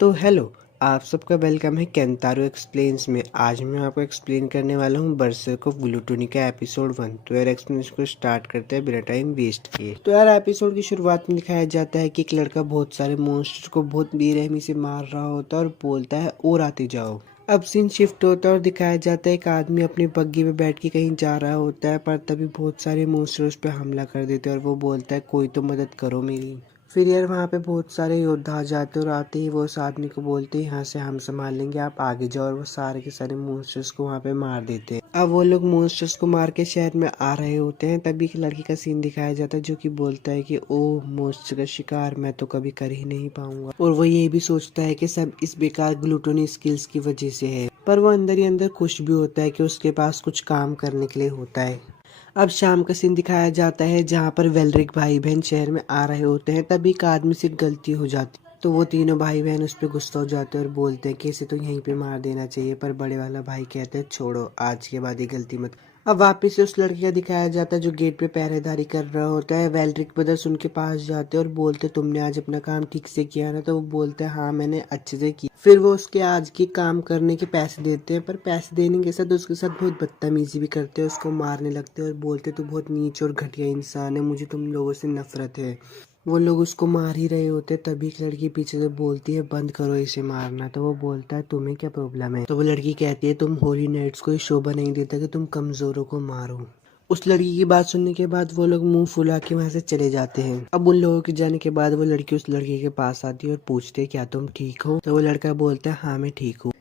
तो हेलो, आप सबका वेलकम है केंतारो एक्सप्लेन्स में। आज मैं आपको एक्सप्लेन करने वाला हूँ बरसर्क ऑफ ग्लूटोनी का एपिसोड 1। तो यार एक्सप्लेनेशन को स्टार्ट करते हैं बिना टाइम वेस्ट किए। तो यार एपिसोड की शुरुआत में दिखाया जाता है कि एक लड़का बहुत सारे मॉन्स्टर को बहुत बेरहमी से मार रहा होता है और बोलता है और आते जाओ। अब सीन शिफ्ट होता है और दिखाया जाता है एक आदमी अपनी बग्गी में बैठ के कहीं जा रहा होता है, पर तभी बहुत सारे मॉन्स्टर उस पर हमला कर देते हैं और वो बोलता है कोई तो मदद करो मेरी। फिर यार वहाँ पे बहुत सारे योद्धा आ जाते हैं और आते ही वो उस आदमी को बोलते हैं यहाँ से हम संभाल लेंगे, आप आगे जाओ। और वो सारे के सारे मॉन्स्टर्स को वहाँ पे मार देते हैं। अब वो लोग मॉन्स्टर्स को मार के शहर में आ रहे होते हैं, तभी एक लड़की का सीन दिखाया जाता है जो कि बोलता है कि ओह, मॉन्स्टर का शिकार मैं तो कभी कर ही नहीं पाऊंगा। और वो ये भी सोचता है कि सब इस बेकार ग्लूटोनी स्किल्स की वजह से है, पर वो अंदर ही अंदर खुश भी होता है कि उसके पास कुछ काम करने के लिए होता है। अब शाम का सीन दिखाया जाता है जहाँ पर वेलरिक भाई बहन शहर में आ रहे होते हैं, तभी एक आदमी से गलती हो जाती तो वो तीनों भाई बहन उस पर गुस्सा हो जाते हैं और बोलते हैं कि इसे तो यहीं पे मार देना चाहिए, पर बड़े वाला भाई कहते हैं छोड़ो, आज के बाद ये गलती मत। अब वापस से उस लड़के का दिखाया जाता है जो गेट पे पहरेदारी कर रहा होता है। वेलरिक ब्रदर्स उनके पास जाते हैं और बोलते तुमने आज अपना काम ठीक से किया ना? तो वो बोलते हैं हाँ मैंने अच्छे से किया। फिर वो उसके आज के काम करने के पैसे देते हैं, पर पैसे देने के साथ उसके साथ बहुत बदतमीजी भी करते हैं, उसको मारने लगते हैं और बोलते तू बहुत नीच और घटिया इंसान है, मुझे तुम लोगों से नफरत है। वो लोग उसको मार ही रहे होते तभी एक लड़की पीछे से बोलती है बंद करो इसे मारना। तो वो बोलता है तुम्हें क्या प्रॉब्लम है? तो वो लड़की कहती है तुम होली नाइट्स को शोभा नहीं देता कि तुम कमजोरों को मारो। उस लड़की की बात सुनने के बाद वो लोग मुंह फुला के वहां से चले जाते हैं। अब उन लोगों के जाने के बाद वो लड़की उस लड़के के पास आती है और पूछती है क्या तुम ठीक हो? तो वो लड़का बोलता है हाँ मैं ठीक हूँ।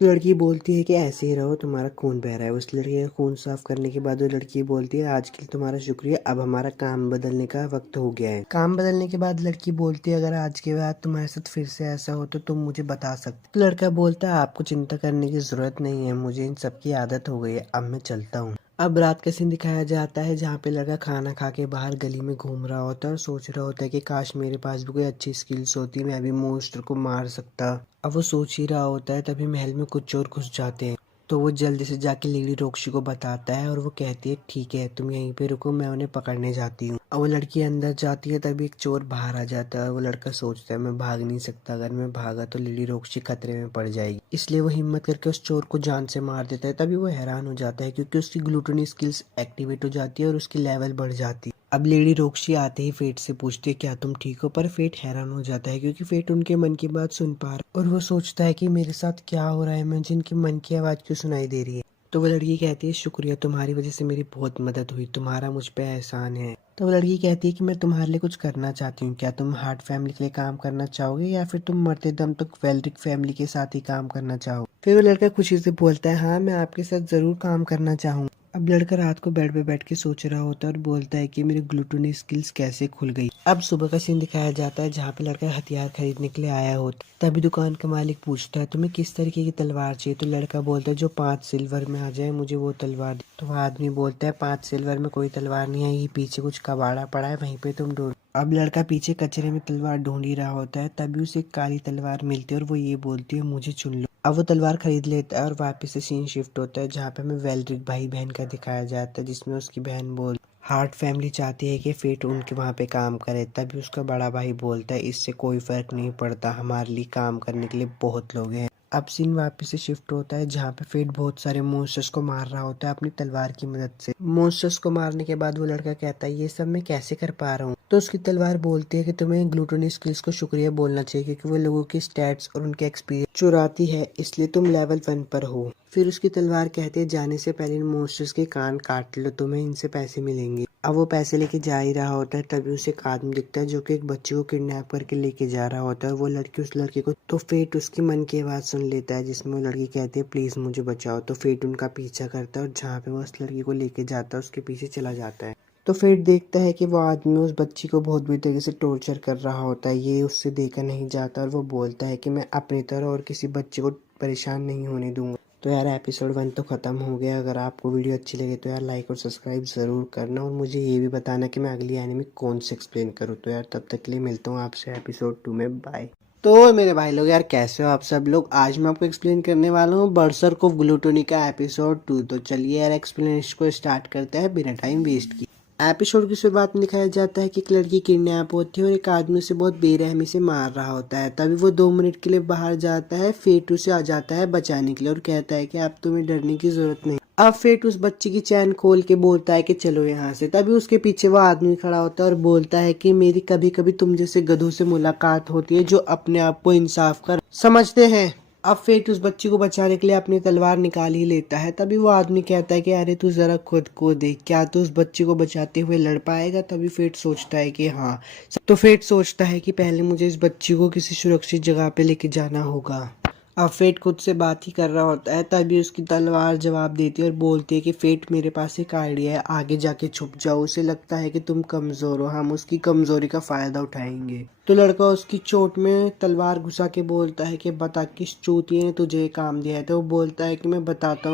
लड़की बोलती है कि ऐसे ही रहो, तुम्हारा खून बह रहा है। उस लड़के का खून साफ करने के बाद वो लड़की बोलती है आज के लिए तुम्हारा शुक्रिया, अब हमारा काम बदलने का वक्त हो गया है। काम बदलने के बाद लड़की बोलती है अगर आज के बाद तुम्हारे साथ फिर से ऐसा हो तो तुम मुझे बता सकते। तो लड़का बोलता है आपको चिंता करने की जरूरत नहीं है, मुझे इन सब की आदत हो गई है, अब मैं चलता हूँ। अब रात का सीन दिखाया जाता है जहाँ पे लड़का खाना खा के बाहर गली में घूम रहा होता है और सोच रहा होता है कि काश मेरे पास भी कोई अच्छी स्किल्स होती, मैं भी मॉन्स्टर को मार सकता। अब वो सोच ही रहा होता है तभी महल में कुछ चोर घुस जाते हैं। तो वो जल्दी से जाके लेडी रोक्शी को बताता है और वो कहती है ठीक है तुम यहीं पे रुको, मैं उन्हें पकड़ने जाती हूँ। अब वो लड़की अंदर जाती है तभी एक चोर बाहर आ जाता है और वो लड़का सोचता है मैं भाग नहीं सकता, अगर मैं भागा तो लेडी रोक्शी खतरे में पड़ जाएगी, इसलिए वो हिम्मत करके उस चोर को जान से मार देता है। तभी वो हैरान हो जाता है क्योंकि उसकी ग्लूटनी स्किल्स एक्टिवेट हो जाती है और उसकी लेवल बढ़ जाती है। अब लेडी रोक्शी आते ही फेट से पूछती है क्या तुम ठीक हो? पर फेट हैरान हो जाता है क्योंकि फेट उनके मन की बात सुन पा रहा है और वो सोचता है कि मेरे साथ क्या हो रहा है, मुझे इनके मन की आवाज क्यों सुनाई दे रही है। तो वो लड़की कहती है शुक्रिया, तुम्हारी वजह से मेरी बहुत मदद हुई, तुम्हारा मुझ पे एहसान है। तो वो लड़की कहती है कि मैं तुम्हारे लिए कुछ करना चाहती हूँ, क्या तुम हार्ट फैमिली के लिए काम करना चाहोगे या फिर तुम मरते दम तक वेलरिक फैमिली के साथ ही काम करना चाहो? फिर वो लड़का खुशी से बोलता है हाँ मैं आपके साथ जरूर काम करना चाहूँ। अब लड़का रात को बेड पे बैठ के सोच रहा होता है और बोलता है कि मेरी ग्लूटोनी स्किल्स कैसे खुल गई। अब सुबह का सीन दिखाया जाता है जहाँ पे लड़का हथियार खरीदने के लिए आया होता है। तभी दुकान का मालिक पूछता है तुम्हें किस तरीके की तलवार चाहिए? तो लड़का बोलता है जो 5 सिल्वर में आ जाए मुझे वो तलवार दे। तो वह आदमी बोलता है 5 सिल्वर में कोई तलवार नहीं है, ये पीछे कुछ कबाड़ा पड़ा है वहीं पे तुम ढूंढ। अब लड़का पीछे कचरे में तलवार ढूंढ ही रहा होता है तभी उसे एक काली तलवार मिलती है और वो ये बोलती है मुझे चुन लो। अब वो तलवार खरीद लेता है और वापस से सीन शिफ्ट होता है जहाँ पे हमें वेलरिक भाई बहन का दिखाया जाता है जिसमें उसकी बहन बोल हार्ट फैमिली चाहती है कि फेट उनके वहाँ पे काम करे। तभी उसका बड़ा भाई बोलता है इससे कोई फर्क नहीं पड़ता, हमारे लिए काम करने के लिए बहुत लोग हैं। अब सीन वापस से शिफ्ट होता है जहाँ पे फेट बहुत सारे मॉन्स्टर्स को मार रहा होता है अपनी तलवार की मदद से। मॉन्स्टर्स को मारने के बाद वो लड़का कहता है ये सब मैं कैसे कर पा रहा हूँ? तो उसकी तलवार बोलती है कि तुम्हें ग्लूटोनी स्किल्स को शुक्रिया बोलना चाहिए क्योंकि वो लोगों की स्टैट्स और उनके एक्सपीरियंस चुराती है, इसलिए तुम लेवल 1 पर हो। फिर उसकी तलवार कहती है जाने से पहले इन मॉन्स्टर्स के कान काट लो, तुम्हें इनसे पैसे मिलेंगे। अब वो पैसे लेके जा ही रहा होता है तभी उसे एक आदमी दिखता है जो कि एक बच्चे को किडनैप करके लेके जा रहा होता है। वो लड़की उस लड़के को तो फेट उसकी मन की आवाज सुन लेता है जिसमें वो लड़की कहती है प्लीज मुझे बचाओ। तो फेट उनका पीछा करता है और जहाँ पे वो उस लड़की को लेके जाता है उसके पीछे चला जाता है। तो फेट देखता है कि वो आदमी उस बच्ची को बहुत बुरी तरीके से टॉर्चर कर रहा होता है, ये उससे देखा नहीं जाता और वो बोलता है कि मैं अपनी तरह और किसी बच्चे को परेशान नहीं होने दूंगा। तो यार एपिसोड 1 तो ख़त्म हो गया। अगर आपको वीडियो अच्छी लगे तो यार लाइक और सब्सक्राइब ज़रूर करना और मुझे ये भी बताना कि मैं अगली एनिमे कौन से एक्सप्लेन करूँ। तो यार तब तक के लिए मिलता हूँ आपसे एपिसोड 2 में, बाय। तो मेरे भाई लोग यार कैसे हो आप सब लोग? आज मैं आपको एक्सप्लेन करने वाला हूँ बरसर्क ऑफ ग्लूटोनी का एपिसोड 2। तो चलिए यार एक्सप्लेनेशन को स्टार्ट करते हैं बिना टाइम वेस्ट किए। एपिसोड की शुरुआत में दिखाया जाता है कि एक लड़की किडनैप होती है और एक आदमी उसे बहुत बेरहमी से मार रहा होता है। तभी वो 2 मिनट के लिए बाहर जाता है, फेट उसे आ जाता है बचाने के लिए और कहता है कि अब तुम्हें डरने की जरूरत नहीं। अब फेट उस बच्ची की चैन खोल के बोलता है कि चलो यहाँ से। तभी उसके पीछे वो आदमी खड़ा होता है और बोलता है कि मेरी कभी कभी तुम जैसे गधों से मुलाकात होती है जो अपने आप को इंसाफ कर समझते हैं। अब फेट उस बच्ची को बचाने के लिए अपनी तलवार निकाल ही लेता है। तभी वो आदमी कहता है कि अरे तू जरा खुद को देख, क्या तू उस बच्ची को बचाते हुए लड़ पाएगा। तभी फेट सोचता है कि हाँ। तो फेट सोचता है कि पहले मुझे इस बच्ची को किसी सुरक्षित जगह पे लेके जाना होगा। अब फेट खुद से बात ही कर रहा होता है। तभी उसकी तलवार जवाब देती है और बोलती है कि फेट मेरे पास एक आइडिया है, आगे जाके छुप जाओ। उसे लगता है कि तुम कमजोर हो, हम उसकी कमजोरी का फायदा उठाएंगे। तो लड़का उसकी चोट में तलवार घुसा के बोलता है कि बता किस चूतिए ने तुझे ये काम दिया है। तो वो बोलता है कि मैं बताता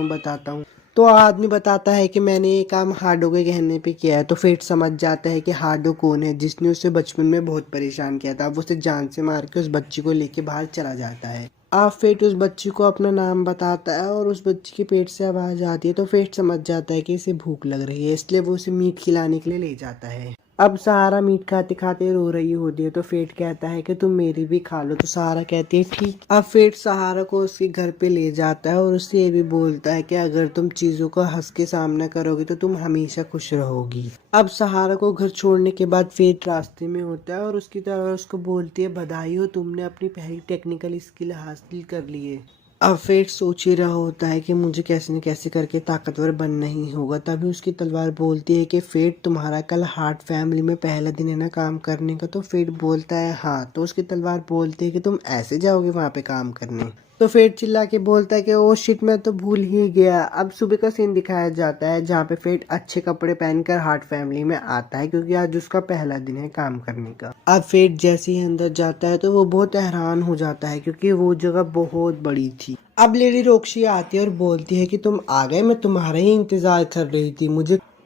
हूँ। तो आदमी बताता है कि मैंने ये काम हार्डो के कहने पे किया है। तो फेट समझ जाता है कि हार्डो कौन है, जिसने उसे बचपन में बहुत परेशान किया था। अब उसे जान से मार के उस बच्ची को लेके बाहर चला जाता है। अब फेट उस बच्ची को अपना नाम बताता है और उस बच्ची के पेट से आवाज आती है। तो फेट समझ जाता है कि इसे भूख लग रही है, इसलिए वो उसे मीट खिलाने के लिए ले जाता है। अब सहारा मीट खाते खाते रो रही होती है। तो फेट कहता है कि तुम मेरी भी खा लो। तो सहारा कहती है ठीक। अब फेट सहारा को उसके घर पे ले जाता है और उससे ये भी बोलता है कि अगर तुम चीजों का हंस के सामना करोगे तो तुम हमेशा खुश रहोगी। अब सहारा को घर छोड़ने के बाद फेट रास्ते में होता है और उसकी तरह उसको बोलती है बधाई हो, तुमने अपनी पहली टेक्निकल स्किल हासिल कर ली है। अब फेट सोच ही रहा होता है कि मुझे कैसे न कैसे करके ताकतवर बनना ही होगा। तभी उसकी तलवार बोलती है कि फेट तुम्हारा कल हार्ट फैमिली में पहला दिन है ना काम करने का। तो फेट बोलता है हाँ। तो उसकी तलवार बोलती है कि तुम ऐसे जाओगे वहां पे काम करने। तो फेट चिल्ला के बोलता है कि ओ शिट, मैं तो भूल ही गया। अब सुबह का सीन दिखाया जाता है जहाँ पे फेट अच्छे कपड़े पहनकर हार्ट फैमिली में आता है क्योंकि आज उसका पहला दिन है काम करने का। अब फेट जैसे ही अंदर जाता है तो वो बहुत हैरान हो जाता है क्योंकि वो जगह बहुत बड़ी थी। अब लेडी रोक्शी आती है और बोलती है कि तुम आ गए, मैं तुम्हारा ही इंतजार कर रही थी,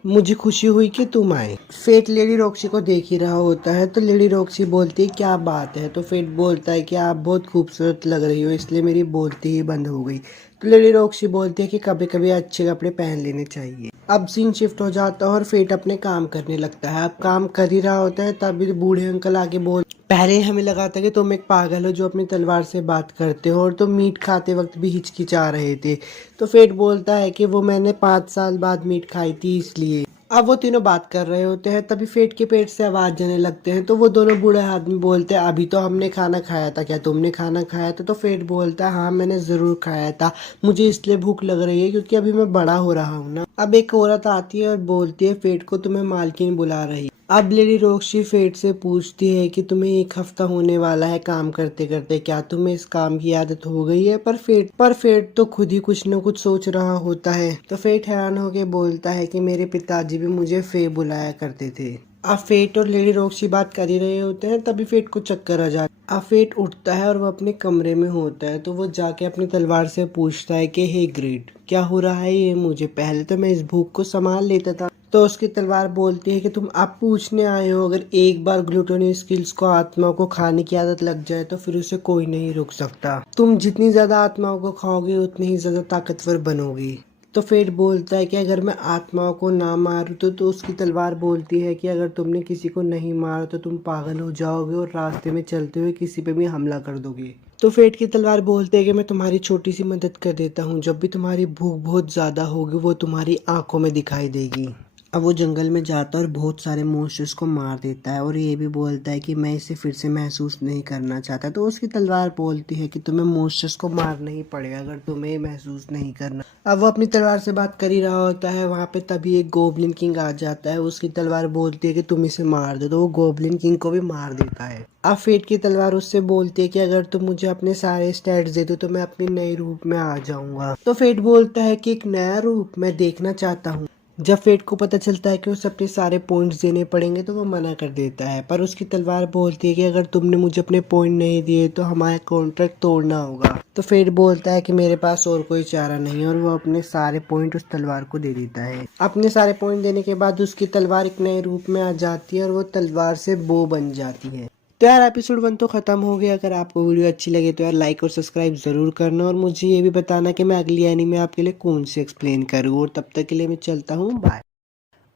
मुझे खुशी हुई कि तुम आए। फेट लेडी रॉक्सी को देख ही रहा होता है। तो लेडी रॉक्सी बोलती है क्या बात है। तो फेट बोलता है कि आप बहुत खूबसूरत लग रही हो, इसलिए मेरी बोलती ही बंद हो गई। तो लेडी रॉक्सी बोलती है कि कभी कभी अच्छे कपड़े पहन लेने चाहिए। अब सीन शिफ्ट हो जाता है और फेट अपने काम करने लगता है। अब काम कर ही रहा होता है तभी बूढ़े अंकल आगे बोल पहले हमें लगा था कि तुम एक पागल हो जो अपनी तलवार से बात करते हो और तुम मीट खाते वक्त भी हिचकिचा रहे थे। तो फेट बोलता है कि वो मैंने 5 साल बाद मीट खाई थी इसलिए। अब वो तीनों बात कर रहे होते हैं तभी फेट के पेट से आवाज जाने लगते हैं। तो वो दोनों बूढ़े आदमी बोलते हैं अभी तो हमने खाना खाया था, क्या तुमने खाना खाया था। तो फेट बोलता है हाँ मैंने जरूर खाया था, मुझे इसलिए भूख लग रही है क्योंकि अभी मैं बड़ा हो रहा हूँ ना। अब एक औरत आती है और बोलती है फेट को तुम्हें मालकिन बुला रही। अब लेडी रोक्सी फेट से पूछती है कि तुम्हें 1 हफ्ता होने वाला है काम करते करते, क्या तुम्हें इस काम की आदत हो गई है। पर फेट तो खुद ही कुछ न कुछ सोच रहा होता है। तो फेट हैरान होकर बोलता है कि मेरे पिताजी भी मुझे फे बुलाया करते थे। अब फेट और लेडी रोक्सी बात कर ही रहे होते हैं तभी फेट को चक्कर आ जाता है। अब फेट उठता है और वो अपने कमरे में होता है। तो वो जाके अपनी तलवार से पूछता है कि हे ग्रेट, क्या हो रहा है ये मुझे, पहले तो मैं इस भूख को संभाल लेता था। तो उसकी तलवार बोलती है कि तुम अब पूछने आए हो, अगर एक बार ग्लूटोनी स्किल्स को आत्मा को खाने की आदत लग जाए तो फिर उसे कोई नहीं रोक सकता। तुम जितनी ज्यादा आत्माओं को खाओगे उतनी ही ज्यादा ताकतवर बनोगी। तो फेट बोलता है कि अगर मैं आत्माओं को ना मारूं तो उसकी तलवार बोलती है कि अगर तुमने किसी को नहीं मारा तो तुम पागल हो जाओगे और रास्ते में चलते हुए किसी पे भी हमला कर दोगे। तो फेट की तलवार बोलते है कि मैं तुम्हारी छोटी सी मदद कर देता हूँ, जब भी तुम्हारी भूख बहुत ज्यादा होगी वो तुम्हारी आंखों में दिखाई देगी। अब वो जंगल में जाता है और बहुत सारे मॉन्स्टर्स को मार देता है और ये भी बोलता है कि मैं इसे फिर से महसूस नहीं करना चाहता। तो उसकी तलवार बोलती है कि तुम्हें मॉन्स्टर्स को मारना ही पड़ेगा अगर तुम्हें महसूस नहीं करना। अब वो अपनी तलवार से बात कर ही रहा होता है, वहां पे तभी एक गोब्लिन किंग आ जाता है। उसकी तलवार बोलती है कि तुम इसे मार दो। तो वो गोब्लिन किंग को भी मार देता है। अब फेट की तलवार उससे बोलती है कि अगर तुम मुझे अपने सारे स्टैट्स दे दो तो मैं अपने नए रूप में आ जाऊंगा। तो फेट बोलता है कि एक नया रूप मैं देखना चाहता हूँ। जब फेट को पता चलता है कि उसे अपने सारे पॉइंट्स देने पड़ेंगे तो वो मना कर देता है। पर उसकी तलवार बोलती है कि अगर तुमने मुझे अपने पॉइंट नहीं दिए तो हमारा कॉन्ट्रैक्ट तोड़ना होगा। तो फेट बोलता है कि मेरे पास और कोई चारा नहीं और वो अपने सारे पॉइंट उस तलवार को दे देता है। अपने सारे पॉइंट देने के बाद उसकी तलवार एक नए रूप में आ जाती है और वो तलवार से बो बन जाती है। तो यार एपिसोड 1 तो खत्म हो गया। अगर आपको वीडियो अच्छी लगे तो यार लाइक और सब्सक्राइब जरूर करना और मुझे ये भी बताना कि मैं अगली एनीमे आपके लिए कौन सी एक्सप्लेन करूँ। और तब तक के लिए मैं चलता हूँ, बाय।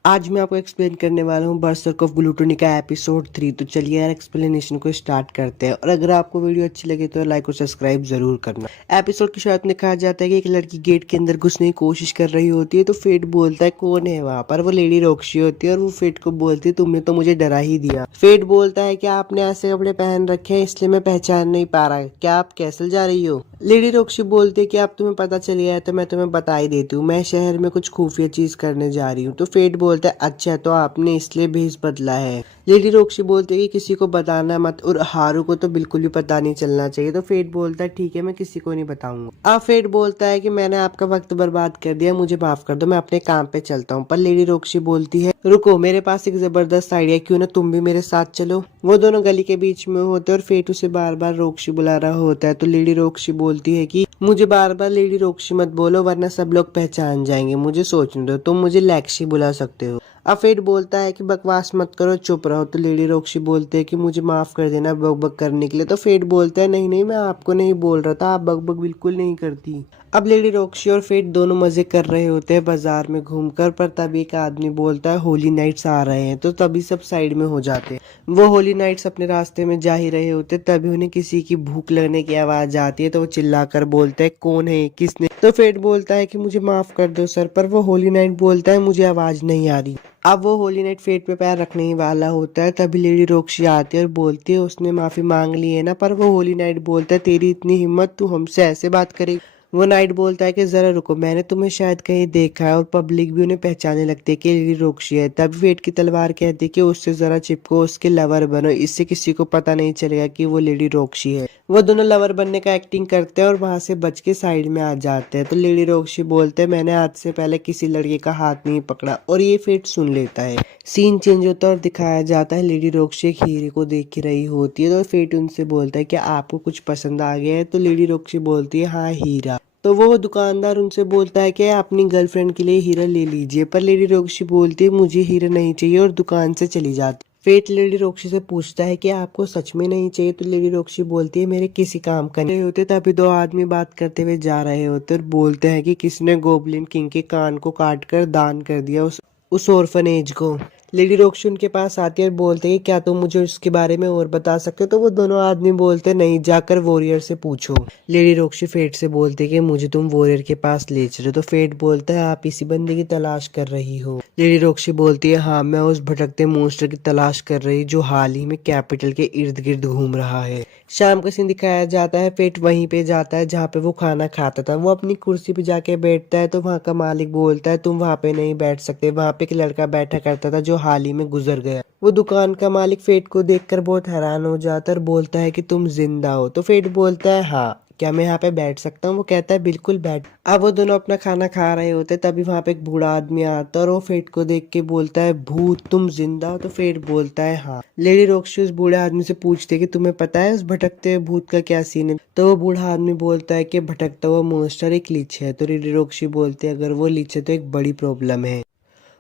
आज मैं आपको एक्सप्लेन करने वाला हूँ बर्सर्क ऑफ ग्लूटोनी का एपिसोड 3। तो चलिए यार एक्सप्लेनेशन को स्टार्ट करते हैं। और अगर आपको वीडियो अच्छी लगे तो लाइक और सब्सक्राइब जरूर करना। एपिसोड की शुरुआत में कहा जाता है कि एक लड़की गेट के अंदर घुसने की कोशिश कर रही होती है, तो फेट बोलता है कौन है वहाँ पर। वो लेडी रॉक्सी होती है और वो फेट को बोलती है तुमने तो मुझे डरा ही दिया। फेट बोलता है कि आपने ऐसे कपड़े पहन रखे हैं इसलिए मैं पहचान नहीं पा रहा, क्या आप कैसल जा रही हो। लेडी रॉक्सी बोलती है कि अब तुम्हें पता चल गया है तो मैं तुम्हें बता ही देती हूँ, मैं शहर में कुछ खुफिया चीज करने जा रही हूँ। तो फेट बोलता है अच्छा तो आपने इसलिए भेष बदला है। लेडी रॉक्सी बोलती है कि किसी को बताना मत और हारू को तो बिल्कुल भी पता नहीं चलना चाहिए। तो फेट बोलता है ठीक है मैं किसी को नहीं बताऊंगा। अब फेट बोलता है कि मैंने आपका वक्त बर्बाद कर दिया, मुझे माफ कर दो, मैं अपने काम पे चलता हूँ। पर लेडी रॉक्सी बोलती है रुको, मेरे पास एक जबरदस्त आइडिया, क्यों ना तुम भी मेरे साथ चलो। वो दोनों गली के बीच में होते हैं और फेट उसे बार बार रॉक्सी बुला रहा होता है। तो लेडी रॉक्सी बोलती है कि मुझे बार बार लेडी रॉक्सी मत बोलो वरना सब लोग पहचान जाएंगे, मुझे सोचने दो, तुम मुझे लैक्सी बुला सकते हो। अब फेट बोलता है कि बकवास मत करो, चुप रहो। तो लेडी रॉक्सी बोलते है कि मुझे माफ कर देना बकबक करने के लिए। तो फेट बोलता है नहीं नहीं मैं आपको नहीं बोल रहा था, आप बकबक बिल्कुल नहीं करती। अब लेडी रॉक्सी और फेट दोनों मजे कर रहे होते हैं बाजार में घूमकर, पर तभी एक आदमी बोलता है होली नाइट्स आ रहे हैं। तो तभी सब साइड में हो जाते हैं। वो होली नाइट्स अपने रास्ते में जा ही रहे होते, तभी उन्हें किसी की भूख लगने की आवाज आती है। तो वो चिल्लाकर बोलते हैं कौन है किसने। तो फेट बोलता है कि मुझे माफ कर दो सर, पर वो होली नाइट बोलता है मुझे आवाज नहीं आ रही। अब वो होली नाइट फेट पे पैर रखने ही वाला होता है, तभी लेडी रॉक्सी आती है और बोलती है उसने माफी मांग ली है ना। पर वो होली नाइट बोलता है तेरी इतनी हिम्मत, तू हमसे ऐसे बात करेगी। वो नाइट बोलता है कि जरा रुको, मैंने तुम्हें शायद कहीं देखा है। और पब्लिक भी उन्हें पहचानने लगती है कि लेडी रॉक्सी है। तभी फेट की तलवार कहती है कि उससे जरा चिपको, उसके लवर बनो, इससे किसी को पता नहीं चलेगा कि वो लेडी रॉक्सी है। वो दोनों लवर बनने का एक्टिंग करते हैं और वहां से बच के साइड में आ जाते हैं। तो लेडी रॉक्सी बोलते हैं मैंने आज से पहले किसी लड़के का हाथ नहीं पकड़ा, और ये फेट सुन लेता है। सीन चेंज होता है और दिखाया जाता है लेडी रॉक्सी एक हीरे को देख रही होती है। तो फेट उनसे बोलता है कि आपको कुछ पसंद आ गया है। तो लेडी रॉक्सी बोलती है हाँ हीरा। तो वो दुकानदार उनसे बोलता है कि अपनी गर्लफ्रेंड के लिए हीरा ले लीजिए। पर लेडी रॉक्सी बोलती है मुझे हीरा नहीं चाहिए और दुकान से चली जाती। फेट लेडी रॉक्सी से पूछता है कि आपको सच में नहीं चाहिए। तो लेडी रॉक्सी बोलती है मेरे किसी काम का नहीं होते। तभी दो आदमी बात करते हुए जा रहे होते और बोलते हैं कि किसने गोबलिन किंग के कान को काट कर दान कर दिया उस ऑर्फनेज को। लेडी रॉक्सी उनके पास आती है और बोलते हैं क्या तुम मुझे उसके बारे में और बता सकते हो। तो वो दोनों आदमी बोलते नहीं, जाकर वॉरियर से पूछो। लेडी रॉक्सी फेट से बोलते कि मुझे तुम वॉरियर के पास ले चलो। तो फेट बोलता है आप इसी बंदे की तलाश कर रही हो। लेडी रॉक्सी बोलती है हाँ मैं उस भटकते मॉन्स्टर की तलाश कर रही जो हाल ही में कैपिटल के इर्द गिर्द घूम रहा है। शाम का सीन दिखाया जाता है। फेट वहीं पे जाता है जहाँ पे वो खाना खाता था। वो अपनी कुर्सी पे जाके बैठता है तो वहाँ का मालिक बोलता है तुम वहाँ पे नहीं बैठ सकते, वहाँ पे एक लड़का बैठा करता था जो हाल ही में गुजर गया। वो दुकान का मालिक फेट को देखकर बहुत हैरान हो जाता है और बोलता है कि तुम जिंदा हो। तो फेट बोलता है हाँ क्या मैं यहाँ पे बैठ सकता हूँ। वो कहता है बिल्कुल बैठ। अब वो दोनों अपना खाना खा रहे होते तभी वहां पे एक बूढ़ा आदमी आता है और वो फेट को देख के बोलता है भूत तुम जिंदा हो। तो फेट बोलता है हाँ। लेडी रॉक्सी उस बूढ़े आदमी से पूछते कि तुम्हें पता है उस भटकते हुए भूत का क्या सीन है। तो वो बूढ़ा आदमी बोलता है कि भटकता हुआ मॉन्स्टर एक लीच है। तो लेडी रॉक्सी बोलती है अगर वो लीच है तो एक बड़ी प्रॉब्लम है।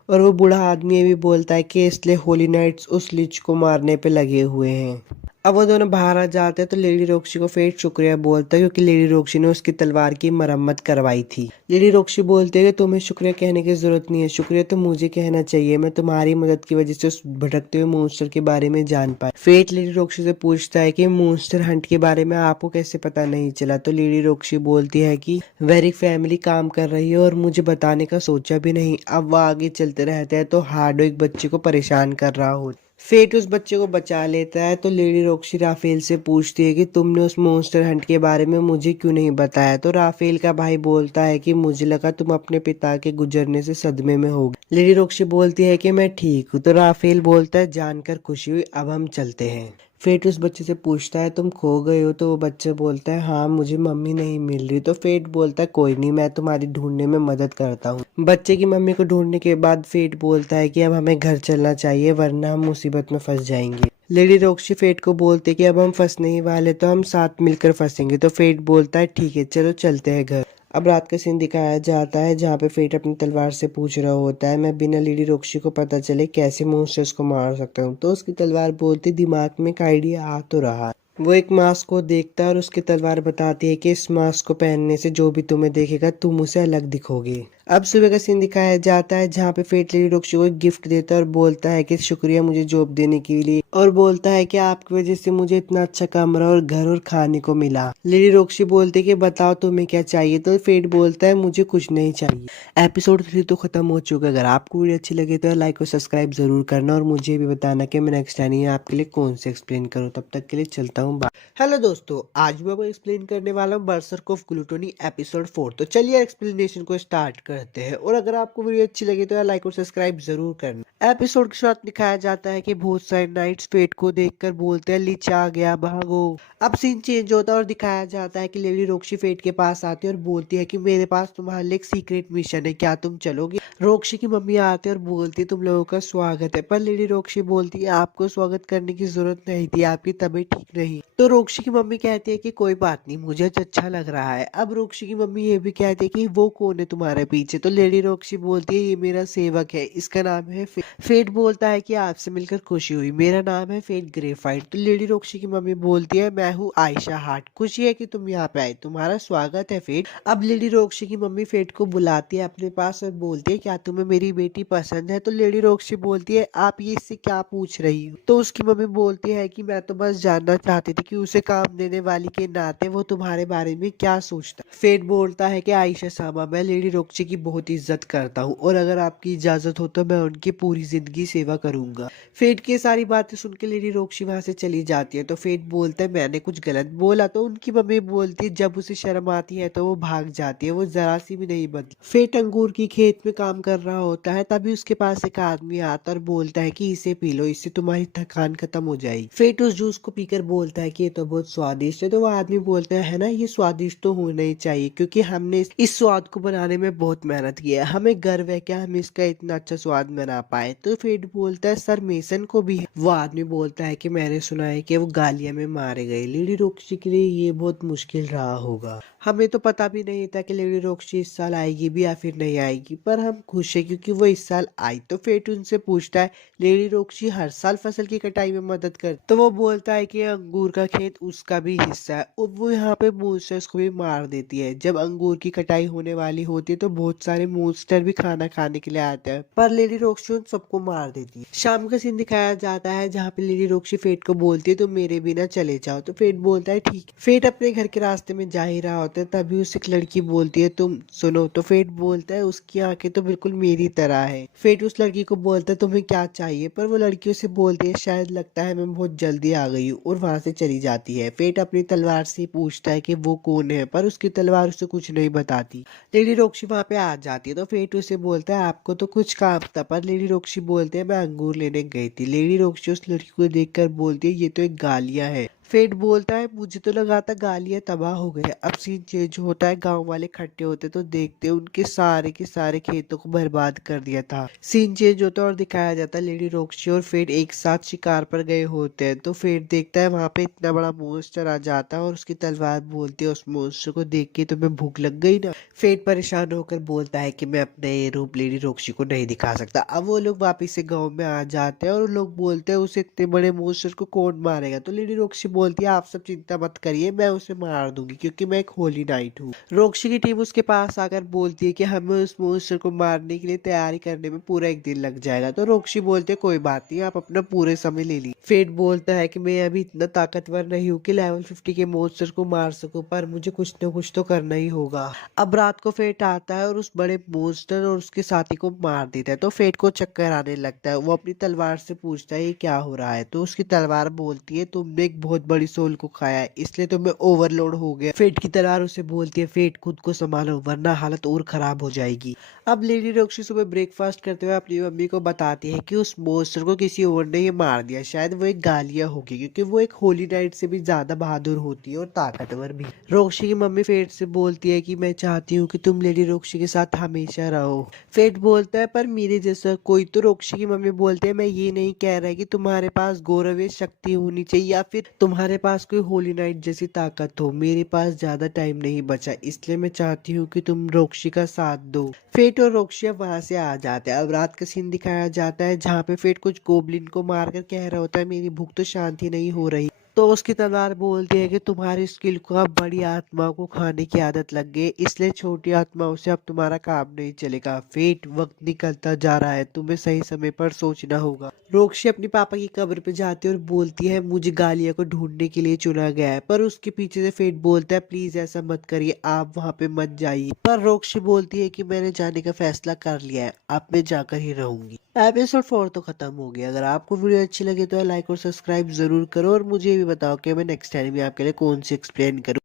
और वो बूढ़ा आदमी ये भी बोलता है कि इसलिए होली नाइट्स उस लीच को मारने पे लगे हुए हैं। अब वो दोनों बाहर आ जाते हैं तो लेडी रॉक्सी को फेट शुक्रिया बोलता है क्योंकि लेडी रॉक्सी ने उसकी तलवार की मरम्मत करवाई थी। लेडी रॉक्सी बोलते है कि तुम्हें शुक्रिया कहने की जरूरत नहीं है, शुक्रिया तो मुझे कहना चाहिए, मैं तुम्हारी मदद की वजह से उस भटकते हुए मॉन्स्टर के बारे में जान पाया। फेट लेडी रॉक्सी से पूछता है कि मॉन्स्टर हंट के बारे में आपको कैसे पता नहीं चला। तो लेडी रॉक्सी बोलती है कि वेरिक फैमिली काम कर रही है और मुझे बताने का सोचा भी नहीं। अब वो आगे चलते रहते हैं तो हार्डो एक बच्चे को परेशान कर रहा हो। फेट उस बच्चे को बचा लेता है। तो लेडी रॉक्सी राफेल से पूछती है कि तुमने उस मॉन्स्टर हंट के बारे में मुझे क्यों नहीं बताया। तो राफेल का भाई बोलता है कि मुझे लगा तुम अपने पिता के गुजरने से सदमे में होगी। लेडी रॉक्सी बोलती है कि मैं ठीक हूँ। तो राफेल बोलता है जानकर खुशी हुई, अब हम चलते हैं। फेट उस बच्चे से पूछता है तुम खो गए हो। तो वो बच्चा बोलता है हाँ मुझे मम्मी नहीं मिल रही। तो फेट बोलता है कोई नहीं, मैं तुम्हारी ढूंढने में मदद करता हूँ। बच्चे की मम्मी को ढूंढने के बाद फेट बोलता है कि अब हमें घर चलना चाहिए वरना हम मुसीबत में फंस जाएंगे। लेडी रॉक्सी फेट को बोलते कि अब हम फंसने ही वाले तो हम साथ मिलकर फंसेंगे। तो फेट बोलता है ठीक है चलो चलते हैं घर। अब रात का सीन दिखाया जाता है जहाँ पे फेट अपनी तलवार से पूछ रहा होता है मैं बिना लेडी रॉक्सी को पता चले कैसे मॉन्स्टर्स को मार सकता हूँ। तो उसकी तलवार बोलती दिमाग में एक आइडिया आ तो रहा। वो एक मास्क को देखता है और उसकी तलवार बताती है कि इस मास्क को पहनने से जो भी तुम्हें देखेगा तुम उसे अलग दिखोगे। अब सुबह का सीन दिखाया जाता है जहाँ पे फेट लेडी रोक्सी को एक गिफ्ट देता है और बोलता है कि शुक्रिया मुझे जॉब देने के लिए, और बोलता है कि आपकी वजह से मुझे इतना अच्छा कमरा और घर और खाने को मिला। लेडी रोक्सी बोलते है कि बताओ तुम्हें क्या चाहिए, तो फेट बोलता है मुझे कुछ नहीं चाहिए। एपिसोड 3 तो खत्म हो चुका है। अगर आपको वीडियो अच्छी लगे तो लाइक और सब्सक्राइब जरूर करना और मुझे भी बताना कि मैं नेक्स्ट टाइम आपके लिए कौन से एक्सप्लेन करूँ। तब तक के लिए चलता हूँ। हेलो दोस्तों, आज मैं आपको एक्सप्लेन करने वाला हूँ बर्सर्क ऑफ ग्लूटोनी एपिसोड 4। तो चलिए एक्सप्लेनेशन को स्टार्ट करते हैं, और अगर आपको वीडियो अच्छी लगी तो लाइक और सब्सक्राइब जरूर करना। एपिसोड के साथ दिखाया जाता है कि बहुत सारे नाइट्स फेट को देखकर बोलते हैं लीच आ गया भागो। अब सीन चेंज होता है और दिखाया जाता है कि लेडी रोक्सी फेट के पास आती है और बोलती है कि मेरे पास तुम्हारे लिए एक सीक्रेट मिशन है, क्या तुम चलोगे। रोक्सी की मम्मी आती है और बोलती है तुम लोगों का स्वागत है, पर लेडी रोक्सी बोलती है आपको स्वागत करने की जरूरत नहीं थी, आपकी तबीयत ठीक नहीं। तो रोक्सी की मम्मी कहती है कि कोई बात नहीं, मुझे अच्छा लग रहा है। अब रोक्सी की मम्मी ये भी कहती है कि वो कौन है तुम्हारे पीछे, तो लेडी रोक्सी बोलती है ये मेरा सेवक है, इसका नाम है फेट बोलता है कि आपसे मिलकर खुशी हुई, मेरा नाम है फेट ग्रेफाइट। तो लेडी रोक्सी की मम्मी बोलती है मैं हूँ आयशा हार्ट, खुशी है कि तुम यहाँ पे आए, तुम्हारा स्वागत है फेट। अब लेडी रोक्सी की मम्मी फेट को बुलाती है अपने पास और बोलती है क्या तुम्हें मेरी बेटी पसंद है। तो लेडी रोक्सी बोलती है आप ये इससे क्या पूछ रही हो। तो उसकी मम्मी बोलती है कि मैं तो बस जानना चाहती थी कि उसे काम देने वाली के नाते वो तुम्हारे बारे में क्या सोचता। फेट बोलता है कि आयशा सामा मैं लेडी रोक्सी की बहुत इज्जत करता हूँ और अगर आपकी इजाजत हो तो मैं उनकी पूरी जिंदगी सेवा करूंगा। फेट की सारी बातें सुन के लेडी रोक्सी वहां से चली जाती है। तो फेट बोलता है मैंने कुछ गलत बोला। तो उनकी मम्मी बोलती है जब उसे शर्म आती है तो वो भाग जाती है, वो जरा सी भी नहीं बदली। फेट अंगूर की खेत में काम कर रहा होता है, तभी उसके पास एक आदमी आता और बोलता है कि इसे पी लो, इससे तुम्हारी थकान खत्म हो जाएगी। फेट उस जूस को पीकर बोलता है कि ये तो बहुत स्वादिष्ट है। तो वो आदमी बोलता है ना ये स्वादिष्ट तो होना ही चाहिए क्योंकि हमने इस स्वाद को बनाने में बहुत मेहनत की है, हमें गर्व है कि हम इसका इतना अच्छा स्वाद बना पाए। तो फेट बोलता है सर मेसन को भी है। वो आदमी बोलता है कि मैंने सुना है कि वो गालिया में मारे गए, लेडी रोक्सी के लिए ये बहुत मुश्किल रहा होगा। हमें तो पता भी नहीं था कि लेडी रोक्सी इस साल आएगी भी या फिर नहीं आएगी, पर हम खुश है क्योंकि वो इस साल आई। तो फेट उनसे पूछता है लेडी रोक्सी हर साल फसल की कटाई में मदद कर, तो वो बोलता है कि अंगूर का खेत उसका भी हिस्सा है और वो यहाँ पे मॉन्स्टर्स को भी मार देती है। जब अंगूर की कटाई होने वाली होती है तो बहुत सारे मॉन्स्टर भी खाना खाने के लिए आते हैं, पर लेडी रोक्सी उन सबको मार देती है। शाम का सीन दिखाया जाता है जहाँ पे लेडी रोक्सी फेट को बोलती है तुम मेरे बिना चले जाओ। तो फेट बोलता है ठीक। फेट अपने घर के रास्ते में जा ही रहा होता है, तभी उसे एक लड़की बोलती है तुम सुनो। तो फेट बोलता है उसकी आंखें तो बिल्कुल मेरी तरह है। फेट उस लड़की को बोलता है तुम्हें क्या चाहिए, पर वो लड़की उसे बोलती है शायद लगता है मैं बहुत जल्दी आ गई हूँ, और वहां से चली जाती है। फेट अपनी तलवार से पूछता है कि वो कौन है, पर उसकी तलवार उसे कुछ नहीं बताती। लेडी रोक्सी वहां पे आ जाती है। तो फेट उसे बोलता है आपको तो कुछ काम था, पर लेडी रोक्सी बोलते है मैं अंगूर लेने गई थी। लेडी रोक्सी उस लड़की को देखकर बोलती है ये तो एक गालिया है। फेट बोलता है मुझे तो लगा था गालियां तबाह हो गए। अब सीन चेंज होता है, गांव वाले इकट्ठे होते तो देखते उनके सारे के सारे खेतों को बर्बाद कर दिया था। सीन चेंज होता है और दिखाया जाता है लेडी रोक्सी और फेट एक साथ शिकार पर गए होते हैं। तो फेट देखता है वहां पे इतना बड़ा मॉन्स्टर आ जाता है और उसकी तलवार बोलती है उस मॉन्स्टर को देख के तुम्हें भूख लग गई ना। फेट परेशान होकर बोलता है कि मैं अपने ये रूप लेडी रोक्सी को नहीं दिखा सकता। अब वो लोग वापिस से गाँव में आ जाते हैं और लोग बोलते हैं उसे इतने बड़े मॉन्स्टर को कौन मारेगा। तो लेडी रोक्सी बोलती है आप सब चिंता मत करिए, मैं उसे मार दूंगी क्योंकि मैं एक होली नाइट हूँ। रोक्सी की टीम उसके पास आकर बोलती है कि हमें उस मॉन्स्टर को मारने के लिए तैयारी करने में पूरा एक दिन लग जाएगा। तो रोक्सी बोलते है कोई बात नहीं, आप अपना पूरे समय ले ली। फेट बोलता है कि मैं अभी इतना ताकतवर नहीं हूँ कि लेवल 50 के मॉन्स्टर को मार सकूं, पर मुझे कुछ न कुछ तो करना ही होगा। अब रात को फेट आता है और उस बड़े मॉन्स्टर और उसके साथी को मार देता है। तो फेट को चक्कर आने लगता है, वो अपनी तलवार से पूछता है ये क्या हो रहा है। तो उसकी तलवार बोलती है तुमने एक बहुत बड़ी सोल को खाया है इसलिए तुम्हें ओवरलोड हो गया। फेट की तलवार उसे बोलती है फेट खुद को संभालो वरना हालत और खराब हो जाएगी। अब लेडी रोक्सी सुबह ब्रेकफास्ट करते हुए अपनी मम्मी को बताती है कि उस मॉन्स्टर को किसी और ने ही मार दिया, शायद वो एक गालिया होगी क्योंकि वो एक होली नाइट से भी ज्यादा बहादुर होती है और ताकतवर भी। रोक्सी की मम्मी फेट से बोलती है कि मैं चाहती हूँ कि तुम लेडी रोक्सी के साथ हमेशा रहो। फेट बोलता है पर मेरे जैसा कोई। तो रोक्सी की मम्मी बोलते हैं मैं ये नहीं कह रहा कि तुम्हारे पास गौरवीय शक्ति होनी चाहिए या फिर तुम्हारे पास कोई होली नाइट जैसी ताकत हो, मेरे पास ज्यादा टाइम नहीं बचा इसलिए मैं चाहती हूँ कि तुम रोक्सी का साथ दो। फेट और रोक्सी अब वहां से आ जाते हैं। अब रात का सीन दिखाया जाता है जहाँ पे फेट कुछ गोबलिन को मारकर कह रहा होता है मेरी भूख तो शांति नहीं हो रही। तो उसकी तलवार बोलती है कि तुम्हारी स्किल को अब बड़ी आत्माओं को खाने की आदत लग गई, इसलिए छोटी आत्माओं से अब तुम्हारा काम नहीं चलेगा। फेट, वक्त निकलता जा रहा है, तुम्हें सही समय पर सोचना होगा। रोक्शी अपनी पापा की कब्र पे जाती है और बोलती है मुझे गालिया को ढूंढने के लिए चुना गया है, पर उसके पीछे से फेट बोलता है प्लीज ऐसा मत करिए, आप वहाँ पे मत जाइए। पर रोक्शी बोलती है कि मैंने जाने का फैसला कर लिया है, अब मैं जाकर ही रहूंगी। एपिसोड 4 तो खत्म हो गया। अगर आपको वीडियो अच्छी लगे तो लाइक और सब्सक्राइब जरूर करो और मुझे भी बताओ कि मैं नेक्स्ट टाइम भी आपके लिए कौन सी एक्सप्लेन करूँ।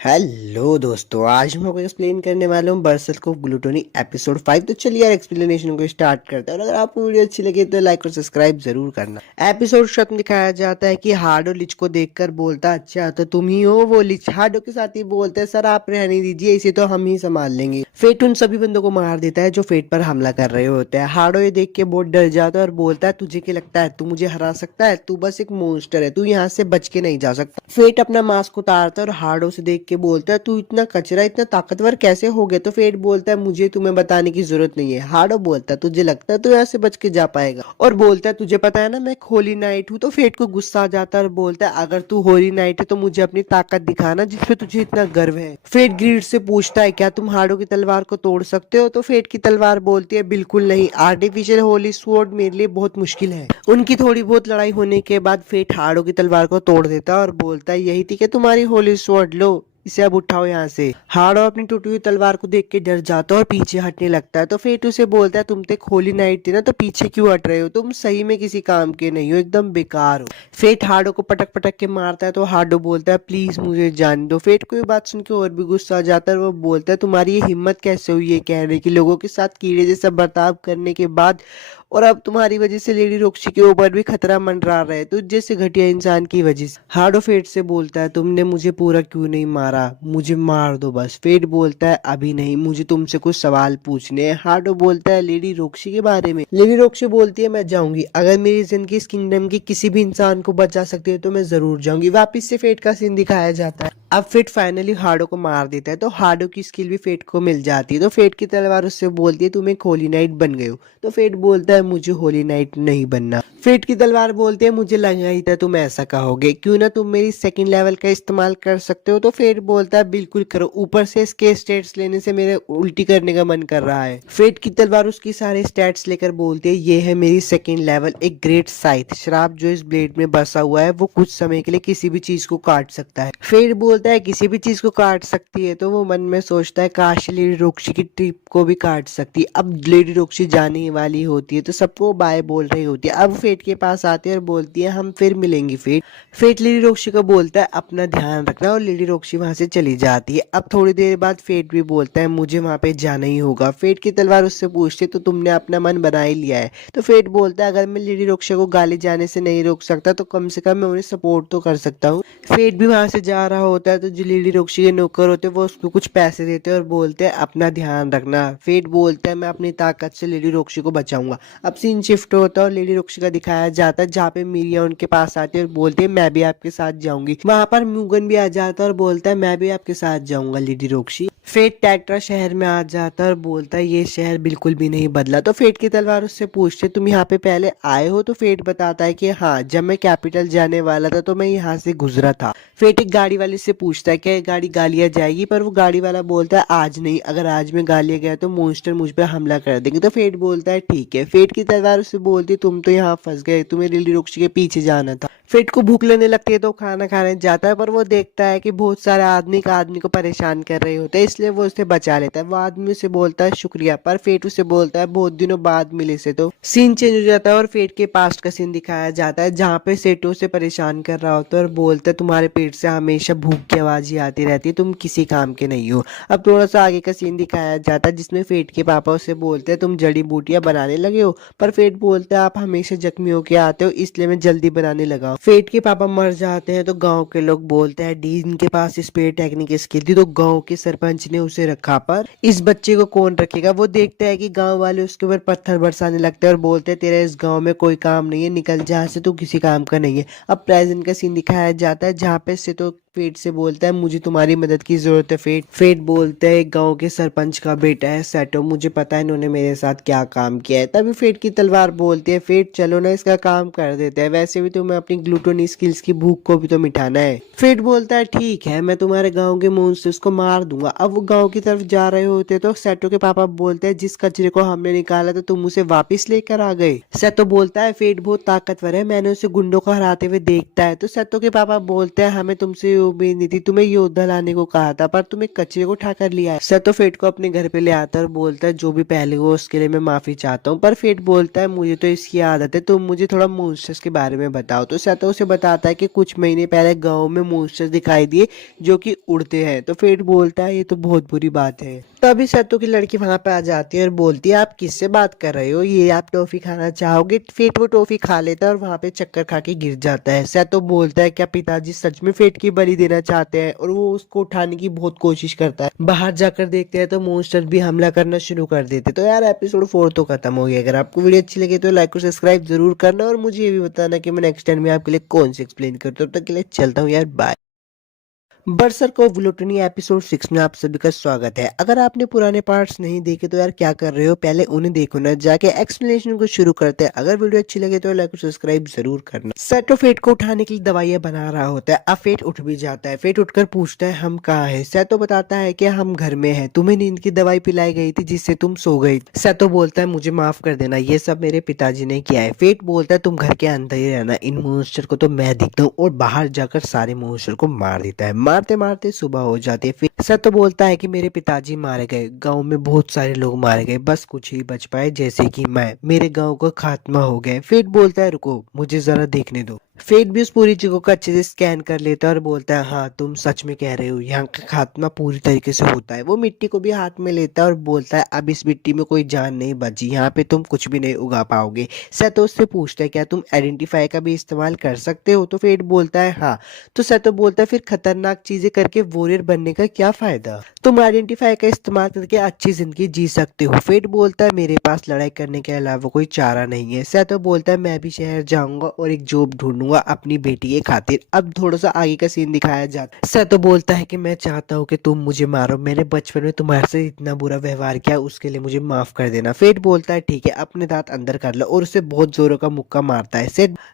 हेलो दोस्तों, आज मैं आपको एक्सप्लेन करने वाला हूँ बरसर्क ऑफ ग्लूटोनी एपिसोड 5। तो चलिए यार एक्सप्लेनेशन को स्टार्ट करते हैं, और अगर आपको वीडियो अच्छी लगे तो लाइक और सब्सक्राइब जरूर करना। एपिसोड शुरू में दिखाया जाता है कि हार्डो लिच को देखकर बोलता अच्छा तो तुम ही हो वो लिच। हार्डो के साथ ही बोलते हैं सर आप रहने दीजिए, इसे तो हम ही संभाल लेंगे। फेट उन सभी बंदों को मार देता है जो फेट पर हमला कर रहे होते हैं। हार्डो ये देख के बहुत डर जाता है और बोलता है तुझे क्या लगता है तू मुझे हरा सकता है, तू बस एक मॉन्स्टर है, तू यहाँ से बच के नहीं जा सकता। फेट अपना मास्क उतारता है और हार्डो से देख के बोलता है तू इतना कचरा इतना ताकतवर कैसे हो गया। तो फेट बोलता है मुझे तुम्हें बताने की जरूरत नहीं है। हार्डो बोलता है तुझे लगता है तू यहाँ से बच के जा पाएगा, और बोलता है तुझे पता है ना मैं होली नाइट हूँ। तो फेट को गुस्सा आ जाता है और बोलता है अगर तू होली नाइट है तो मुझे अपनी ताकत दिखाना जिसपे तुझे इतना गर्व है। फेट ग्रीड से पूछता है क्या तुम हार्डो की तलवार को तोड़ सकते हो। तो फेट की तलवार बोलती है बिल्कुल नहीं, आर्टिफिशियल होली स्वॉर्ड मेरे लिए बहुत मुश्किल है। उनकी थोड़ी बहुत लड़ाई होने के बाद फेट हार्डो की तलवार को तोड़ देता है और बोलता है यही थी कि तुम्हारी होली स्वॉर्ड, लो इसे अब उठाओ यहाँ से। हार्डो अपनी टूटी हुई तलवार को देख के डर जाता है और पीछे हटने लगता है। तो फेट उसे बोलता है तुम तो एक होली नाइट थी ना, तो पीछे क्यों हट रहे हो, तुम सही में किसी काम के नहीं हो, एकदम बेकार हो। फेट हार्डो को पटक पटक के मारता है तो हार्डो बोलता है प्लीज मुझे जान दो। फेट को ये बात सुन के और भी गुस्सा आ जाता है और वो बोलता है तुम्हारी ये हिम्मत कैसे हुई है कहने की, लोगों के साथ कीड़े जैसा बर्ताव करने के बाद, और अब तुम्हारी वजह से लेडी रोक्सी के ऊपर भी खतरा मंडरा रहा है, तुझ जैसे घटिया इंसान की वजह से। हार्डो फेट से बोलता है तुमने मुझे पूरा क्यों नहीं मारा, मुझे मार दो बस। फेट बोलता है अभी नहीं, मुझे तुमसे कुछ सवाल पूछने हैं। हार्डो बोलता है लेडी रोक्सी के बारे में। लेडी रोक्सी बोलती है मैं जाऊंगी, अगर मेरी जिंदगी इस किंगडम के किसी भी इंसान को बचा सकती है तो मैं जरूर जाऊंगी। वापिस से फेट का सीन दिखाया जाता है। अब फेट फाइनली हार्डो को मार देता है तो हार्डो की स्किल भी फेट को मिल जाती है। तो फेट की तलवार उससे बोलती है तुम एक होली नाइट बन गए हो। तो फेट बोलता है मुझे होली नाइट नहीं बनना। फेट की तलवार बोलती है मुझे लगा ही था तुम ऐसा कहोगे, क्यों ना तुम मेरी सेकंड लेवल का इस्तेमाल कर सकते हो। तो फेट बोलता है बिल्कुल करो, ऊपर से इसके स्टेट्स लेने से मेरे उल्टी करने का मन कर रहा है। फेट की तलवार उसकी सारे स्टेट्स लेकर बोलती है ये है मेरी सेकंड लेवल एक ग्रेट साइथ, श्राप जो इस ब्लेड में बसा हुआ है वो कुछ समय के लिए किसी भी चीज को काट सकता है। फेट बोलता है किसी भी चीज को काट सकती है, तो वो मन में सोचता है काश लेडी रोक्सी की ट्रिप को भी काट सकती। अब लेडी रोक्सी जाने वाली होती है तो सबको बाय बोल रही होती है। अब फेट के पास आती है और बोलती है हम फिर मिलेंगी फेट। फेट लेडी रोक्सी को बोलता है अपना ध्यान रखना, और लेडी रोक्सी वहां से चली जाती है। अब थोड़ी देर बाद फेट भी बोलता है मुझे वहां पे जाना ही होगा। फेट की तलवार उससे पूछती है तो तुमने अपना मन बना ही लिया है। तो फेट बोलता है अगर मैं लेडी रोक्सी को गाली जाने से नहीं रोक सकता तो कम से कम मैं उन्हें सपोर्ट तो कर सकता हूँ। फेट भी वहां से जा रहा होता है तो जो लेडी रोक्सी के नौकर होते हैं वो उसको कुछ पैसे देते हैं और बोलते हैं अपना ध्यान रखना। फेट बोलता है मैं अपनी ताकत से लेडी रोक्सी को बचाऊंगा। अब सीन शिफ्ट होता है और लेडी रोक्सी का दिखाया जाता है जहाँ पे मीरिया उनके पास आती है और बोलती है मैं भी आपके साथ जाऊंगी। वहां पर म्यूगन भी आ जाता है और बोलता है मैं भी आपके साथ जाऊंगा लेडी रोक्सी। फेट टैक्ट्रा शहर में आ जाता है और बोलता है ये शहर बिल्कुल भी नहीं बदला। तो फेट की तलवार उससे पूछते तुम यहाँ पे पहले आए हो। तो फेट बताता है कि हाँ जब मैं कैपिटल जाने वाला था तो मैं यहाँ से गुजरा था। फेट एक गाड़ी वाले से पूछता है कि ये गाड़ी गालिया जाएगी, पर वो गाड़ी वाला बोलता है आज नहीं, अगर आज में गालिया गया तो मॉन्स्टर मुझ पे हमला कर देंगे। तो फेट बोलता है ठीक है। फेट की तलवार उससे बोलती है तुम तो यहाँ फंस गए, तुम्हें लेडी रोक्सी के पीछे जाना था। फेट को भूख लगने लगती है तो खाना खाने जाता है, पर वो देखता है कि बहुत सारे आदमी को परेशान कर रहे होते हैं, इसलिए वो उसे बचा लेता है। वो आदमी उसे बोलता है शुक्रिया, पर फेट उसे बोलता है बहुत दिनों बाद मिले से। तो सीन चेंज हो जाता है और फेट के पास्ट का सीन दिखाया जाता है जहाँ पे सेटो से परेशान कर रहा होता है और बोलता है तुम्हारे पेट से हमेशा भूख की आवाज ही आती रहती है, तुम किसी काम के नहीं हो। अब थोड़ा सा आगे का सीन दिखाया जाता है जिसमें फेट के पापा उसे बोलते हैं तुम जड़ी बूटियां बनाने लगे हो, पर फेट बोलता है आप हमेशा जख्मी होके आते हो इसलिए मैं जल्दी बनाने लगा। फेट के पापा मर जाते हैं तो गांव के लोग बोलते हैं डीन के पास स्पेयर टेक्निक स्किल थी तो गांव के सरपंच ने उसे रखा, पर इस बच्चे को कौन रखेगा। वो देखता है कि गांव वाले उसके ऊपर पत्थर बरसाने लगते हैं और बोलते हैं तेरा इस गांव में कोई काम नहीं है, निकल जहाँ से, तू किसी काम का नहीं है। अब प्रेजेंट का सीन दिखाया जाता है जहाँ पे से तो फेट से बोलता है मुझे तुम्हारी मदद की जरूरत है फेट। फेट बोलता है गांव के सरपंच का बेटा है सेटो, मुझे पता है इन्होंने मेरे साथ क्या काम किया है। तभी फेट की तलवार बोलती है फेट चलो ना इसका काम कर देते हैं, वैसे भी तुम्हें अपनी ग्लूटोनी स्किल्स की भूख को भी तो मिटाना है। फेट बोलता है ठीक है मैं तुम्हारे गाँव के मॉन्स्टर्स को मार दूंगा। अब वो गाँव की तरफ जा रहे होते तो सेटो के पापा बोलते हैं जिस कचरे को हमने निकाला था तुम उसे वापिस लेकर आ गए। सेटो बोलता है फेट बहुत ताकतवर है, मैंने उसे गुंडों को हराते हुए देखता है। तो सेटो के पापा बोलते हैं हमें तुमसे उम्मीद नहीं थी, तुम्हें योद्धा लाने को कहा था पर तुम्हें कचरे को उठा कर लिया है। सेटो फेट को अपने घर पे ले आता है और बोलता है जो भी पहले हुआ उसके लिए मैं माफी चाहता हूँ। पर फेट बोलता है मुझे तो इसकी आदत है, तुम मुझे थोड़ा मॉन्स्टर्स के बारे में बताओ। तो सेटो उसे बताता है कि कुछ महीने पहले गाँव में मॉन्स्टर्स दिखाई दिए जो कि उड़ते हैं। तो फेट बोलता है ये तो बहुत बुरी बात है। तभी सेटो की लड़की वहां पे आ जाती है और बोलती है आप किससे बात कर रहे हो, ये आप टॉफी खाना चाहोगे। फेट वो टॉफी खा लेता है और वहां पे चक्कर खा के गिर जाता है। सेटो बोलता है क्या पिताजी सच में फेट की बलि देना चाहते हैं, और वो उसको उठाने की बहुत कोशिश करता है। बाहर जाकर देखते हैं तो मॉन्स्टर भी हमला करना शुरू कर देते। तो यार एपिसोड 4 तो खत्म हो गया। अगर आपको वीडियो अच्छी लगे तो लाइक और सब्सक्राइब जरूर करना, और मुझे ये भी बताना कि मैं नेक्स्ट टाइम में आपके लिए कौन सी एक्सप्लेन करता हूँ। तब तक के लिए चलता हूँ यार, बाय। बरसर को ग्लूटनी एपिसोड 6 में आप सभी का स्वागत है। अगर आपने पुराने पार्ट्स नहीं देखे तो यार क्या कर रहे हो, पहले उन्हें देखो ना। जाके एक्सप्लेनेशन को शुरू करते हैं। अगर वीडियो अच्छी लगे तो लाइक और सब्सक्राइब जरूर करना। सेटो फेट को उठाने के लिए दवाइयां बना रहा होता है। अब फेट उठ भी जाता है। फेट उठकर पूछता है हम कहाँ हैं। सेटो बताता है कि हम घर में हैं, तुम्हें नींद की दवाई पिलाई गई थी जिससे तुम सो गई। सेटो बोलता है मुझे माफ कर देना, ये सब मेरे पिताजी ने किया है। फेट बोलता है तुम घर के अंदर ही रहना, इन मॉन्स्टर को तो मैं दिखता हूँ, और बाहर जाकर सारे मॉन्स्टर को मार देता है। मारते मारते सुबह हो जाती है। फिर सत्य बोलता है कि मेरे पिताजी मारे गए, गांव में बहुत सारे लोग मारे गए, बस कुछ ही बच पाए जैसे कि मैं, मेरे गांव का खात्मा हो गया। फेट बोलता है रुको मुझे जरा देखने दो। फेट भी उस पूरी जगह को अच्छे से स्कैन कर लेता है और बोलता है हाँ तुम सच में कह रहे हो, यहाँ का खात्मा पूरी तरीके से होता है। वो मिट्टी को भी हाथ में लेता है और बोलता है अब इस मिट्टी में कोई जान नहीं बची, यहाँ पे तुम कुछ भी नहीं उगा पाओगे। सतो उससे पूछता है क्या तुम आइडेंटिफाई का भी इस्तेमाल कर सकते हो। तो फेट बोलता है हाँ। तो सतो बोलता है फिर खतरनाक चीजें करके वॉरियर बनने का क्या फायदा, तुम आइडेंटिफाई का इस्तेमाल करके अच्छी जिंदगी जी सकते हो। फेट बोलता है मेरे पास लड़ाई करने के अलावा कोई चारा नहीं है। सतो बोलता है मैं भी शहर जाऊंगा और एक जॉब ढूंढूंगा अपनी बेटी के खातिर। अब थोड़ा सा आगे का सीन दिखाया जाता है। सतो बोलता है कि मैं चाहता हूँ कि तुम मुझे मारो, मैंने बचपन में तुम्हारे से इतना बुरा व्यवहार किया उसके लिए मुझे माफ कर देना। फेट बोलता है ठीक है, अपने दांत अंदर कर लो, और उसे बहुत जोरों का मुक्का मारता है।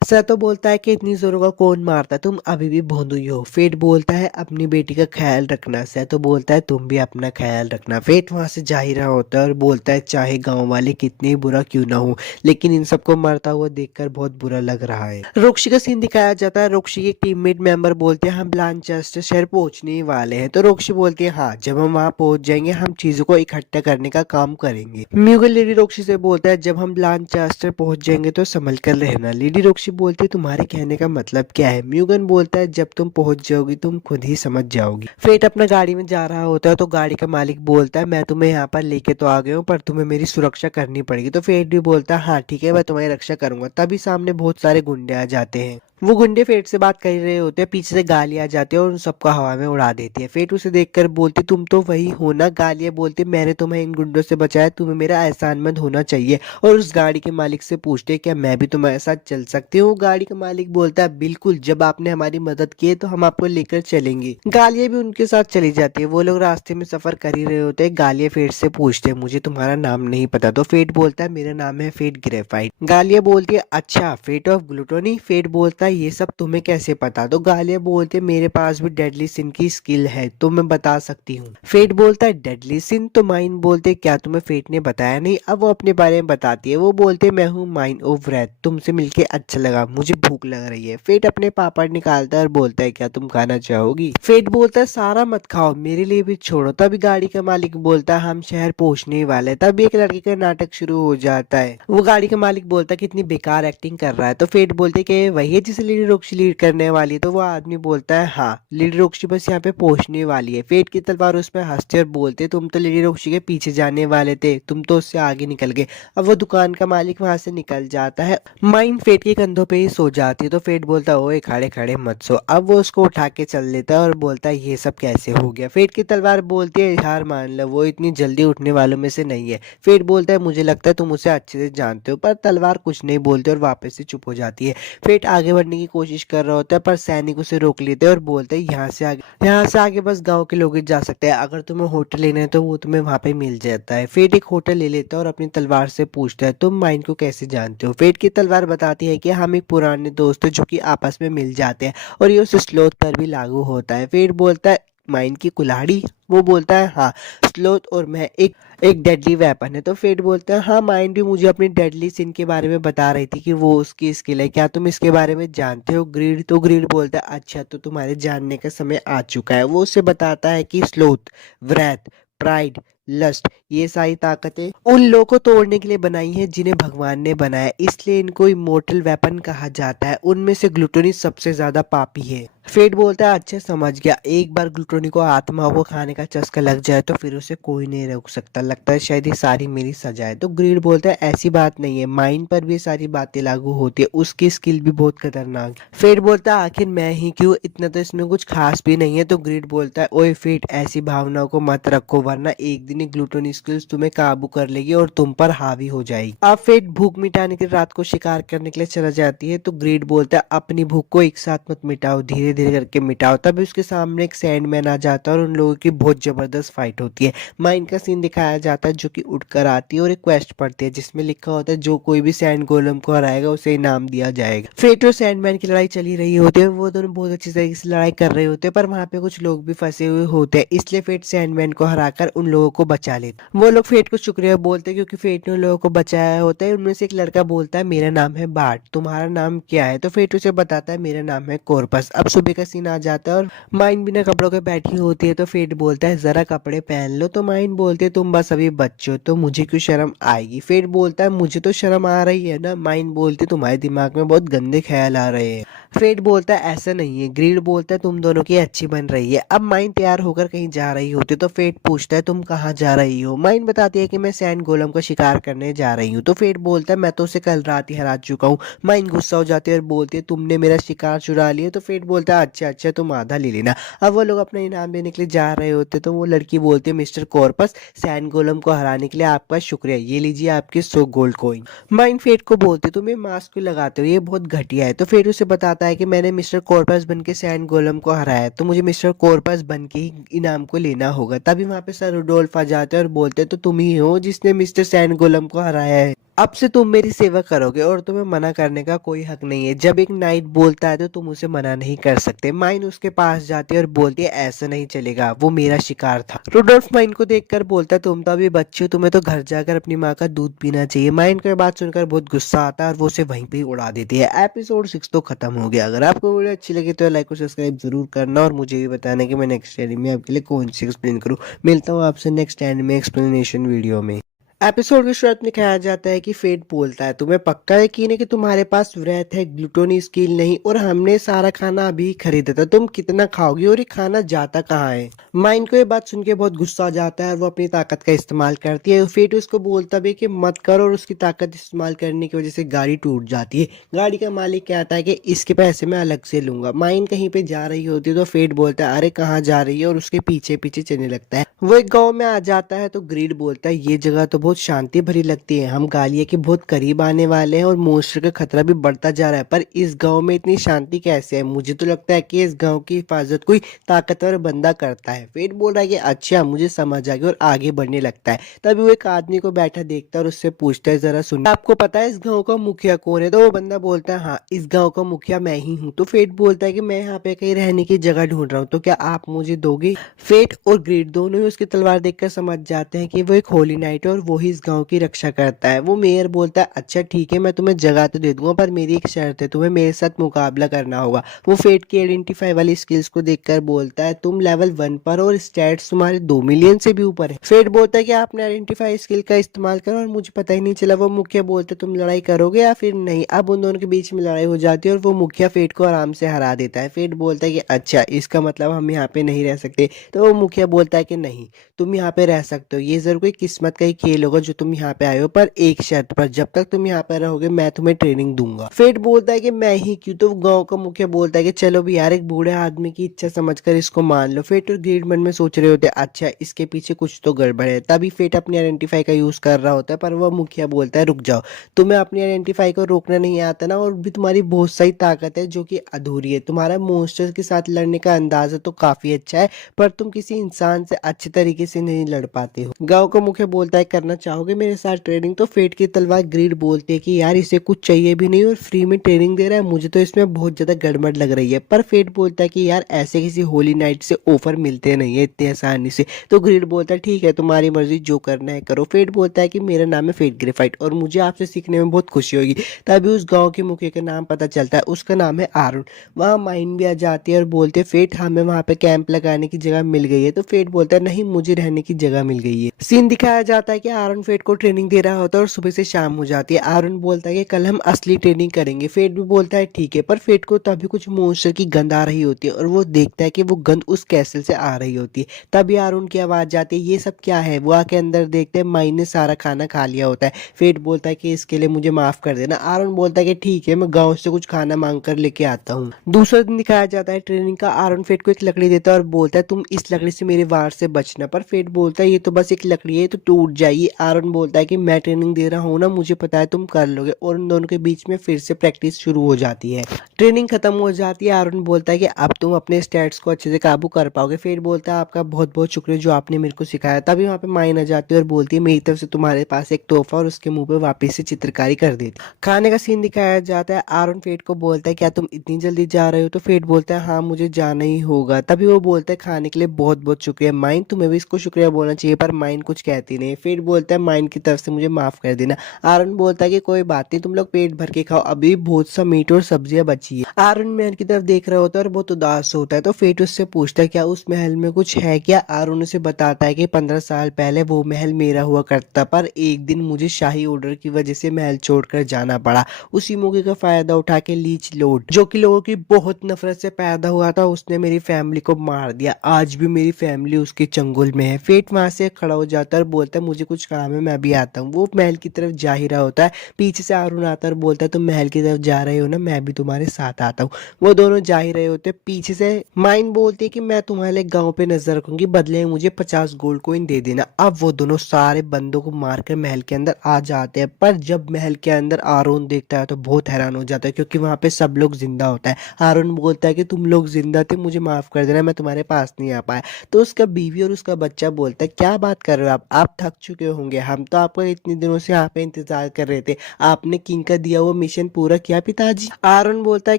सतो बोलता है कि इतनी जोरों का कौन मारता है, तुम अभी भी भोंदू ही हो। फेट बोलता है अपनी बेटी का ख्याल रखना। सतो बोलता है तुम भी अपना ख्याल रखना। फेट वहां से जा ही रहा होता है और बोलता है चाहे गांव वाले कितने बुरा क्यों ना हो, लेकिन इन सबको मरता हुआ देखकर बहुत बुरा लग रहा है। रोक्शी का सीन दिखाया जाता है। रोक्शी के टीममेट मेंबर बोलते हैं हम ब्लानचेस्टर शहर पहुंचने ही वाले हैं। तो रोक्शी बोलती है हाँ जब हम वहां पहुंच जाएंगे हम चीजों को इकट्ठा करने का काम करेंगे। म्यूगल लेडी रोक्शी से बोलता है जब हम ब्लानचेस्टर पहुंच जाएंगे तो संभल कर रहना। लेडी रोक्शी बोलती है तुम्हारे कहने का मतलब क्या है। म्यूगन बोलता है जब तुम पहुंच जाओगी तुम खुद ही समझ जाओगी। फेट अपना गाड़ी में जा रहा होता है तो गाड़ी का मालिक बोलता है मैं तुम्हें यहाँ पर लेके तो आ गया हूँ पर तुम्हें मेरी सुरक्षा करनी पड़ेगी। तो फेट भी बोलता है हाँ ठीक है मैं तुम्हारी रक्षा करूंगा। तभी सामने बहुत सारे गुंडे आ जाते हैं। वो गुंडे फेट से बात कर रहे होते हैं, पीछे से गालियां आ जाती है और उन सबको हवा में उड़ा देती है। फेट उसे देखकर बोलती तुम तो वही हो ना। गालियां बोलती मैंने तुम्हें इन गुंडों से बचाया, तुम्हें मेरा एहसानमंद होना चाहिए। और उस गाड़ी के मालिक से पूछते क्या मैं भी तुम्हारे साथ चल सकती हूँ। गाड़ी का मालिक बोलता है बिल्कुल, जब आपने हमारी मदद की है तो हम आपको लेकर चलेंगे। गालियां भी उनके साथ चली जाती है। वो लोग रास्ते में सफर कर ही रहे होते हैं। गालियां फेट से पूछते हैं मुझे तुम्हारा नाम नहीं पता। तो फेट बोलता है मेरा नाम है फेट ग्रेफाइट। गालियां बोलती है अच्छा फेट ऑफ ग्लूटोनी। फेट बोलता है ये सब तुम्हें कैसे पता। तो गालियां बोलते मेरे पास भी डेडली सिन की स्किल है तो मैं बता सकती हूँ। फेट बोलता है डेडली सिन। तो माइन बोलते क्या तुम्हें फेट ने बताया नहीं। अब वो अपने बारे में बताती है। वो बोलते मैं हूँ माइन ऑफ रेथ, तुमसे मिलके अच्छा लगा, मुझे भूख लग रही है। फेट अपने पापड़ निकालता है और बोलता है क्या तुम खाना चाहोगी। फेट बोलता है सारा मत खाओ मेरे लिए भी छोड़ो। तभी गाड़ी का मालिक बोलता है हम शहर पहुंचने ही वाले हैं। तभी एक लड़की का नाटक शुरू हो जाता है। वो गाड़ी का मालिक बोलता है कितनी बेकार एक्टिंग कर रहा है। तो फेट बोलते कि वही है जिसे लेडी रोक्शी लीड करने वाली है। तो वो आदमी बोलता है हाँ लेडी रोक्शी बस यहाँ पे पहुंचने वाली है। फेट की तलवार उसमें हंसते और बोलते तुम तो लेडी रोक्शी के पीछे जाने वाले थे, तुम तो उससे आगे निकल गए। अब वो दुकान का मालिक वहां से निकल जाता है। माइन फेट के कंधों पे ही सो जाती है। तो फेट बोलता है ओए खड़े खड़े मत सो। अब वो उसको उठा के चल लेता है और बोलता है ये सब कैसे हो गया। फेट की तलवार बोलती है हार मान लो, वो इतनी जल्दी उठने वालों में से नहीं है। फेट बोलता है मुझे लगता है तुम उसे अच्छे से जानते हो। पर तलवार कुछ नहीं बोलती और वापस से चुप हो जाती है। फेट आगे बढ़ने की कोशिश कर रहा होता है, पर सैनिक उसे रोक लेते हैं और बोलते हैं यहाँ से आगे बस गांव के लोग ही जा सकते हैं। अगर तुम्हें होटल लेना है तो वो तुम्हें वहां पे मिल जाता है। फेट एक होटल ले लेता है और अपनी तलवार से पूछता है तुम माइन को कैसे जानते हो। फेट की तलवार बताती है कि हम एक पुराने दोस्त हैं जो कि आपस में मिल जाते हैं, और ये उस स्लोथ पर भी लागू होता है। फेट बोलता है माइन की कुल्हाड़ी। वो बोलता है हाँ, स्लोथ और मैं एक डेडली वेपन है। तो फेट बोलता है हाँ, माइंड भी मुझे अपनी डेडली सिन के बारे में बता रही थी कि वो उसकी स्किल है, क्या तुम इसके बारे में जानते हो। ग्रीड बोलता है अच्छा, तो तुम्हारे जानने का समय आ चुका है। वो उसे बताता है कि स्लोथ, व्रैथ, प्राइड, लस्ट, ये सारी ताकतें उन लोगों को तोड़ने के लिए बनाई है जिन्हें भगवान ने बनाया, इसलिए इनको इमोर्टल वेपन कहा जाता है। उनमें से ग्लूटोनी सबसे ज्यादा पापी है। फेट बोलता है अच्छा समझ गया, एक बार ग्लूटोनी को आत्माओं को खाने का चस्का लग जाए तो फिर उसे कोई नहीं रोक सकता। लगता है शायद ये सारी मेरी सजा है। तो ग्रीड बोलता है ऐसी बात नहीं है, माइंड पर भी सारी बातें लागू होती है, उसकी स्किल भी बहुत खतरनाक है। फेट बोलता है आखिर मैं ही क्यों, इतना तो इसमें कुछ खास भी नहीं है। तो ग्रीड बोलता है ओए फेट, ऐसी भावनाओं को मत रखो वरना एक दिन ग्लूटोनी स्किल्स तुम्हें काबू कर लेगी और तुम पर हावी हो जाएगी। अब फेट भूख मिटाने की रात को शिकार करने के लिए चला जाती है। तो ग्रीड बोलता है अपनी भूख को एक साथ मत मिटाओ, धीरे धीरे करके मिटाओ। तभी उसके सामने एक सैंडमैन आ जाता है और उन लोगों की बहुत जबरदस्त फाइट होती है। माइन का सीन दिखाया जाता है जो कि उठकर आती है और एक क्वेस्ट पढ़ती है जिसमें लिखा होता है जो कोई भी सैंड गोलम को हराएगा उसे इनाम दिया जाएगा। फेट और सैंडमैन की लड़ाई चली रही होती है, वो दोनों बहुत अच्छी तरीके से लड़ाई कर रहे होते हैं, पर वहां पे कुछ लोग भी फंसे हुए होते हैं, इसलिए फेट सैंडमैन को हराकर उन लोगों को बचा लेता। वो लोग फेट को शुक्रिया बोलते हैं क्योंकि फेट ने उन लोगों को बचाया होता है। उनमें से एक लड़का बोलता है मेरा नाम है बार्ट, तुम्हारा नाम क्या है। तो फेट उसे बताता है मेरा नाम है कॉर्पस। अब सुबह का सीन आ जाता है और माइन बिना कपड़ों के बैठी होती है। तो फेट बोलता है जरा कपड़े पहन लो। तो माइन बोलते है तुम बस अभी बच्चे हो तो मुझे क्यों शर्म आएगी। फेट बोलता है मुझे तो शर्म आ रही है ना। माइन बोलते तुम्हारे दिमाग में बहुत गंदे ख्याल आ रहे हैं। फेट बोलता है ऐसा नहीं है। ग्रीड बोलता है तुम दोनों की अच्छी बन रही है। अब माइन तैयार होकर कहीं जा रही होती है, तो फेट पूछता है तुम कहाँ जा रही हो। माइन बताती है कि मैं सैंड गोलम का शिकार करने जा रही हूँ। तो फेट बोलता है मैं तो उसे कल रात ही हरा चुका हूँ। माइन गुस्सा हो जाती है और बोलती है तुमने मेरा शिकार चुरा लिया। तो फेट बोलता है अच्छा अच्छा, तुम आधा ले लेना। अब वो लोग अपना इनाम देने के लिए जा रहे होते तो वो लड़की बोलती है मिस्टर कॉर्पस, सैंड गोलम को हराने के लिए आपका शुक्रिया, ये लीजिए आपके 100 गोल्ड कॉइन। माइन फेट को बोलते तुम ये मास्क क्यों लगाते हो, ये बहुत घटिया है। तो फेट उसे बताता है कि मैंने मिस्टर कॉर्पस बन के सैंड गोलम को हराया, तो मुझे मिस्टर कॉर्पस बन के ही इनाम को लेना होगा। तभी वहां पे सर रुडोल्फ आ जाते हैं और बोलते तो तुम ही हो जिसने मिस्टर सैंड गोलम को हराया है, अब से तुम मेरी सेवा करोगे और तुम्हें मना करने का कोई हक नहीं है। जब एक नाइट बोलता है तो तुम उसे मना नहीं कर सकते। माइन उसके पास जाती है और बोलती है ऐसा नहीं चलेगा, वो मेरा शिकार था। रुडोल्फ माइन को देखकर बोलता है तुम तो अभी बच्चे हो, तुम्हें तो घर जाकर अपनी माँ का दूध पीना चाहिए। माइन को बात सुनकर बहुत गुस्सा आता है और वो उसे वहीं पे ही उड़ा देती है। एपिसोड 6 तो खत्म हो गया। अगर आपको वीडियो अच्छी लगी तो लाइक और सब्सक्राइब जरूर करना और मुझे भी बताना कि मैं नेक्स्ट एनिमे आपके लिए कौन सी एक्सप्लेन करूँ। मिलता हूँ आपसे नेक्स्ट एनिमे एक्सप्लेनेशन वीडियो में। एपिसोड की शुरुआत में कहा जाता है कि फेट बोलता है तुम्हें पक्का यकीन है कि तुम्हारे पास व्रत है, ग्लूटोनी स्किल नहीं, और हमने सारा खाना अभी खरीदा था, तुम कितना खाओगी और ये खाना जाता कहाँ है। माइन को ये बात सुन के बहुत गुस्सा आ जाता है और वो अपनी ताकत का इस्तेमाल करती है। फेट उसको बोलता भी कि मत करो और उसकी ताकत इस्तेमाल करने की वजह से गाड़ी टूट जाती है। गाड़ी का मालिक कहता है कि इसके पैसे मैं अलग से लूंगा। माइन कहीं पे जा रही होती है तो फेट बोलता है अरे कहाँ जा रही है, और उसके पीछे पीछे चलने लगता है। वो एक गाँव में आ जाता है तो ग्रीड बोलता है ये जगह तो बहुत शांति भरी लगती है, हम गालिया के बहुत करीब आने वाले हैं और मॉन्स्टर का खतरा भी बढ़ता जा रहा है, पर इस गांव में इतनी शांति कैसे है। मुझे तो लगता है कि इस गांव की हिफाजत कोई ताकतवर बंदा करता है। फेट बोल रहा है कि अच्छा मुझे समझ आ गया और आगे बढ़ने लगता है। तभी वो एक आदमी को बैठा देखता है और उससे पूछता है जरा सुन आपको पता है इस गाँव का मुखिया कौन है। तो वो बंदा बोलता है हाँ, इस गाँव का मुखिया मैं ही हूँ। तो फेट बोलता है कि मैं यहाँ पे कहीं रहने की जगह ढूंढ रहा हूँ, तो क्या आप मुझे दोगे। फेट और ग्रीड दोनों ही उसकी तलवार देखकर समझ जाते हैं कि वो एक होली नाइट है और वो ही इस गांव की रक्षा करता है। वो मेयर बोलता है अच्छा ठीक है, मैं तुम्हें जगह तो दे दूंगा, पर मेरी एक शर्त है, तुम्हें मेरे साथ मुकाबला करना होगा। वो फेट की आइडेंटिफाई वाली स्किल्स को देखकर बोलता है तुम लेवल 1 पर और स्टैट्स तुम्हारे 2 मिलियन से भी ऊपर है। फेट बोलता है कि आपने आइडेंटिफाई स्किल का इस्तेमाल करा और मुझे पता ही नहीं चला। वो मुखिया बोलते तुम लड़ाई करोगे या फिर नहीं। अब उन दोनों के बीच में लड़ाई हो जाती है और वो मुखिया फेट को आराम से हरा देता है। फेट बोलता है कि अच्छा इसका मतलब हम यहाँ पे नहीं रह सकते। तो वो मुखिया बोलता है कि नहीं, तुम यहाँ पे रह सकते हो, ये जरूर कोई किस्मत का ही खेल होगा जो तुम यहाँ पे आए हो, पर एक शर्त पर, जब तक तुम यहाँ पे रहोगे मैं तुम्हें ट्रेनिंग दूंगा। फेट बोलता है कि मैं ही क्यों, तो गांव का मुखिया बोलता है कि चलो भी यार, एक बूढ़े आदमी की इच्छा समझकर इसको मान लो। फेट और ग्रीड मन में सोच रहे होते हैं अच्छा इसके पीछे कुछ तो गड़बड़ है। तभी फेट अपनी आइडेंटिफाई का यूज कर रहा होता है, पर वह मुखिया बोलता है रुक जाओ, तुम्हें अपनी आइडेंटिफाई को रोकना नहीं आता ना, और भी तुम्हारी बहुत सारी ताकत है जो कि अधूरी है। तुम्हारा मॉन्स्टर के साथ लड़ने का अंदाजा तो काफी अच्छा है, पर तुम किसी इंसान से अच्छे तरीके से नहीं लड़ पाते हो। गांव का मुखिया बोलता है करना चाहोगे मेरे साथ ट्रेनिंग, तो फेट की तलवार ग्रीड बोलते है कि यार इसे कुछ चाहिए भी नहीं और फ्री में ट्रेनिंग दे रहा है, मुझे तो इसमें बहुत ज्यादा गड़बड़ लग रही है। पर फेट बोलता है कि यार ऐसे किसी होली नाइट से ऑफर मिलते नहीं है इतने आसानी से। तो ग्रीड बोलता है ठीक है तुम्हारी मर्जी, जो करना है करो। फेट बोलता है कि मेरा नाम है फेट ग्रेफाइट और मुझे आपसे सीखने में बहुत खुशी होगी। तभी उस गांव के मुखिया का नाम पता चलता है, उसका नाम है आरुण। वहाँ माइन भी आ जाती है और बोलते फेट हमें वहाँ पे कैंप लगाने की जगह मिल गई है। तो फेट बोलता है नहीं, मुझे रहने की जगह मिल गई है। सीन दिखाया जाता है कि आरुण फेट को ट्रेनिंग दे रहा होता है और सुबह से शाम हो जाती है। आरुण बोलता है कि कल हम असली ट्रेनिंग करेंगे। फेट भी बोलता है ठीक है, पर फेट को तभी कुछ मॉन्स्टर की गंध आ रही होती है और वो देखता है कि वो गंध उस कैसल से आ रही होती है। तभी आरुण की आवाज जाती है ये सब क्या है। वो आके अंदर देखते हैं माइन ने सारा खाना खा लिया होता है। फेट बोलता है कि इसके लिए मुझे माफ कर देना। आरुण बोलता है कि ठीक है, मैं गांव से कुछ खाना मांग कर लेके आता हूँ। दूसरा दिन दिखाया जाता है ट्रेनिंग का। आरुण फेट को एक लकड़ी देता है और बोलता है तुम इस लकड़ी से मेरे वार से बचना। पर फेट बोलता है ये तो बस एक लकड़ी है, तो टूट जाएगी। आरुण बोलता है कि मैं ट्रेनिंग दे रहा हूँ ना, मुझे पता है तुम कर लोगे। और उन दोनों के बीच में फिर से प्रैक्टिस शुरू हो जाती है। ट्रेनिंग खत्म हो जाती है। आरुण बोलता है कि अब तुम अपने स्टैट्स को अच्छे से काबू कर पाओगे। फेट बोलता है आपका बहुत बहुत शुक्रिया जो आपने मेरे को सिखाया। तभी वहाँ पे माइन आ जाती है और बोलती है मेरी तरफ से तुम्हारे पास एक तोहफा, और उसके मुंह पे वापस से चित्रकारी कर देती। खाने का सीन दिखाया जाता है। आरुण फेट को बोलता है क्या तुम इतनी जल्दी जा रहे हो, तो फेट बोलता है हाँ मुझे जाना ही होगा। तभी वो बोलता है खाने के लिए बहुत बहुत शुक्रिया माइन, तुम्हें भी इसको शुक्रिया बोलना चाहिए। पर माइन कुछ कहती नहीं। फेट बोलता है माइन की तरफ से मुझे माफ कर देना। आरुण बोलता है कि कोई बात नहीं, तुम लोग पेट भर के खाओ, अभी बहुत सा मीट और सब्जियां बची है। आरुण महल की तरफ देख रहा होता है और बहुत उदास होता है। तो फेट उससे पूछता है क्या उस महल में कुछ है क्या। आरुण उसे बताता है कि 15 साल पहले वो महल मेरा हुआ करता, पर एक दिन मुझे शाही ऑर्डर की वजह से महल छोड़कर जाना पड़ा। उसी मौके का फायदा उठा के लीच लॉर्ड, जो कि लोगों की बहुत नफरत से पैदा हुआ था, उसने मेरी फैमिली को मार दिया। आज भी मेरी फैमिली उसके चंगुल में है। फेट वहां से खड़ा हो जाता है और बोलता है मुझे कुछ काम है, मैं भी आता हूँ। वो महल की तरफ जा ही रहा होता है, पीछे से आरुण आता है और बोलता है तुम महल की तरफ जा रहे हो ना, मैं भी तुम्हारे साथ आता हूँ। वो दोनों जा ही रहे होते। पीछे से माइन बोलती है कि मैं तुम्हारे गांव पे नजर रखूंगी, बदले में मुझे 50 गोल्ड कॉइन दे देना। अब वो दोनों सारे बंदों को मारकर महल के अंदर आ जाते हैं। पर जब महल के अंदर आरुण देखता है तो बहुत हैरान हो जाता है, क्योंकि वहां पे सब लोग जिंदा होता है। आरुण बोलता है कि तुम लोग जिंदा थे, मुझे माफ कर देना, मैं तुम्हारे पास नहीं आ पाया। तो उसका बीवी और उसका बच्चा बोलता है क्या बात कर रहे हो आप थक चुके होंगे, हम तो आपका इतने दिनों से यहाँ पे इंतजार कर रहे थे। आपने किंग का दिया हुआ मिशन पूरा किया पिताजी। आरुण बोलता है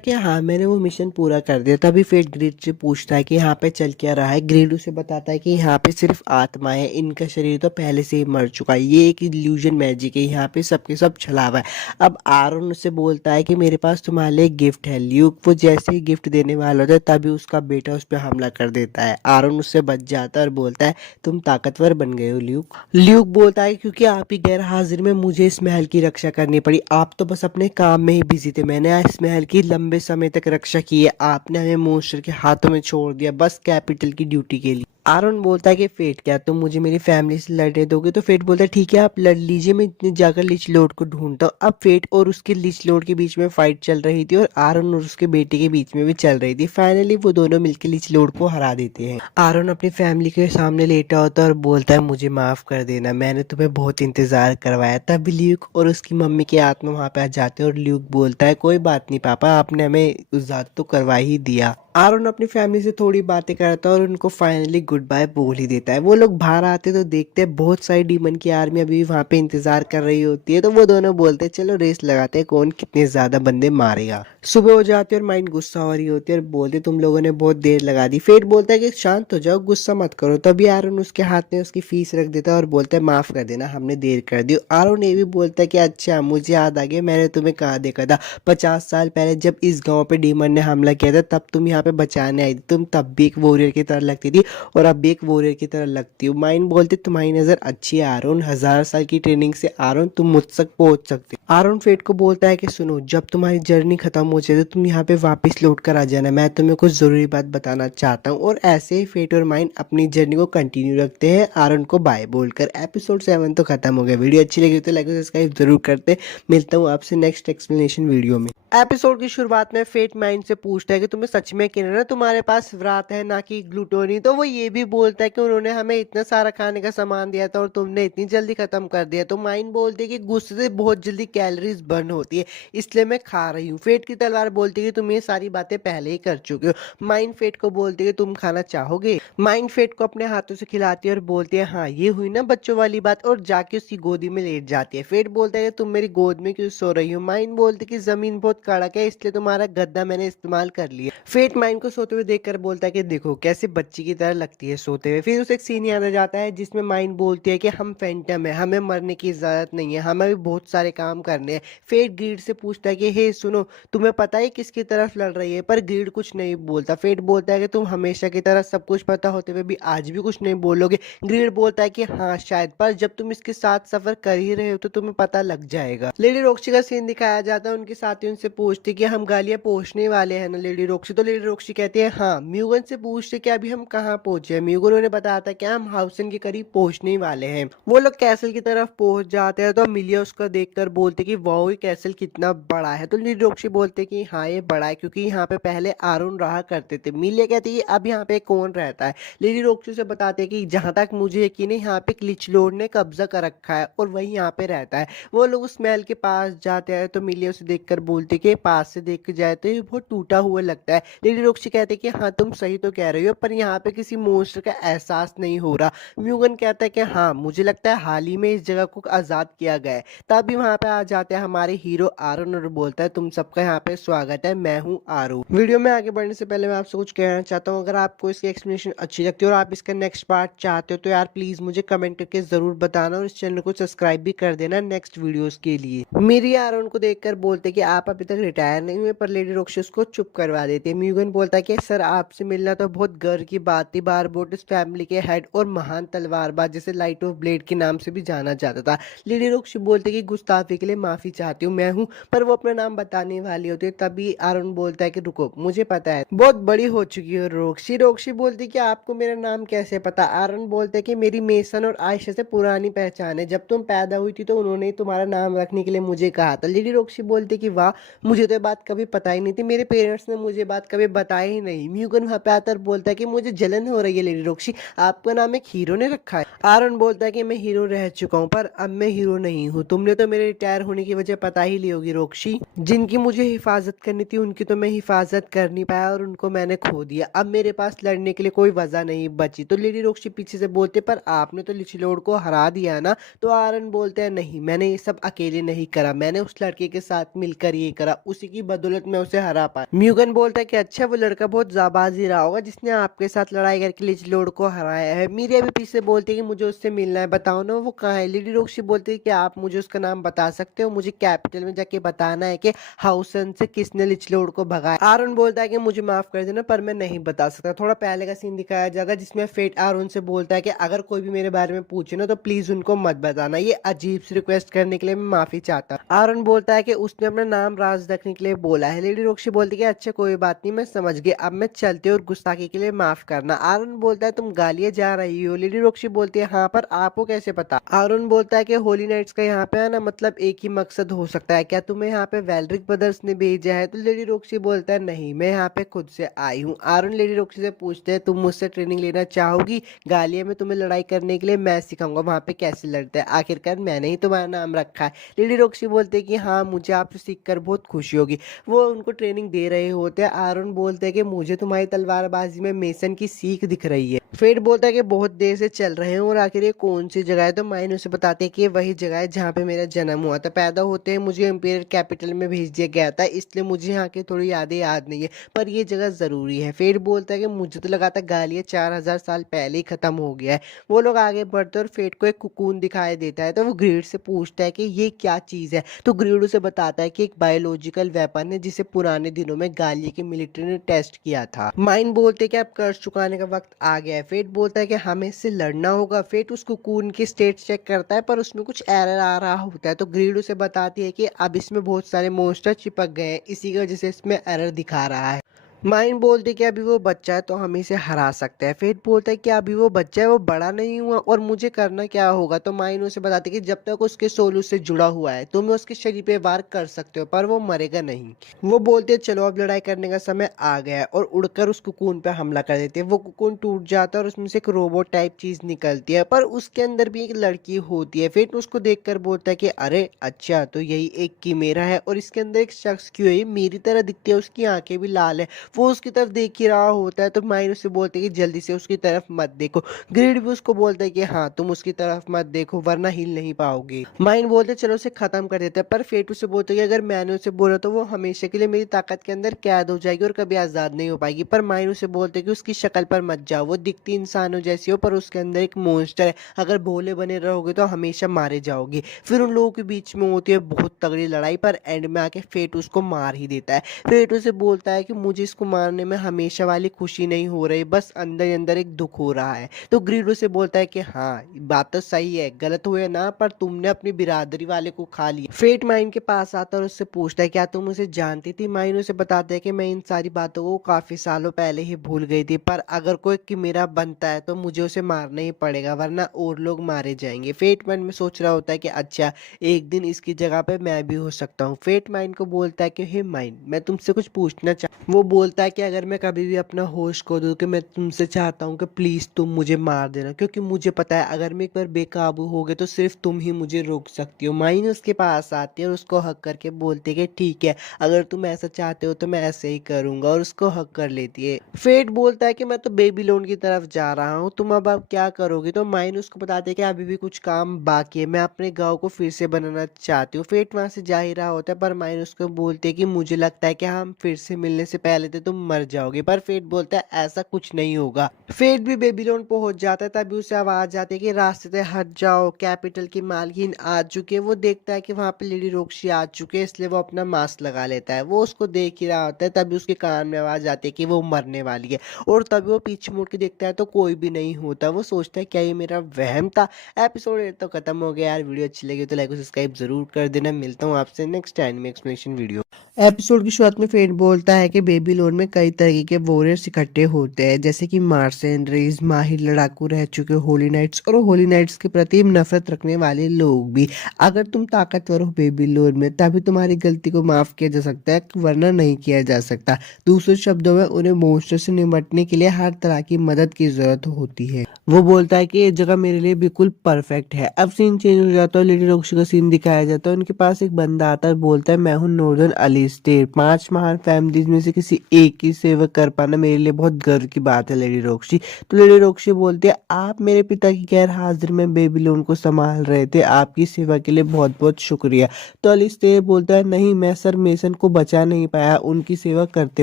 कि हाँ मैंने वो मिशन पूरा कर दिया। तभी फेट ग्रीड से पूछता है कि यहाँ पे चल क्या रहा है। ग्रीड उसे बताता है कि यहाँ पे सिर्फ आत्मा है, इनका शरीर तो पहले से ही मर चुका है, ये एक इल्यूजन मैजिक है, यहाँ पे सबके सब छलावा है। अब आरुण उससे बोलता है कि मेरे पास तुम्हारे लिए गिफ्ट है। ल्यूक वो जैसे ही गिफ्ट देने वाला होता है तभी उसका बेटा उस पर हमला कर देता है। आरुण उससे बच जाता है और बोलता है तुम ताकतवर बन गए हो ल्यूक। ल्यूक बोलता है क्योंकि आप ही गैर हाजिर में मुझे इस महल की रक्षा करनी पड़ी, आप तो बस अपने काम में ही बिजी थे, मैंने इस महल की लंबे समय तक रक्षा की है, आपने हमें मॉन्स्टर के हाथों में छोड़ दिया बस कैपिटल की ड्यूटी के लिए। आरुण बोलता है कि फेट क्या तुम मुझे मेरी फैमिली से लड़ने दोगे, तो फेट बोलता है ठीक है आप लड़ लीजिए, मैं इतने जाकर लीच लॉर्ड को ढूंढता हूँ। अब फेट और उसके लीच लॉर्ड के बीच में फाइट चल रही थी और आरुण और उसके बेटे के बीच में भी चल रही थी। फाइनली वो दोनों मिलकर लीच लॉर्ड को हरा देते हैं। आरुण अपनी फैमिली के सामने लेटा होता है और बोलता है मुझे माफ कर देना, मैंने तुम्हें बहुत इंतजार करवाया। तब ल्यूक और उसकी मम्मी की आत्मा वहां पे आ जाते हैं और ल्यूक बोलता है कोई बात नहीं पापा, आपने हमें उजाद तो करवा ही दिया। आरुण अपनी फैमिली से थोड़ी बातें करता है और उनको फाइनली गुड बाय बोल ही देता है। वो लोग बाहर आते तो देखते हैं बहुत सारी डीमन की आर्मी अभी वहां पे इंतजार कर रही होती है। तो वो दोनों बोलते हैं चलो रेस लगाते हैं कौन कितने ज्यादा बंदे मारेगा। सुबह हो जाती है और माइंड गुस्सा हो रही होती है और बोलते तुम लोगों ने बहुत देर लगा दी। फेट बोलता है कि शांत हो जाओ, गुस्सा मत करो। तभी आरुण उसके हाथ में उसकी फीस रख देता है और बोलता है माफ कर देना, हमने देर कर दी। आरुण ये भी बोलता है कि अच्छा मुझे याद आ गया, मैंने तुम्हें कहा देखा था 50 साल पहले जब इस गाँव पे डीमन ने हमला किया था, तब तुम यहाँ पे बचाने आई थी, तुम तब भी एक वॉरियर की तरह लगती थी और अब भी एक वॉरियर की तरह लगती हो। माइन बोलते तुम्हारी नज़र अच्छी है आरोन, 1000 साल की ट्रेनिंग से आरोन तुम मुझ तक पहुंच सकते हो। आरोन फेट को बोलता है कि सुनो, जब तुम्हारी जर्नी खत्म हो जाए तो तुम यहाँ पे वापस लौट कर आ जाना, मैं तुम्हें कुछ ज़रूरी बात बताना चाहता हूँ। और ऐसे ही फेट और माइन अपनी जर्नी को कंटिन्यू रखते हैं आरोन को बाय बोलकर। एपिसोड 7 तो खत्म हो गया। वीडियो अच्छी लगी तो लाइक और सब्सक्राइब जरूर करते। मिलता हूँ आपसे नेक्स्ट एक्सप्लेनेशन वीडियो में। एपिसोड की शुरुआत में फेट माइंड से पूछता है कि तुम्हें सच में किरण तुम्हारे पास व्रात है ना कि ग्लूटोनी। तो वो ये भी बोलता है कि उन्होंने हमें इतना सारा खाने का सामान दिया था और तुमने इतनी जल्दी खत्म कर दिया। तो माइंड बोलती है कि गुस्से से बहुत जल्दी कैलोरीज बर्न होती है, इसलिए मैं खा रही हूँ। फेट की तलवार बोलती है कि तुम ये सारी बातें पहले ही कर चुके हो। माइंड फेट को बोलती है कि तुम खाना चाहोगे। माइंड फेट को अपने हाथों से खिलाती है और बोलती है हाँ ये हुई ना बच्चों वाली बात, और जाके उसकी गोदी में लेट जाती है। फेट बोलता है कि तुम मेरी गोद में क्यों सो रही हो। माइंड बोलती है कि जमीन बहुत कड़क है इसलिए तुम्हारा गद्दा मैंने इस्तेमाल कर लिया। फेट माइंड को सोते हुए देखकर बोलता है कि देखो कैसे बच्ची की तरह लगती है सोते हुए। फिर उसे एक सीन याद आ जाता है जिसमें माइंड बोलती है कि हम फैंटम है, हमें मरने की इजाजत नहीं है, हमें भी बहुत सारे काम करने हैं। फेट ग्रीड से पूछता है कि हे सुनो, तुम्हें पता है किसकी तरफ लड़ रही है। पर ग्रीड कुछ नहीं बोलता। फेट बोलता है कि तुम हमेशा की तरह सब कुछ पता होते हुए भी आज भी कुछ नहीं बोलोगे। ग्रीड बोलता है कि हाँ शायद, पर जब तुम इसके साथ सफर कर ही रहे हो तो तुम्हें पता लग जाएगा। लेडी रोक्सी का सीन दिखाया जाता है। उनके साथी उनसे पूछते कि हम गालियां पहुंचने वाले हैं ना लेडी रोक्सी। तो लेडी रोक्सी कहती है हाँ। म्यूगन से पूछते कि अभी हम कहाँ पहुंचे हैं। म्यूगन उन्हें बताता है कि हम हाउसन के करीब पहुंचने वाले हैं। वो लोग कैसल की तरफ पहुंच जाते हैं तो मिलिया उसको देखकर बोलते कि वाओ ये कैसल कितना बड़ा है। तो लेडी रोक्सी बोलते कि हाँ ये बड़ा है क्योंकि यहाँ पे पहले आरुण रहा करते थे। मिलिया कहती है अब यहाँ पे कौन रहता है। लेडी रोक्सी से बताते कि जहां तक मुझे यकीन है यहाँ पे क्लिच लॉर्ड ने कब्जा कर रखा है और वही यहाँ पे रहता है। वो लोग उस महल के पास जाते हैं तो मिलिया उसे देखकर बोलते कि पास से देख जाए तो ये बहुत टूटा हुआ लगता है। लेडी रोक्सी कहते कि हाँ तुम सही तो कह रही हो, पर यहाँ पे किसी मोस्टर का एहसास नहीं हो रहा। म्यूगन कहता है कि हाँ मुझे लगता है हाल ही में इस जगह को आजाद किया गया है। तभी वहां पे आ जाते हैं हमारे हीरो आरुण और बोलता है तुम सबका यहाँ पे स्वागत है, मैं हूँ आरुण। वीडियो में आगे बढ़ने से पहले मैं आपसे कुछ कहना चाहता हूँ। अगर आपको इसकी एक्सप्लेनेशन अच्छी लगती है और आप इसका नेक्स्ट पार्ट चाहते हो तो यार प्लीज मुझे कमेंट करके जरूर बताना और इस चैनल को सब्सक्राइब भी कर देना नेक्स्ट वीडियोस के लिए। मेरी आरोन को देखकर बोलते कि आप अभी तक रिटायर नहीं हुए, पर लेडी रोक्सी उसको चुप करवा देती है। म्यूगन बोलता है कि सर आपसे मिलना तो बहुत गर्व की बात थी। बारबोटिस फैमिली के हेड और महान तलवारबाज जिसे लाइट ऑफ ब्लेड के नाम से भी जाना जाता था। लेडी रोक्सी बोलते कि गुस्ताफी के लिए माफी चाहती हूँ मैं हूँ, पर वो अपना नाम बताने वाली होती है। तभी आरोन बोलता है कि रुको मुझे पता है, बहुत बड़ी हो चुकी है रोक्सी। रोक्सी बोलती कि आपको मेरा नाम कैसे पता। आरोन बोलते कि मेरी मेसन और आयशा से पुरानी पहचान है, जब तुम पैदा हुई थी तो उन्होंने तुम्हारा नाम रखने के लिए मुझे कहा था। लेडी रोक्सी बोलती कि वाह मुझे तो बात कभी पता ही नहीं थी, मेरे पेरेंट्स ने मुझे बात कभी बताई ही नहीं। म्यूगन वहां पे आकर बोलता है कि मुझे जलन हो रही है लेडी रोक्सी, आपका नाम एक हीरो ने रखा है। आरोन बोलता है कि मैं हीरो रह चुका हूँ पर अब मैं हीरो नहीं हूँ, तुमने तो मेरे रिटायर होने की वजह पता ही ली होगी रोक्सी। जिनकी मुझे हिफाजत करनी थी उनकी तो मैं हिफाजत कर नहीं पाया और उनको मैंने खो दिया। अब मेरे पास लड़ने के लिए कोई वजह नहीं बची। तो लेडी रोक्सी पीछे से बोलते पर आपने तो लिचलोड को हरा दिया ना। तो आरन बोलते हैं नहीं मैंने ये सब अकेले नहीं करा, मैंने उस लड़के के साथ मिलकर ये करा, उसी की बदौलत मैं उसे हरा पाया। म्यूगन बोलता है कि अच्छा वो लड़का बहुत जाबाज ही रहा होगा जिसने आपके साथ लड़ाई करके लिचलोड को हराया है। मीरिया भी पीछे बोलती है कि मुझे उससे मिलना है, बताओ ना वो कहाँ है। लेडी रोक्सी बोलती है कि आप मुझे उसका नाम बता सकते हो, मुझे कैपिटल में जाके बताना है कि हाउसन से किसने लिचलोड को भगाया। आरन बोलता है कि मुझे माफ कर देना पर मैं नहीं बता सकता। थोड़ा पहले का सीन दिखाया जाएगा जिसमें फेट आरन से बोलता है कि अगर कोई भी मेरे बारे में पूछे ना तो प्लीज उनको मत बताना, ये अजीब सी रिक्वेस्ट करने के लिए मैं माफी चाहता हूँ। आरन बोलता है कि उसने अपना नाम राज रखने के लिए बोला है। लेडी रोक्सी बोलती है कि अच्छा कोई बात नहीं मैं समझ गई, अब मैं चलती हूँ और गुस्ताखी के लिए माफ करना। आरन बोलता है तुम गालियां जा रही हो। लेडी रोक्सी बोलती है हाँ पर आपको कैसे पता। आरन बोलता है कि होली नाइट्स का यहाँ पे आना मतलब एक ही मकसद हो सकता है, क्या तुम्हें यहाँ पे वेलरिक ब्रदर्स ने भेजा है। तो लेडी रोक्सी बोलता है नहीं मैं यहाँ पे खुद से आई हूँ। आरन लेडी रोक्सी से पूछते हैं तुम मुझसे ट्रेनिंग लेना चाहोगी, गालिया में तुम्हें लड़ाई करने के लिए मैं सिखाऊंगा वहां पे कैसे लड़ते हैं, आखिरकार मैंने ही तुम्हारा नाम रखा है। लेडी रोक्सी बोलते हैं कि हाँ मुझे आपसे सीखकर बहुत खुशी होगी। वो उनको ट्रेनिंग दे रहे होते हैं। आरन बोलते हैं कि मुझे तुम्हारी तलवारबाजी में मेसन की सीख दिख रही है। फेट बोलता है कि बहुत देर से चल रहे हैं और आखिर ये कौन सी जगह है। तो माइन उसे बताते हैं कि ये वही जगह है जहाँ पे मेरा जन्म हुआ था। पैदा होते ही मुझे इंपीरियल कैपिटल में भेज दिया गया था, इसलिए मुझे यहाँ की थोड़ी यादें याद नहीं है, पर ये जगह जरूरी है। फेट बोलता है कि मुझे तो लगा था गालिया 4000 साल पहले ही खत्म हो गया है। वो लोग आगे बढ़ते और फेट को एक कुकून दिखाई देता है। तो वो ग्रीड से पूछता है कि ये क्या चीज है। तो ग्रीड उसे बताता है कि एक बायोलॉजिकल वेपन है जिसे पुराने दिनों में गालिया की मिलिट्री ने टेस्ट किया था। माइन बोलते कि अब कर्ज चुकाने का वक्त आ गया है। फेट बोलता है कि हमें इससे लड़ना होगा। फेट उस कोकून की स्टेट चेक करता है पर उसमें कुछ एरर आ रहा होता है, तो ग्रीड उसे बताती है कि अब इसमें बहुत सारे मॉन्स्टर चिपक गए हैं, इसी की वजह से इसमें एरर दिखा रहा है। माइन बोलते कि अभी वो बच्चा है तो हम इसे हरा सकते हैं। फेट बोलता है कि अभी वो बच्चा है, वो बड़ा नहीं हुआ और मुझे करना क्या होगा। तो माइन उसे बताती है कि जब तक उसके सोलू से जुड़ा हुआ है तुम उसके शरीर पे वार कर सकते हो पर वो मरेगा नहीं। वो बोलते हैं चलो अब लड़ाई करने का समय आ गया है और उड़कर उस कुकून पे हमला कर देते हैं। वो कुकून टूट जाता है और उसमें से एक रोबोट टाइप चीज निकलती है पर उसके अंदर भी एक लड़की होती है। फेट उसको देखकर बोलता है कि अरे अच्छा, तो यही एक कीमेरा है और इसके अंदर एक शख्स क्यों है, मेरी तरह दिखती है, उसकी आंखें भी लाल है। वो उसकी तरफ देख ही रहा होता है तो माइन उससे बोलते हैं कि जल्दी से उसकी तरफ मत देखो। ग्रिड भी उसको बोलता है कि हाँ तुम उसकी तरफ मत देखो वरना हिल नहीं पाओगे। माइन बोलते चलो उसे खत्म कर देते हैं पर फेट उसे बोलते कि अगर मैंने उसे बोला तो वो हमेशा के लिए मेरी ताकत के अंदर कैद हो जाएगी और कभी आजाद नहीं हो पाएगी। पर माइन उसे बोलते कि उसकी शक्ल पर मत जाओ, वो दिखती इंसानों जैसी हो पर उसके अंदर एक मॉन्स्टर है, अगर भोले बने रहोगे तो हमेशा मारे जाओगे। फिर उन लोगों के बीच में होती है बहुत तगड़ी लड़ाई पर एंड में आके फेट उसको मार ही देता है। फेट उसे बोलता है कि मुझे इसको मारने में हमेशा वाली खुशी नहीं हो रही, बस अंदर ही अंदर एक दुख हो रहा है। तो ग्रीडो से बोलता है कि हाँ बात तो सही है, गलत हुए ना, पर तुमने अपनी बिरादरी वाले को खा लिया। फेट माइन के पास आता है और उससे पूछता है क्या तुम उसे जानती थी। माइन उसे बताता है कि मैं इन सारी बातों को काफी सालों पहले ही भूल गई थी, पर अगर कोई किमेरा बनता है तो मुझे उसे मारना ही पड़ेगा वरना और लोग मारे जाएंगे। फेट मन में सोच रहा होता है कि अच्छा एक दिन इसकी जगह पे मैं भी हो सकता हूँ। फेट माइन को बोलता है कि हे माइन मैं तुमसे कुछ पूछना वो बोलता है कि अगर मैं कभी भी अपना होश खो दूं कि मैं तुमसे चाहता हूं कि प्लीज तुम मुझे मार देना, क्योंकि मुझे पता है अगर मैं एक बार बेकाबू हो गए तो सिर्फ तुम ही मुझे रोक सकती हो। माइन उसके पास आती है और उसको हक करके बोलती है कि ठीक है अगर तुम ऐसा चाहते हो तो मैं ऐसे ही करूंगा, और उसको हक कर लेती है। फेट बोलता है कि मैं तो बेबीलोन की तरफ जा रहा हूँ, तुम अब क्या करोगे। तो माइन उसको बताते हैं कि अभी भी कुछ काम बाकी है, मैं अपने गाँव को फिर से बनाना चाहती हूँ। फेट वहां से जा ही रहा होता है पर माइन उसको बोलते है कि मुझे लगता है कि हम फिर से मिलने से पहले तो तुम मर जाओगे। पर फेट बोलता है ऐसा कुछ नहीं होगा। फेट भी बेबीलोन पहुंच जाता है तभी उसे आवाज आती है कि रास्ते से हट जाओ, कैपिटल की मालकिन आ चुकी है। वो देखता है कि वहां पे लेडी रोक्सी आ चुके हैं इसलिए वो अपना मास्क लगा लेता है। वो उसको देख ही रहा होता है तभी उसके कान में आवाज आती है कि वो मरने वाली है, और तभी वो पीछे मुड़ के देखता है तो कोई भी नहीं होता। वो सोचता है क्या ये मेरा वहम था। एपिसोड 8 तो खत्म हो गया यार। वीडियो अच्छी लगी तो लाइक और सब्सक्राइब जरूर कर देना। मिलता हूँ आपसे नेक्स्ट टाइम में एक्सप्लेनेशन वीडियो। एपिसोड की शुरुआत में फेट बोलता है कि बेबीलोन में कई तरह के वॉरियर्स इकट्ठे होते हैं, जैसे कि मार्सेंडरीज, माहिर लड़ाकू रह चुके होली नाइट्स और होली नाइट्स के प्रति नफरत रखने वाले लोग भी। अगर तुम ताकतवर हो बेबीलोन में तभी तुम्हारी गलती को माफ किया जा सकता है वरना नहीं किया जा सकता। दूसरे शब्दों में उन्हें मॉन्स्टर से निपटने के लिए हर तरह की मदद की जरूरत होती है। वो बोलता है कि ये जगह मेरे लिए बिल्कुल परफेक्ट है। अब सीन चेंज हो जाता है, लेडी रोक्सी का सीन दिखाया जाता है। उनके पास एक बंदा आता है, बोलता है मैं हूँ नॉर्दर्न अलिस्टेयर, 5 महान फैमिलीज में से किसी एक की सेवा कर पाना मेरे लिए बहुत गर्व की बात है लेडी रोक्सी। तो लेडी रोक्सी बोलती है आप मेरे पिता की गैर हाजिर में बेबीलोन को संभाल रहे थे, आपकी सेवा के लिए बहुत बहुत शुक्रिया। तो अलिस्टेयर बोलता है नहीं, मैं सर मेसन को बचा नहीं पाया, उनकी सेवा करते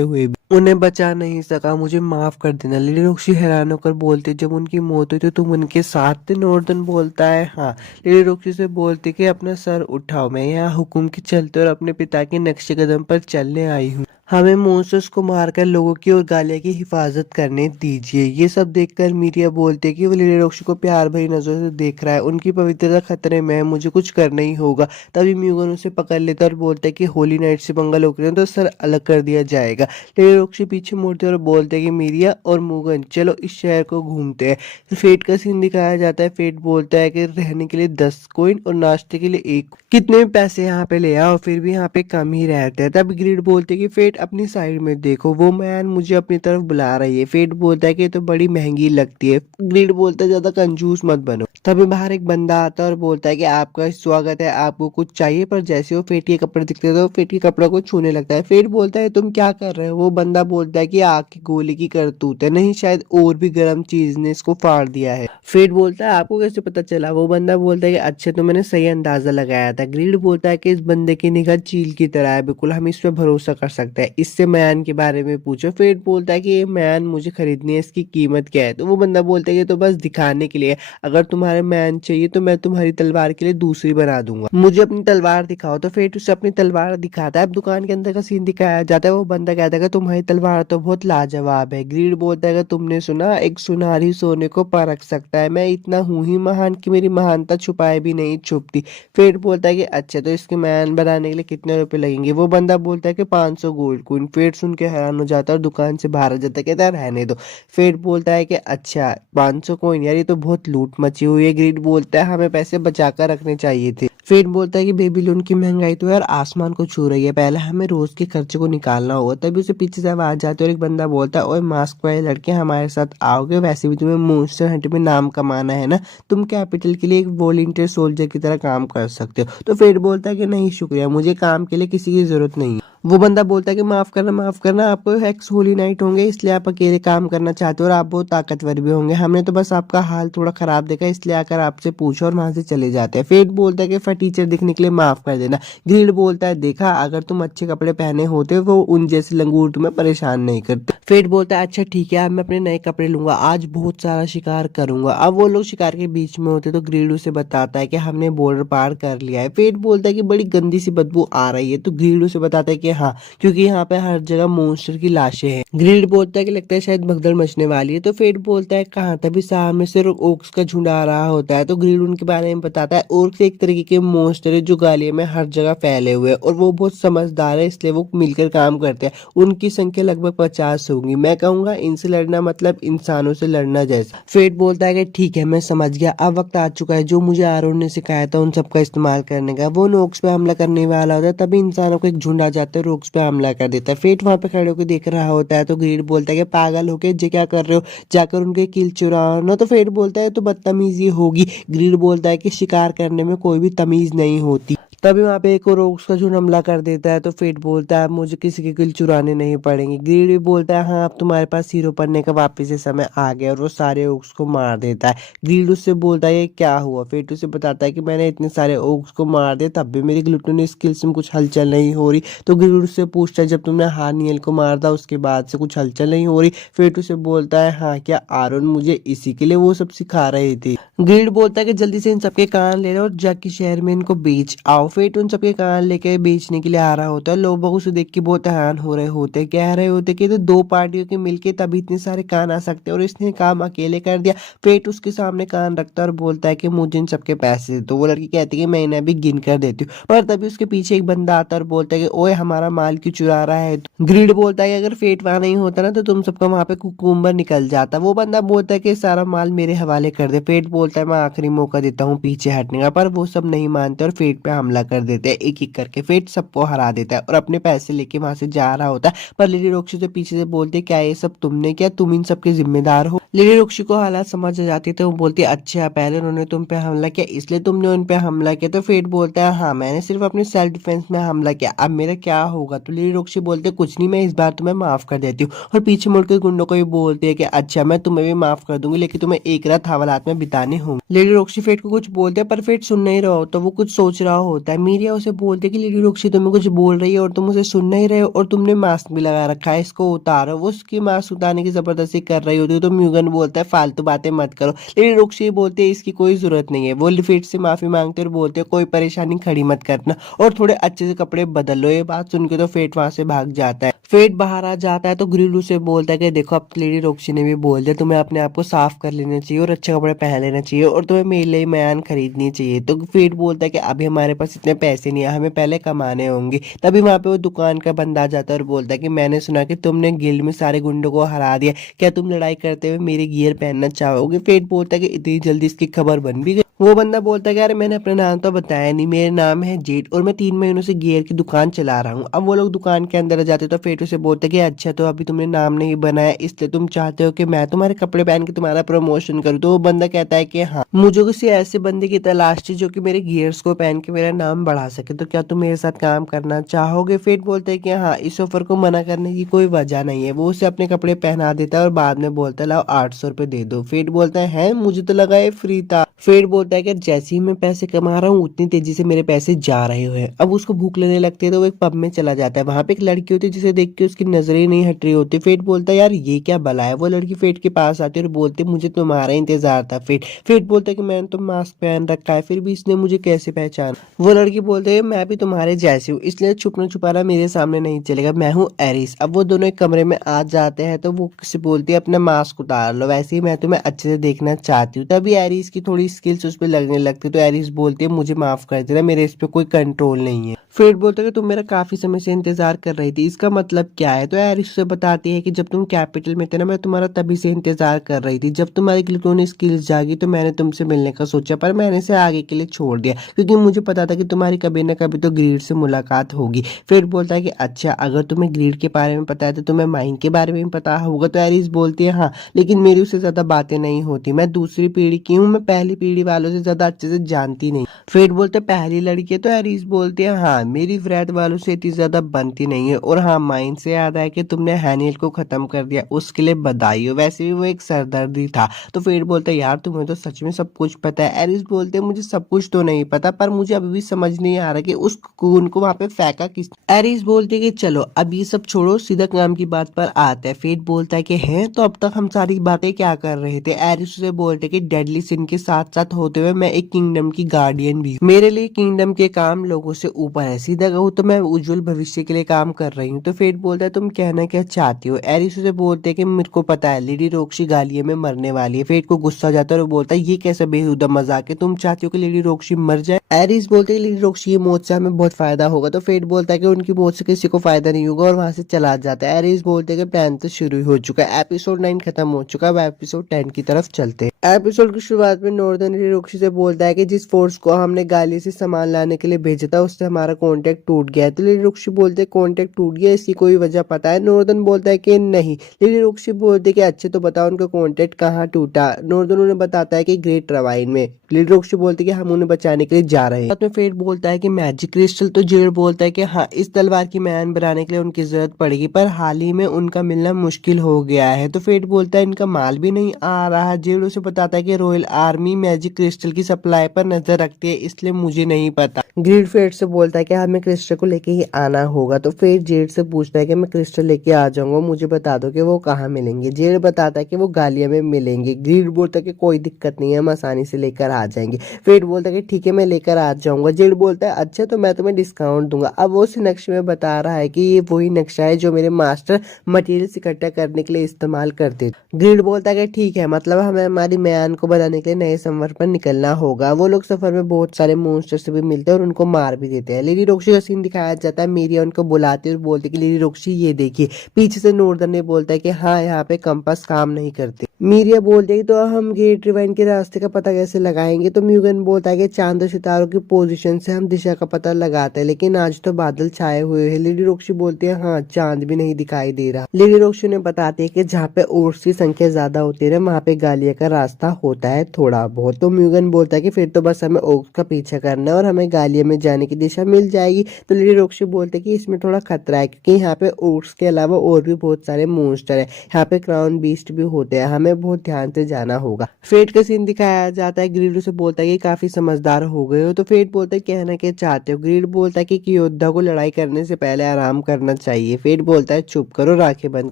हुए भी उन्हें बचा नहीं सका, मुझे माफ कर देना। लेडी रोक्सी हैरान होकर बोलती जब उनकी मौत हुई तो तुम उनके साथ थे। नॉर्दर्न बोलता है हाँ। लेडी रोक्सी से बोलती कि अपना सर उठाओ, मैं यहाँ हुक्म के चलते और अपने पिता के नक्शे कदम पर चलने आई हूँ, हमें मॉन्स्टर्स को मारकर लोगों की और गालिया की हिफाजत करने दीजिए। ये सब देखकर मीरिया बोलते कि वो लेडी रोक्सी को प्यार भरी नजरों से देख रहा है, उनकी पवित्रता खतरे में है, मुझे कुछ करना ही होगा। तभी म्यूगन उसे पकड़ लेता और बोलता है कि होली नाइट से पंगा लोग तो सर अलग कर दिया जाएगा। लेडी रोक्सी पीछे मुड़ते और बोलते कि मीरिया और म्यूगन चलो इस शहर को घूमते हैं। फेट का सीन दिखाया जाता है। फेट बोलता है कि रहने के लिए 10 कॉइन और नाश्ते के लिए 1, कितने भी पैसे यहाँ पे ले आओ फिर भी यहाँ पे कम ही रहते हैं। तब ग्रीड बोलते कि फेट अपनी साइड में देखो, वो मैन मुझे अपनी तरफ बुला रही है। फेट बोलता है कि तो बड़ी महंगी लगती है। ग्रीड बोलता है ज्यादा कंजूस मत बनो। तभी बाहर एक बंदा आता है और बोलता है कि आपका स्वागत है, आपको कुछ चाहिए। पर जैसे वो फेट के कपड़े दिखते हैं तो फेट के कपड़ों को छूने लगता है। फेट बोलता है तुम क्या कर रहे हो। वो बंदा बोलता है कि आग की गोली की करतूत है, नहीं शायद और भी गर्म चीज ने इसको फाड़ दिया है। फेट बोलता है आपको कैसे पता चला। वो बंदा बोलता है कि अच्छा तो मैंने सही अंदाजा लगाया था। ग्रीड बोलता है कि इस बंदे की निगाह चील की तरह है, बिल्कुल हम इस पे भरोसा कर सकते हैं। है, इससे मैन के बारे में पूछो। फेट बोलता है कि ये मैन मुझे खरीदनी है, इसकी कीमत क्या है? तो वो बंदा बोलता है कि तो बस दिखाने के लिए, अगर तुम्हारे मैन चाहिए तो मैं तुम्हारी तलवार के लिए दूसरी बना दूंगा, मुझे अपनी तलवार दिखाओ। तो फेट उसे अपनी तलवार दिखाता है। अब दुकान के अंदर का सीन दिखाया जाता है। वो बंदा कहता है कि तुम्हारी तलवार तो बहुत लाजवाब है। ग्रीड बोलता है कि तुमने सुना, एक सुनारी सोने को परख सकता है, मैं इतना हूं ही महान कि मेरी महानता छुपाए भी नहीं छुपती। फेट बोलता है कि अच्छा, तो इसके मैन बनाने के लिए कितने रुपए लगेंगे? वो बंदा बोलता है कि 500 गोल्ड कॉइन। फेट सुन के हैरान हो जाता है और दुकान से बाहर आ जाता है, कहता है रहने दो। फेट बोलता है कि अच्छा 500 कॉइन, यार ये तो बहुत लूट मची हुई है। ग्रीड बोलता है हमें पैसे बचा कर रखने चाहिए थे। फेट बोलता है कि बेबीलोन की महंगाई तो यार आसमान को छू रही है, पहले हमें रोज के खर्चे को निकालना होगा। तभी उसे पीछे से आवाज आती है और एक बंदा बोलता है, ओए मास्क वाले लड़के, हमारे साथ आओगे? वैसे भी तुम्हें मॉन्स्टर हंट में नाम कमाना है ना, तुम कैपिटल के लिए एक वॉलंटियर सोल्जर की तरह काम कर सकते हो। तो फेट बोलता है कि नहीं शुक्रिया, मुझे काम के लिए किसी की जरूरत नहीं है। वो बंदा बोलता है कि माफ करना, आपको हेक्स होली नाइट होंगे इसलिए आप अकेले काम करना चाहते हो और आप बहुत ताकतवर भी होंगे, हमने तो बस आपका हाल थोड़ा खराब देखा इसलिए आकर आपसे पूछा और वहां से चले जाते हैं। फेट बोलता है कि फटीचर दिखने के लिए माफ कर देना। ग्रीड बोलता है देखा, अगर तुम अच्छे कपड़े पहने होते वो उन जैसे लंगूर तुम्हें परेशान नहीं करते। फेट बोलता है अच्छा ठीक है, अब मैं अपने नए कपड़े लूंगा, आज बहुत सारा शिकार करूंगा। अब वो लोग शिकार के बीच में होते तो ग्रीड उसे बताता है कि हमने बॉर्डर पार कर लिया है। फेट बोलता है कि बड़ी गंदी सी बदबू आ रही है। तो ग्रीड उसे बताता है कि हाँ, क्योंकि यहाँ पे हर जगह मॉन्स्टर की लाशें हैं। ग्रीड बोलता है कि लगता है शायद भगदड़ मचने वाली है। तो फेट बोलता है कहाँ, तभी सामने से ओक्स का झुंड आ रहा होता है। तो ग्रीड उनके बारे में बताता है, ओक्स एक तरीके के मॉन्स्टर है जो गालिया में हर जगह फैले हुए हैं और वो बहुत समझदार है, इसलिए वो मिलकर काम करते हैं। उनकी संख्या लगभग 50 होंगी। मैं कहूंगा इनसे लड़ना मतलब इंसानों से लड़ना जैसा। फेट बोलता है कि ठीक है, मैं समझ गया, अब वक्त आ चुका है जो मुझे आरोन ने सिखाया था उन सबका इस्तेमाल करने का। वो ओक्स पे हमला करने वाला होता है, तभी इंसानों को एक झुंड आ जाता है और ओक्स पे हमला कर देता है। फेट वहां पे खड़े होकर देख रहा होता है। तो ग्रीड बोलता है कि पागल होके जे क्या कर रहे हो, जाकर उनके किल चुराओ ना। तो फेट बोलता है तो बदतमीजी होगी। ग्रीड बोलता है कि शिकार करने में कोई भी तमीज नहीं होती। तभी वहां पे एक और ओक्स का झुंड हमला कर देता है। तो फेट बोलता है मुझे किसी के किल चुराने नहीं पड़ेंगे। ग्रीड भी बोलता है हाँ, अब तुम्हारे पास हीरो बनने का वापस से समय आ गया और वो सारे ओक्स को मार देता है। ग्रीड उससे बोलता है ये क्या हुआ? फेट उसे बताता है कि मैंने इतने सारे ओक्स को मार दिया तब भी मेरी ग्लूटोनी स्किल्स में कुछ हलचल नहीं हो रही। तो ग्रीड उससे पूछता है जब तुमने हानियल को मार था उसके बाद से कुछ हलचल नहीं हो रही? फेट उसे बोलता है हाँ, क्या आरोन मुझे इसी के लिए वो सब सिखा रही थी? ग्रीड बोलता है कि जल्दी से इन सबके कान ले लो और जाके शहर में इनको बेच आओ। फेट उन सबके कान लेके बेचने के लिए आ रहा होता है। लोग बाग उसे देख के बहुत हैरान हो रहे होते हैं, कह रहे होते कि तो दो पार्टियों के मिलके तभी इतने सारे कान आ सकते हैं और इसने काम अकेले कर दिया। फेट उसके सामने कान रखता है और बोलता है कि मुझे इन सबके पैसे दे। तो वो लड़की कहती है कि मैं इन्हें अभी गिन कर देती हूँ। पर तभी उसके पीछे एक बंदा आता है और बोलता है कि ओए हमारा माल क्यों चुरा रहा है? ग्रीड बोलता है कि अगर फेट वहां नहीं होता ना तो तुम सबका वहां पे कुकुम्बर निकल जाता। वो बंदा बोलता है कि सारा माल मेरे हवाले कर दे। फेट बोलता है मैं आखिरी मौका देता हूँ पीछे हटने का, पर वो सब नहीं मानते और फेट पे हमला कर देते हैं। एक एक करके फेट सबको हरा देता है और अपने पैसे लेके वहां से जा रहा होता है। पर लेडी रोक्सी से पीछे से बोलते क्या ये सब तुमने किया, तुम इन सबके जिम्मेदार हो? लेडी रोक्सी को हालात समझ आ जाती है तो वो बोलती है अच्छा, पहले उन्होंने तुम पे हमला किया इसलिए तुमने उन पे हमला किया? तो फेट बोलता है हाँ, मैंने सिर्फ अपने सेल्फ डिफेंस में हमला किया, अब मेरा क्या होगा? तो लेडी रोक्सी बोलते कुछ नहीं, मैं इस बार तुम्हें माफ कर देती हूँ। और पीछे मुड़कर गुंडों को भी बोलती है कि अच्छा, मैं तुम्हें भी माफ कर दूंगी लेकिन तुम्हें एक रात हवालात में बिताने होंगे। लेडी रोक्सी फेट को कुछ बोलते हैं पर फेट सुन नहीं रहा हो तो वो कुछ सोच रहा होता है। मीरिया उसे बोलती है कि लेडी रोक्सी तुम्हें कुछ बोल रही है और तुम उसे सुन नहीं रहे हो और तुमने मास्क भी लगा रखा है, इसको उतारो। वो उसकी मास्क उतारने की जबरदस्ती कर रही होती है तो म्यूगन बोलता है फालतू बातें मत करो। लेडी रोक्सी बोलती है इसकी कोई जरूरत नहीं है। वो फेट से माफी मांगते और बोलते कोई परेशानी खड़ी मत करना और थोड़े अच्छे से कपड़े बदल लो। ये बात सुन के तो फेट वहां से भाग जाता है। फेट बाहर आ जाता है तो ग्रिलू से बोलता है कि देखो अब लेडी रोक्सी ने भी बोल दिया, तुम्हें अपने आप को साफ कर लेना चाहिए और अच्छे कपड़े पहन लेना चाहिए और तुम्हें मेरे लिए म्यान खरीदनी चाहिए। तो फेट बोलता है कि अभी हमारे पास इतने पैसे नहीं है, हमें पहले कमाने होंगे। तभी वहां पे वो दुकान का बंदा आ जाता है और बोलता है कि मैंने सुना कि तुमने गिल्ड में सारे गुंडों को हरा दिया, क्या तुम लड़ाई करते हुए मेरे गियर पहनना चाहोगे? फेट बोलता है कि इतनी जल्दी इसकी खबर बन भी गई? वो बंदा बोलता है कि अरे मैंने अपना नाम तो बताया नहीं, मेरा नाम है जेट और मैं 3 महीनों से गियर की दुकान चला रहा हूँ। अब वो लोग दुकान के अंदर आ जाते तो फेट उसे बोलते कि अच्छा, तो अभी तुमने नाम नहीं बनाया इसलिए तुम चाहते हो कि मैं तुम्हारे कपड़े पहन के तुम्हारा प्रमोशन करूँ? तो वो बंदा कहता है कि हाँ मुझे किसी ऐसे बंदे की तलाश थी जो कि मेरे गियर्स को पहन के मेरा नाम बढ़ा सके, तो क्या तुम मेरे साथ काम करना चाहोगे। फेट बोलता है कि हाँ इस ऑफर को मना करने की कोई वजह नहीं है। वो उसे अपने कपड़े पहना देता है और बाद में बोलता है लाओ 800 रुपये दे दो। फेट बोलता है मुझे तो लगा ये फ्री था। फेट बोलता है कि जैसे ही मैं पैसे कमा रहा हूँ उतनी तेजी से मेरे पैसे जा रहे हुए। अब उसको भूख लगने लगती है तो वो एक पब में चला जाता है। वहां पे एक लड़की होती है जिसे देख के उसकी नजरें नहीं हट रही होती। फेट बोलता है यार ये क्या भला है। वो लड़की फेट के पास आती है और बोलती है मुझे तुम्हारा इंतजार था। फेट बोलता है कि मैंने तो मास्क पहन रखा है फिर भी इसने मुझे कैसे पहचाना। वो लड़की बोलती है मैं भी तुम्हारे जैसी हूँ इसलिए छुपना छुपाना मेरे सामने नहीं चलेगा, मैं हूँ एरिस। अब वो दोनों एक कमरे में आ जाते हैं तो वो किसी बोलती है अपना मास्क उतार लो, वैसे ही मैं तुम्हें अच्छे से देखना चाहती हूँ। तभी एरिस की थोड़ी स्किल्स उस पर लगने लगती है तो एरिस बोलती है मुझे माफ कर देना मेरे इस पे कोई कंट्रोल नहीं है। फेट बोलता है कि तुम मेरा काफी समय से इंतजार कर रही थी, इसका मतलब क्या है। तो एरिस उसे बताती है कि जब तुम कैपिटल में थे ना मैं तुम्हारा तभी से इंतजार कर रही थी। जब तुम्हारी ग्लूटोनी स्किल्स जागी तो मैंने तुमसे मिलने का सोचा पर मैंने इसे आगे के लिए छोड़ दिया क्योंकि मुझे पता था कि तुम्हारी कभी ना कभी तो ग्रीड से मुलाकात होगी। फिर बोलता है कि अच्छा अगर तुम्हें ग्रीड के बारे में पता है तो तुम्हें माइन के बारे में भी पता होगा। तो एरिस बोलती है हाँ लेकिन मेरी उससे ज्यादा बातें नहीं होती, मैं दूसरी पीढ़ी की हूँ, मैं पहली पीढ़ी वालों से ज्यादा अच्छे से जानती नहीं। फिर बोलते पहली लड़की है तो एरिस बोलती है हाँ मेरी फ्रेंड वालों से इतनी ज्यादा बनती नहीं है। और हाँ माइन से याद आया कि तुमने हैनियल को खत्म कर दिया, उसके लिए बधाई हो, वैसे भी वो एक सरदर्दी था। तो फिर बोलते यार तुम्हें तो सच में सब कुछ पता है। एरिस बोलते मुझे सब कुछ तो नहीं पता पर मुझे अभी भी समझ नहीं आ रहा कि उस खून को वहां पे फेंका किस। एरिस बोलते कि चलो अब ये सब छोड़ो सीधा काम की बात पर आते हैं। फेट बोलता है कि हैं तो अब तक हम सारी बातें क्या कर रहे थे। एरिस उसे बोलते कि डेडली सिन के साथ साथ होते हुए मैं एक किंगडम की गार्डियन भी हूँ। मेरे लिए किंगडम के काम लोगों से ऊपर है, सीधा कहूँ तो मैं उज्जवल भविष्य के लिए काम कर रही हूँ। तो फेट बोलता है तुम कहना क्या चाहती हो। एरिस उसे बोलते कि मेरे को पता है लेडी रोक्सी गालिये में मरने वाली है। फेट को गुस्सा जाता है और बोलता है ये कैसा बेहुदा मजाक है, तुम चाहती हो कि लेडी रोक्सी मर जाए। एरिस बोलते हैं लेडी रोक्सी की मौत से हमें बहुत फायदा होगा। तो फेट बोलता है कि उनकी मौत से किसी को फायदा नहीं होगा और वहां से चला जाता है। एरिस बोलते हैं कि प्लान तो शुरू हो चुका है, एपिसोड 9 खत्म हो चुका है, अब एपिसोड 10 की तरफ चलते हैं। एपिसोड की शुरुआत में नॉर्दर्न लेडी रोक्सी से बोलता है कि जिस फोर्स को हमने गाली से सामान लाने के लिए भेजा था उससे हमारा कॉन्टेक्ट टूट गया है। तो लेडी रोक्सी बोलते हैं कॉन्टेक्ट टूट गया इसकी कोई वजह पता है। नॉर्दर्न बोलता है कि नहीं। लेडी रोक्सी बोलते कि अच्छे तो बताओ उनका कॉन्टेक्ट कहाँ टूटा। नॉर्दर्न उन्हें बताता है कि ग्रेट रवाइन में। लेडी रोक्सी बोलती है कि हम उन्हें बचाने के लिए जा रहे हैं। साथ में फेट बोलता है कि मैजिक क्रिस्टल। तो जेड बोलता है कि हाँ इस तलवार की मैन बनाने के लिए उनकी जरूरत पड़ेगी पर हाल ही में उनका मिलना मुश्किल हो गया है। तो फेट बोलता है इनका माल भी नहीं आ रहा। जेड उसे बताता है कि रॉयल आर्मी मैजिक क्रिस्टल की सप्लाई पर नजर रखती है इसलिए मुझे नहीं पता। ग्रीड फेट से बोलता है कि हमें क्रिस्टल को लेके ही आना होगा। तो फेट जेड से पूछता है कि मैं क्रिस्टल लेके आ जाऊंगा, मुझे बता दो कि वो कहाँ मिलेंगे। जेड बताता है कि वो गालिया में मिलेंगे। ग्रीड बोलता है कि कोई दिक्कत नहीं है हम आसानी से लेकर आ जाएंगे। फेट बोलता है कि ठीक है मैं लेकर आ जाऊंगा। जेड बोलता है अच्छा तो मैं तुम्हें डिस्काउंट दूंगा। अब वो उस नक्शे में बता रहा है कि ये वही नक्शा है जो मेरे मास्टर मटेरियल्स इकट्ठा करने के लिए इस्तेमाल करते। ग्रीड बोलता है कि ठीक है मतलब हमें हमारी म्यान को बनाने के लिए नए संवर पर निकलना होगा। वो लोग सफर में बहुत सारे मॉन्स्टर से भी मिलते हैं और उनको मार भी देते हैं। लेडी रोक्सी का सीन दिखाया जाता है। मीरिया उनको बुलाती है और बोलती है कि लेडी रोक्सी ये देखिए। पीछे से नॉर्दर्न ने बोलता है कि हाँ यहाँ पे कंपास काम नहीं करते। मीरिया बोलती है तो हम गेट रिवाइन के रास्ते का पता कैसे लगाएंगे। तो म्यूगन बोलता है कि चांद और सितारों की पोजीशन से हम दिशा का पता लगाते हैं लेकिन आज तो बादल छाए हुए हैं। लेडी रोक्सी बोलती है हाँ चांद भी नहीं दिखाई दे रहा। लेडी रोक्सी ने बताती है कि जहाँ पे ओर्स की संख्या ज्यादा होती है वहाँ पे गालिया का रास्ता होता है थोड़ा बहुत। तो म्यूगन बोलता है कि फिर तो बस हमें ओर्स का पीछा करना है और हमें गालिया में जाने की दिशा मिल जाएगी। तो लेडी रोक्सी बोलते हैं कि इसमें थोड़ा खतरा है क्योंकि यहाँ पे ओर्स के अलावा और भी बहुत सारे मॉन्स्टर है, यहाँ पे क्राउन बीस्ट भी होते हैं, हमें बहुत ध्यान से जाना होगा। फेट का सीन दिखाया जाता है। ग्रीड से बोलता है कि काफी समझदार हो गए हो। तो फेट बोलता है कहना क्या चाहते हो। ग्रीड बोलता है कि योद्धा को लड़ाई करने से पहले आराम करना चाहिए। फेट बोलता है चुप करो, आंखें बंद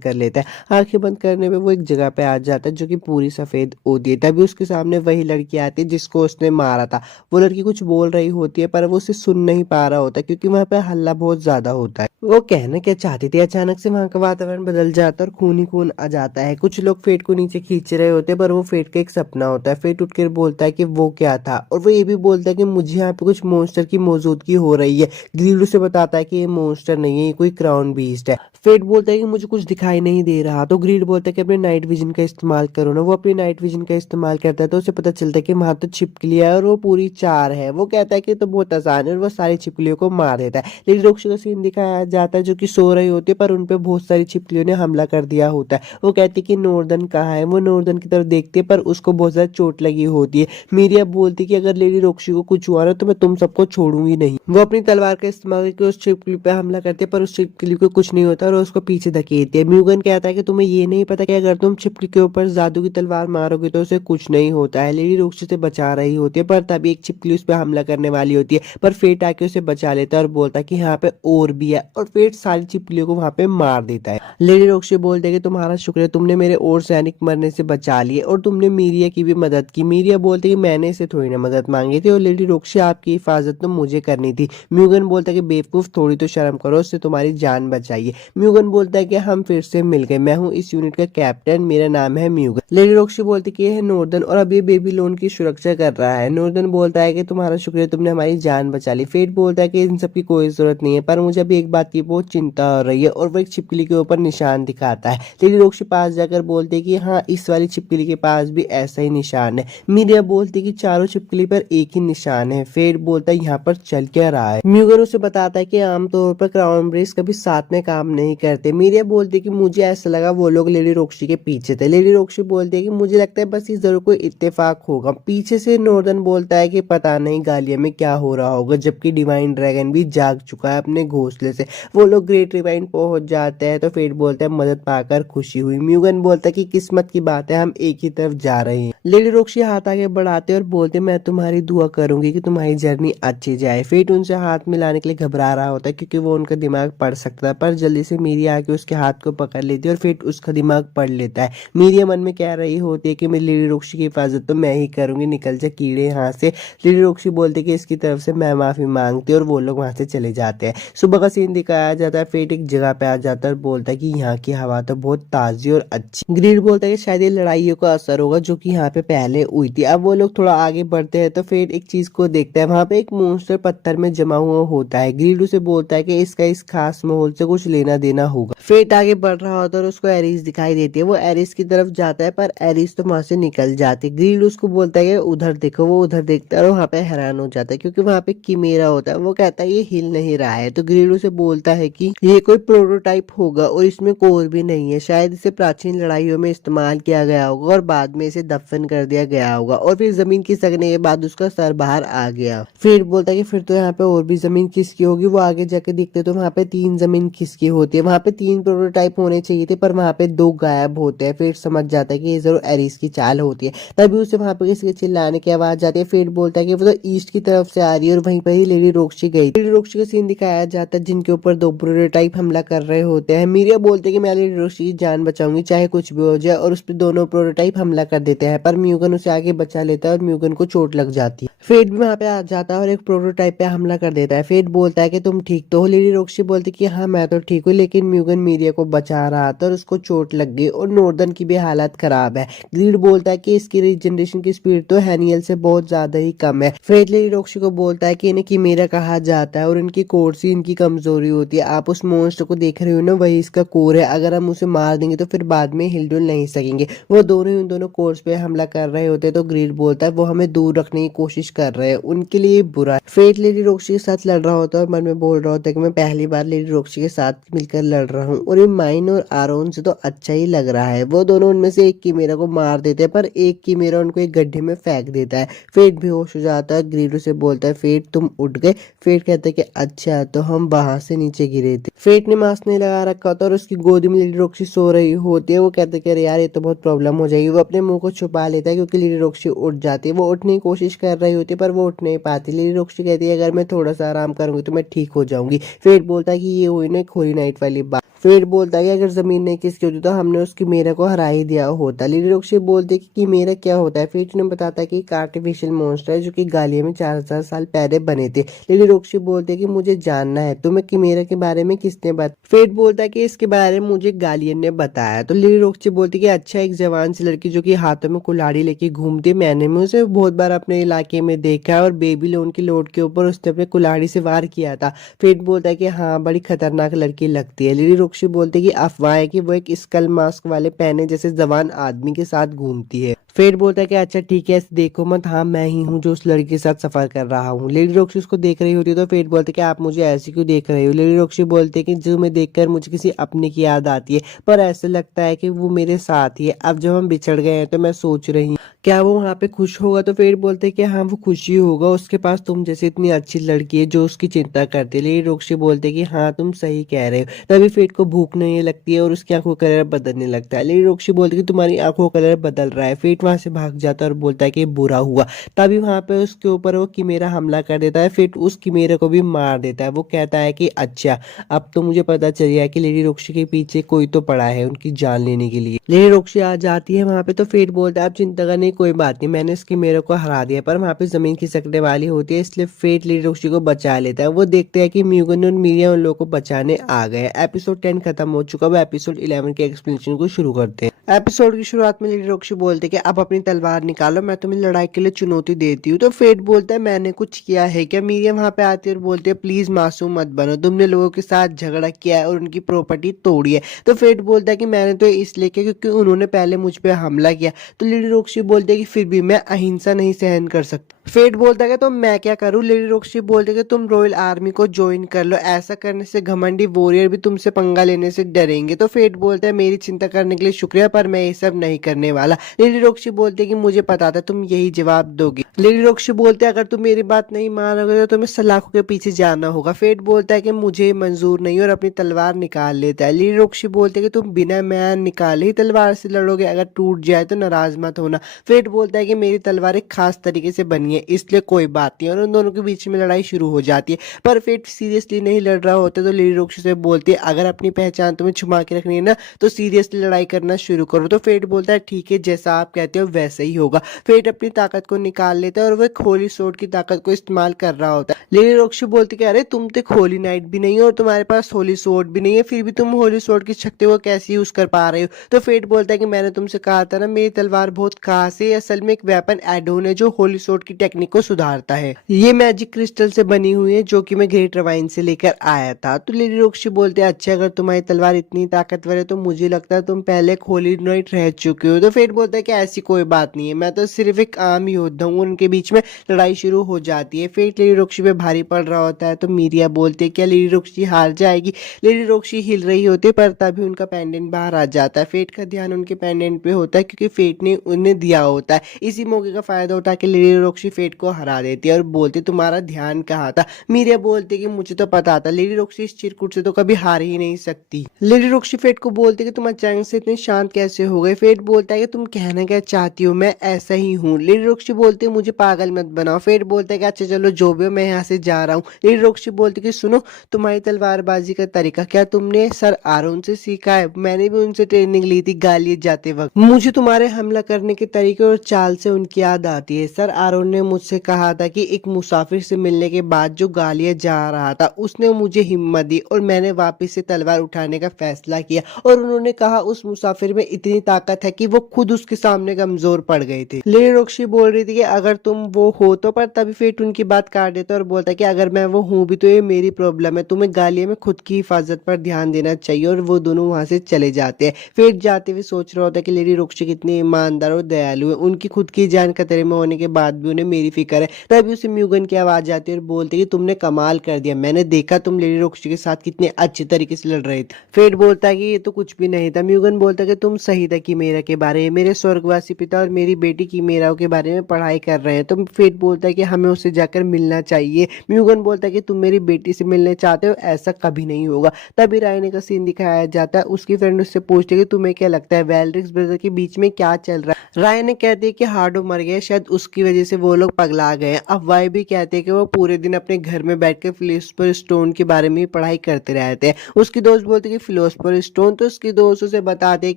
कर लेता है। आंखें बंद करने पे वो एक जगह पे आ जाता है जो कि पूरी सफेद होती है। तभी उसके सामने वही लड़की आती है जिसको उसने मारा था। वो लड़की कुछ बोल रही होती है पर वो उसे सुन नहीं पा रहा होता क्योंकि वहां पे हल्ला बहुत ज्यादा होता है। वो कहना क्या चाहती थी अचानक से वहां का वातावरण बदल जाता है और खून ही खून आ जाता है। कुछ लोग फेट को नीचे खींच रहे होते हैं पर वो फेट का एक सपना होता है। फेट उठकर बोलता है कि वो क्या था और वो ये भी बोलता है कि मुझे यहाँ पे कुछ मॉन्स्टर की मौजूदगी हो रही है। ग्रीड उसे बताता है कि ये मॉन्स्टर नहीं है, ये कोई क्राउन बीस्ट है। फेट बोलता है कि मुझे कुछ दिखाई नहीं दे रहा। तो ग्रीड बोलता है कि अपने नाइट विजन का इस्तेमाल करो ना। वो अपनी नाइट विजन का इस्तेमाल करता है तो उसे पता चलता है कि वहां तो छिपकलियां है और वो पूरी 4 है। वो कहता है कि तो बहुत आसान है और वो सारी छिपकलियों को मार देता है। लेकिन रोक्सी का सीन दिखाया जाता है जो कि सो रही होती है पर उनपे बहुत सारी छिपकलियों ने हमला कर दिया होता है। वो कहती है कि नॉर्दर्न कहाँ है, वो नॉर्दर्न की तरफ देखती है पर उसको बहुत ज्यादा चोट लगी होती है। मीरिया बोलती कि अगर लेडी रॉक्सी को कुछ हुआ ना तो मैं तुम सबको छोड़ूंगी नहीं। वो अपनी तलवार का इस्तेमाल करके उस छिपकली पे हमला करती है पर उस छिपकली को कुछ नहीं होता और उसको पीछे धकेलती है। म्यूगन कहता है कि तुम्हें ये नहीं पता कि अगर तुम छिपकली के ऊपर जादू की तलवार मारोगे तो उसे कुछ नहीं होता है। लेडी रॉक्सी से बचा रही होती है पर तभी एक छिपकली उस पर हमला करने वाली होती है पर फेट आके उसे बचा लेता है और बोलता है कि यहाँ पे और भी है और फेट सारी छिपकलियों को वहां पे मार देता है। लेडी रॉक्सी बोलते हैं कि तुम्हारा शुक्र है, तुमने मेरे और सैनिक मरने से बचा लिए और तुमने मीरिया की भी मदद की। मीरिया बोलते कि मैंने इसे थोड़ी ना मदद मांगी थी और लेडी रॉक्सी आपकी हिफाजत तो मुझे करनी थी। म्यूगन बोलता है कि बेवकूफ थोड़ी तो शर्म करो, उससे तुम्हारी जान बचाइए। म्यूगन बोलता है कि हम फिर से मिल गए, मैं हूँ इस यूनिट का कैप्टन, मेरा नाम है म्यूगन। लेडी रॉक्सी बोलती कि यह है नॉर्दर्न और अब ये बेबीलोन की सुरक्षा कर रहा है। नॉर्दर्न बोलता है कि तुम्हारा शुक्रिया, तुमने हमारी जान बचा ली। फेट बोलता है कि इन सब की कोई जरूरत नहीं है पर मुझे अभी एक बात की बहुत चिंता हो रही है और वो एक छिपकली के ऊपर निशान दिखाता है। लेडी रॉक्सी पास जाकर बोलती है कि हाँ, इस वाली छिपकली के पास भी ऐसा ही निशान है। मीरिया बोलती है कि चारों छिपकली पर एक ही निशान है। फेट बोलता है यहाँ पर चल क्या रहा है। म्यूगन उसे बताता है कि आमतौर पर क्राउन ब्रिज कभी साथ में काम नहीं करते। मीरिया बोलती है कि मुझे ऐसा लगा वो लोग लेडी रॉक्सी के पीछे थे। लेडी रॉक्सी बोलती है कि मुझे लगता है बस इस जरूर कोई इत्तेफाक होगा। पीछे से नॉर्दर्न बोलता है कि पता नहीं गालिया में क्या हो रहा होगा, जबकि डिवाइन ड्रैगन भी जाग चुका है अपने घोंसले से। वो लोग ग्रेट रिवाइन पहुंच जाते हैं तो फेट बोलता है मदद पाकर खुशी हुई। म्यूगन बोलता है कि किस्मत की बात है, हम एक ही तरफ जा रहे हैं। लेडी रॉक्सी हाथ आगे बढ़ाते और बोलते मैं तुम्हारी दुआ करूंगी कि तुम्हारी जर्नी अच्छी जाए। फेट उनसे हाथ मिलाने के लिए घबरा रहा होता है क्योंकि वो उनका दिमाग पढ़ सकता है पर जल्दी से मीरिया आके उसके हाथ को पकड़ लेती है और फेट उसका दिमाग पढ़ लेता है। मीरिया मन में कह रही होती है कि मेरी लेडी रॉक्सी की हिफाजत तो मैं ही करूंगी, निकल जा कीड़े यहाँ से। लेडी रॉक्सी बोलती है कि इसकी तरफ से मैं माफी मांगती हूँ और वो लोग वहां से चले जाते हैं। सुबह का सीन दिखाया जाता है। फेट एक जगह पे आ जाता है और बोलता है कि यहाँ की हवा तो बहुत ताजी और अच्छी। ग्रीड बोलता है कि शायद ये लड़ाइयों का असर होगा जो कि यहाँ पे पहले हुई थी। अब वो लोग थोड़ा आगे बढ़ते हैं तो फेट एक चीज को देखता है, वहां पे एक मॉन्स्टर पत्थर में जमा हुआ होता है। ग्रीड उसे बोलता है कि इसका इस खास माहौल से कुछ लेना देना होगा। फेट आगे बढ़ रहा होता है और उसको एरिस दिखाई देती है। वो एरिस की तरफ जाता है पर एरिस तो वहां से निकल जाती है। ग्रीड उसको बोलता है कि उधर देखो। वो उधर देखता है और वहां पे हैरान हो जाता है क्योंकि वहां पे किमेरा होता है। वो कहता है ये हिल नहीं रहा है तो ग्रीड उसे बोलता है कि ये कोई प्रोटोटाइप होगा और इसमें कोर भी नहीं है, शायद इसे प्राचीन लड़ाइयों में इस्तेमाल किया गया होगा और बाद में इसे दफन कर दिया गया होगा और फिर जमीन खिसकने के बाद उसका सर बाहर आ गया। फिर बोलता है कि फिर तो यहाँ पे और भी जमीन खिसकी होगी। वो आगे जाके देखते तो वहाँ पे 3 जमीन खिसकी होती है। वहाँ पे 3 प्रोटोटाइप होने चाहिए थे पर वहाँ पे 2 गायब होते हैं। फिर समझ जाता है कि ये जरूर एरिस की चाल होती है। तभी उसे वहाँ पे किसी के चिल्लाने की आवाज आती है। फिर बोलता है कि वो तो ईस्ट की तरफ से आ रही है और वहीं पर ही लेडी रॉक्सी गई। लेडी रॉक्सी का सीन दिखाया जाता है जिनके ऊपर 2 प्रोटोटाइप हमला कर रहे होते हैं। मीरिया बोलते हैं कि मैं लेडी रॉक्सी की जान बचाऊंगी चाहे कुछ भी हो जाए और उस पर दोनों प्रोटोटाइप हमला कर देते हैं पर म्यूगन उसे आगे बचा लेता है और म्यूगन को चोट लग जाती है। फेट भी वहां पे आ जाता है और एक प्रोटोटाइप पे हमला कर देता है। फेट बोलता है कि तुम ठीक तो हो। लेडी रॉक्सी बोलती कि हाँ मैं तो ठीक हूँ, लेकिन म्यूगन मीरिया को बचा रहा था और उसको चोट लग गई और नॉर्दर्न की भी हालत खराब है। ग्रीड बोलता है कि इसकी रिजनरेशन की स्पीड तो हैनियल से बहुत ज्यादा ही कम है। फेट लेडी रॉक्सी को बोलता है कि इन्हें कीमेरा कहा जाता है और इनकी कोर से इनकी कमजोरी होती है। आप उस मॉन्स्टर को देख रहे हो ना, वही इसका कोर है। अगर हम उसे मार देंगे तो फिर बाद में हिलडुल नहीं सकेंगे। वो दोनों ही उन दोनों कोर्स पे हमला कर रहे होते हैं तो ग्रीड बोलता है वो हमें दूर रखने की कोशिश कर रहे हैं, उनके लिए बुरा है। फेट लेडी रॉक्सी के साथ लड़ रहा होता है और मन में बोल रहा होता है कि मैं पहली बार लेडी रॉक्सी के साथ मिलकर लड़ रहा हूँ और ये माइन और आरोन से तो अच्छा ही लग रहा है। वो दोनों उनमें से एक कीमेरा को मार देते हैं पर एक कीमेरा उनको एक गड्ढे में फेंक देता है। फेट बेहोश हो जाता है। ग्रीड उसे बोलता है फेट तुम उठ गए। फेट कहता है कि अच्छा तो हम वहां से नीचे गिरे थे। फेट ने मास्क नहीं लगा रखा होता और उसकी गोदी में लेडी रॉक्सी सो रही होती है। वो कहते कि अरे यार ये तो बहुत प्रॉब्लम हो जाएगी। वो अपने मुंह को छुपा लेता है क्योंकि लेडी रॉक्सी उठ जाती है। वो उठने की कोशिश कर रही होती है पर वो उठ नहीं पाती। लेडी रॉक्सी कहती है अगर मैं थोड़ा सा आराम करूंगी तो मैं ठीक हो जाऊंगी। फेट बोलता है कि ये हुई ना खोरी नाइट वाली बात। फेट बोलता है कि अगर जमीन नहीं किसकी होती तो हमने उसकी मेरा को हरा ही दिया होता। लेडी रॉक्सी बोलती है कि मेरा क्या होता है। फेट ने बताता है कि एक आर्टिफिशियल मॉन्स्टर है जो कि गालिया में 4000 साल पहले बने थे। लेडी रॉक्सी बोलती है कि मुझे जानना है तुम्हें कीमेरा के बारे में किसने बताया। फेट बोलता है कि इसके बारे में मुझे गालियन ने बताया। तो लेडी रॉक्सी बोलती है कि अच्छा, एक जवान सी लड़की जो कि हाथों में कुल्हाड़ी लेके घूमती है, मैंने उसे बहुत बार अपने इलाके में देखा है और बेबीलोन की लौट के ऊपर उसने अपने कुल्हाड़ी से वार किया था। फेट बोलता है कि हाँ बड़ी खतरनाक लड़की लगती है। लेडी रॉक्सी बोलती है कि अफवाह है कि वो एक स्कल मास्क वाले पहने जैसे जवान आदमी के साथ घूमती है। फेट बोलता है कि अच्छा ठीक है, देखो मत, हाँ मैं ही हूँ जो उस लड़की के साथ सफर कर रहा हूँ। लेडी रॉक्सी उसको देख रही होती है तो फेट बोलते है कि आप मुझे ऐसे क्यों देख रहे हो। लेडी रॉक्सी बोलते है कि तुम्हें देखकर मुझे किसी अपने की याद आती है, पर ऐसे लगता है कि वो मेरे साथ ही है। अब जब हम बिछड़ गए हैं तो मैं सोच रही हूँ क्या वो वहाँ पे खुश होगा। तो फेट बोलते हैं कि हाँ वो खुशी होगा, उसके पास तुम जैसे इतनी अच्छी लड़की है जो उसकी चिंता करती है। लेडी रॉक्सी बोलते हैं कि हाँ तुम सही कह रहे हो। तभी फेट को भूख नहीं लगती है और उसकी आंखों का कलर बदलने लगता है। लेडी रॉक्सी बोलती है कि तुम्हारी आंखों का कलर बदल रहा है। फेट वहां से भाग जाता है और बोलता है कि बुरा हुआ। तभी वहां पे उसके ऊपर वो किमेरा हमला कर देता है। फेट उस किमेरे को भी मार देता है। वो कहता है कि अच्छा अब तो मुझे पता चल गया कि लेडी रॉक्सी के पीछे कोई तो पड़ा है उनकी जान लेने के लिए। लेडी रॉक्सी आ जाती है वहां पे तो फेट बोलता है आप चिंता करने की कोई बात नहीं, मैंने इस किमेरे को हरा दिया। पर वहां पे जमीन खिसकने वाली होती है, इसलिए फेट लेडी रॉक्सी को बचा लेता है। वो देखते हैं कि म्यूगन और मिरिया उन लोगों को बचाने आ गए। एपिसोड 10 खत्म हो चुका है। एपिसोड 11 के एक्सप्लेनेशन को शुरू करते हैं। एपिसोड की शुरुआत में लेडी रॉक्सी बोलते कि अब अपनी तलवार निकालो, मैं तुम्हें लड़ाई के लिए चुनौती देती हूँ। तो फेट बोलता है मैंने कुछ किया है क्या। मीरिया वहां पे आती है और बोलती है प्लीज मासूम मत बनो, तुमने लोगों के साथ झगड़ा किया है और उनकी प्रॉपर्टी तोड़ी है। तो फेट बोलता है कि मैंने तो इसलिए किया क्योंकि उन्होंने पहले मुझ पे हमला किया। तो लेडी रॉक्सी बोलती है कि फिर भी मैं अहिंसा नहीं सहन कर सकता। फेट बोलता है कि तो मैं क्या करूं। लेडी रॉक्सी बोलती है कि तुम रॉयल आर्मी को ज्वाइन कर लो, ऐसा करने से घमंडी वॉरियर भी तुमसे पंगा लेने से डरेंगे। तो फेट बोलता है मेरी चिंता करने के लिए शुक्रिया, पर मैं ये सब नहीं करने वाला। लेडी रॉक्सी बोलती है कि मुझे पता था तुम यही जवाब दोगी। लेडी रॉक्सी बोलते हैं अगर तुम मेरी बात नहीं मानोगे तो तुम्हें सलाखों के पीछे जाना होगा। फेट बोलता है कि मुझे मंजूर नहीं और अपनी तलवार निकाल लेता है। लेडी रॉक्सी बोलते है कि तुम बिना मैन निकाले ही तलवार से लड़ोगे, अगर टूट जाए तो नाराज मत होना। फेट बोलता है कि मेरी तलवार एक खास तरीके से बनी है इसलिए कोई बात नहीं, और उन दोनों के बीच में लड़ाई शुरू हो जाती है। पर फेट सीरियसली नहीं लड़ रहा होता तो लेडी रॉक्सी से बोलती है अगर अपनी पहचान तुम्हें छुपा के रखनी है ना तो सीरियसली लड़ाई करना शुरू करो। तो फेट बोलता है ठीक है, जैसा आप कहते हो वैसे ही होगा। फेट अपनी ताकत को निकाल लेता है और वह होली सोर्ड की ताकत को इस्तेमाल कर रहा होता है। लेडी रॉक्सी बोलती है अरे तुम तो होली नाइट भी नहीं हो और तुम्हारे पास होली सोर्ड भी नहीं है, फिर भी तुम होली सोर्ड की शक्ति को कैसे यूज कर पा रहे हो। तो फेट बोलता है कि मैंने तुमसे कहा था ना मेरी तलवार बहुत खास है, असल में एक वेपन एड ऑन है जो होली सोर्ड की टेक्निक को सुधारता है। ये मैजिक क्रिस्टल से बनी हुई है जो कि मैं ग्रेट रवाइन से लेकर आया था। तो लेडी रॉक्सी बोलते हैं अच्छा अगर तुम्हारी तलवार इतनी ताकतवर है तो मुझे लगता है तुम पहले एक होली नाइट रह चुके हो। तो फेट बोलता है कि ऐसी कोई बात नहीं है, मैं तो सिर्फ एक आम योद्धा हूँ। उनके बीच में लड़ाई शुरू हो जाती है। फेट लेडी रॉक्सी पे भारी पड़ रहा होता है तो मीरिया बोलते है क्या लेडी रॉक्सी हार जाएगी। लेडी रॉक्सी हिल रही होती है पर तभी उनका पेंडेंट बाहर आ जाता है। फेट का ध्यान उनके पेंडेंट पे होता है क्योंकि फेट ने उन्हें दिया होता है। इसी मौके का फायदा उठा के लेडी रॉक्सी फेट को हरा देती है और बोलती तुम्हारा ध्यान कहाँ था। मीरिया बोलती कि मुझे तो पता था, लेडी रॉक्सी इस चिरकुट से तो कभी हार ही नहीं सकती। लेडी रॉक्सी फेट को बोलती कि तुम अचानक से इतने शांत कैसे हो गए। फेट बोलता है कि तुम कहना क्या चाहती हो, मैं ऐसा ही हूँ। लेडी रॉक्सी बोलती है मुझे पागल मत बनाओ। फेट बोलता है कि अच्छा चलो जो भी हो मैं यहाँ से जा रहा हूँ। लेडी रॉक्सी बोलती कि सुनो तुम्हारी तलवारबाजी का तरीका क्या तुमने सर आरोन से सीखा है, मैंने भी उनसे ट्रेनिंग ली थी गालियत जाते वक्त। मुझे तुम्हारे हमला करने के तरीके और चाल से उनकी याद आती है। सर आरोन ने मुझसे कहा था कि एक मुसाफिर से मिलने के बाद जो गालियत जा रहा था उसने मुझे हिम्मत दी और मैंने वापस से तलवार उठाने का फैसला किया, और उन्होंने कहा उस मुसाफिर में इतनी ताकत है कि वो खुद उसके सामने कमजोर पड़ गए थे। लेडी रॉक्सी बोल रही थी कि अगर तुम वो हो तो, पर तभी फेट उनकी बात काट देता और बोलता कि अगर मैं वो हूँ भी तो ये मेरी प्रॉब्लम है, तुम्हें गालिया में खुद की हिफाजत पर ध्यान देना चाहिए। और वो दोनों वहां से चले जाते हैं। फेट जाते हुए सोच रहा होता है कि लेडी रॉक्सी कितनी ईमानदार और दयालु है, उनकी खुद की जान खतरे में होने के बाद भी उन्हें मेरी फिक्र है। तभी उसे म्यूगन की आवाज आती है और बोलती है कि तुमने कमाल कर दिया, मैंने देखा तुम लेडी रॉक्सी के साथ कितने अच्छे तरीके से लड़ रहे थे। फेट बोलता है कि ये तो कुछ भी नहीं था। म्यूगन बोलता है कि तुम सही था किमेरा के बारे में, मेरे स्वर्गवासी पिता और मेरी बेटी किमेरा के बारे में पढ़ाई कर रहे हैं। तो फेट बोलता है कि हमें उससे जाकर मिलना चाहिए। म्यूगन बोलता है कि तुम मेरी बेटी से मिलने चाहते हो, ऐसा कभी नहीं होगा। तभी रायने का सीन दिखाया जाता है। उसकी फ्रेंड उससे पूछती है कि तुम्हें क्या लगता है वेलरिक्स ब्रदर के बीच में क्या चल रहा है। रायने कहती है कि हार्डो मर गया, शायद उसकी वजह से वो लोग पगला गए। अफवाह भी कहते हैं कि वो पूरे दिन अपने घर में बैठकर फिलोसफर स्टोन के बारे में पढ़ाई करते रहते हैं। उसकी दोस्त बोलती है कि फिलोसफर स्टोन, तो उसकी दोस्त उसे बताते हैं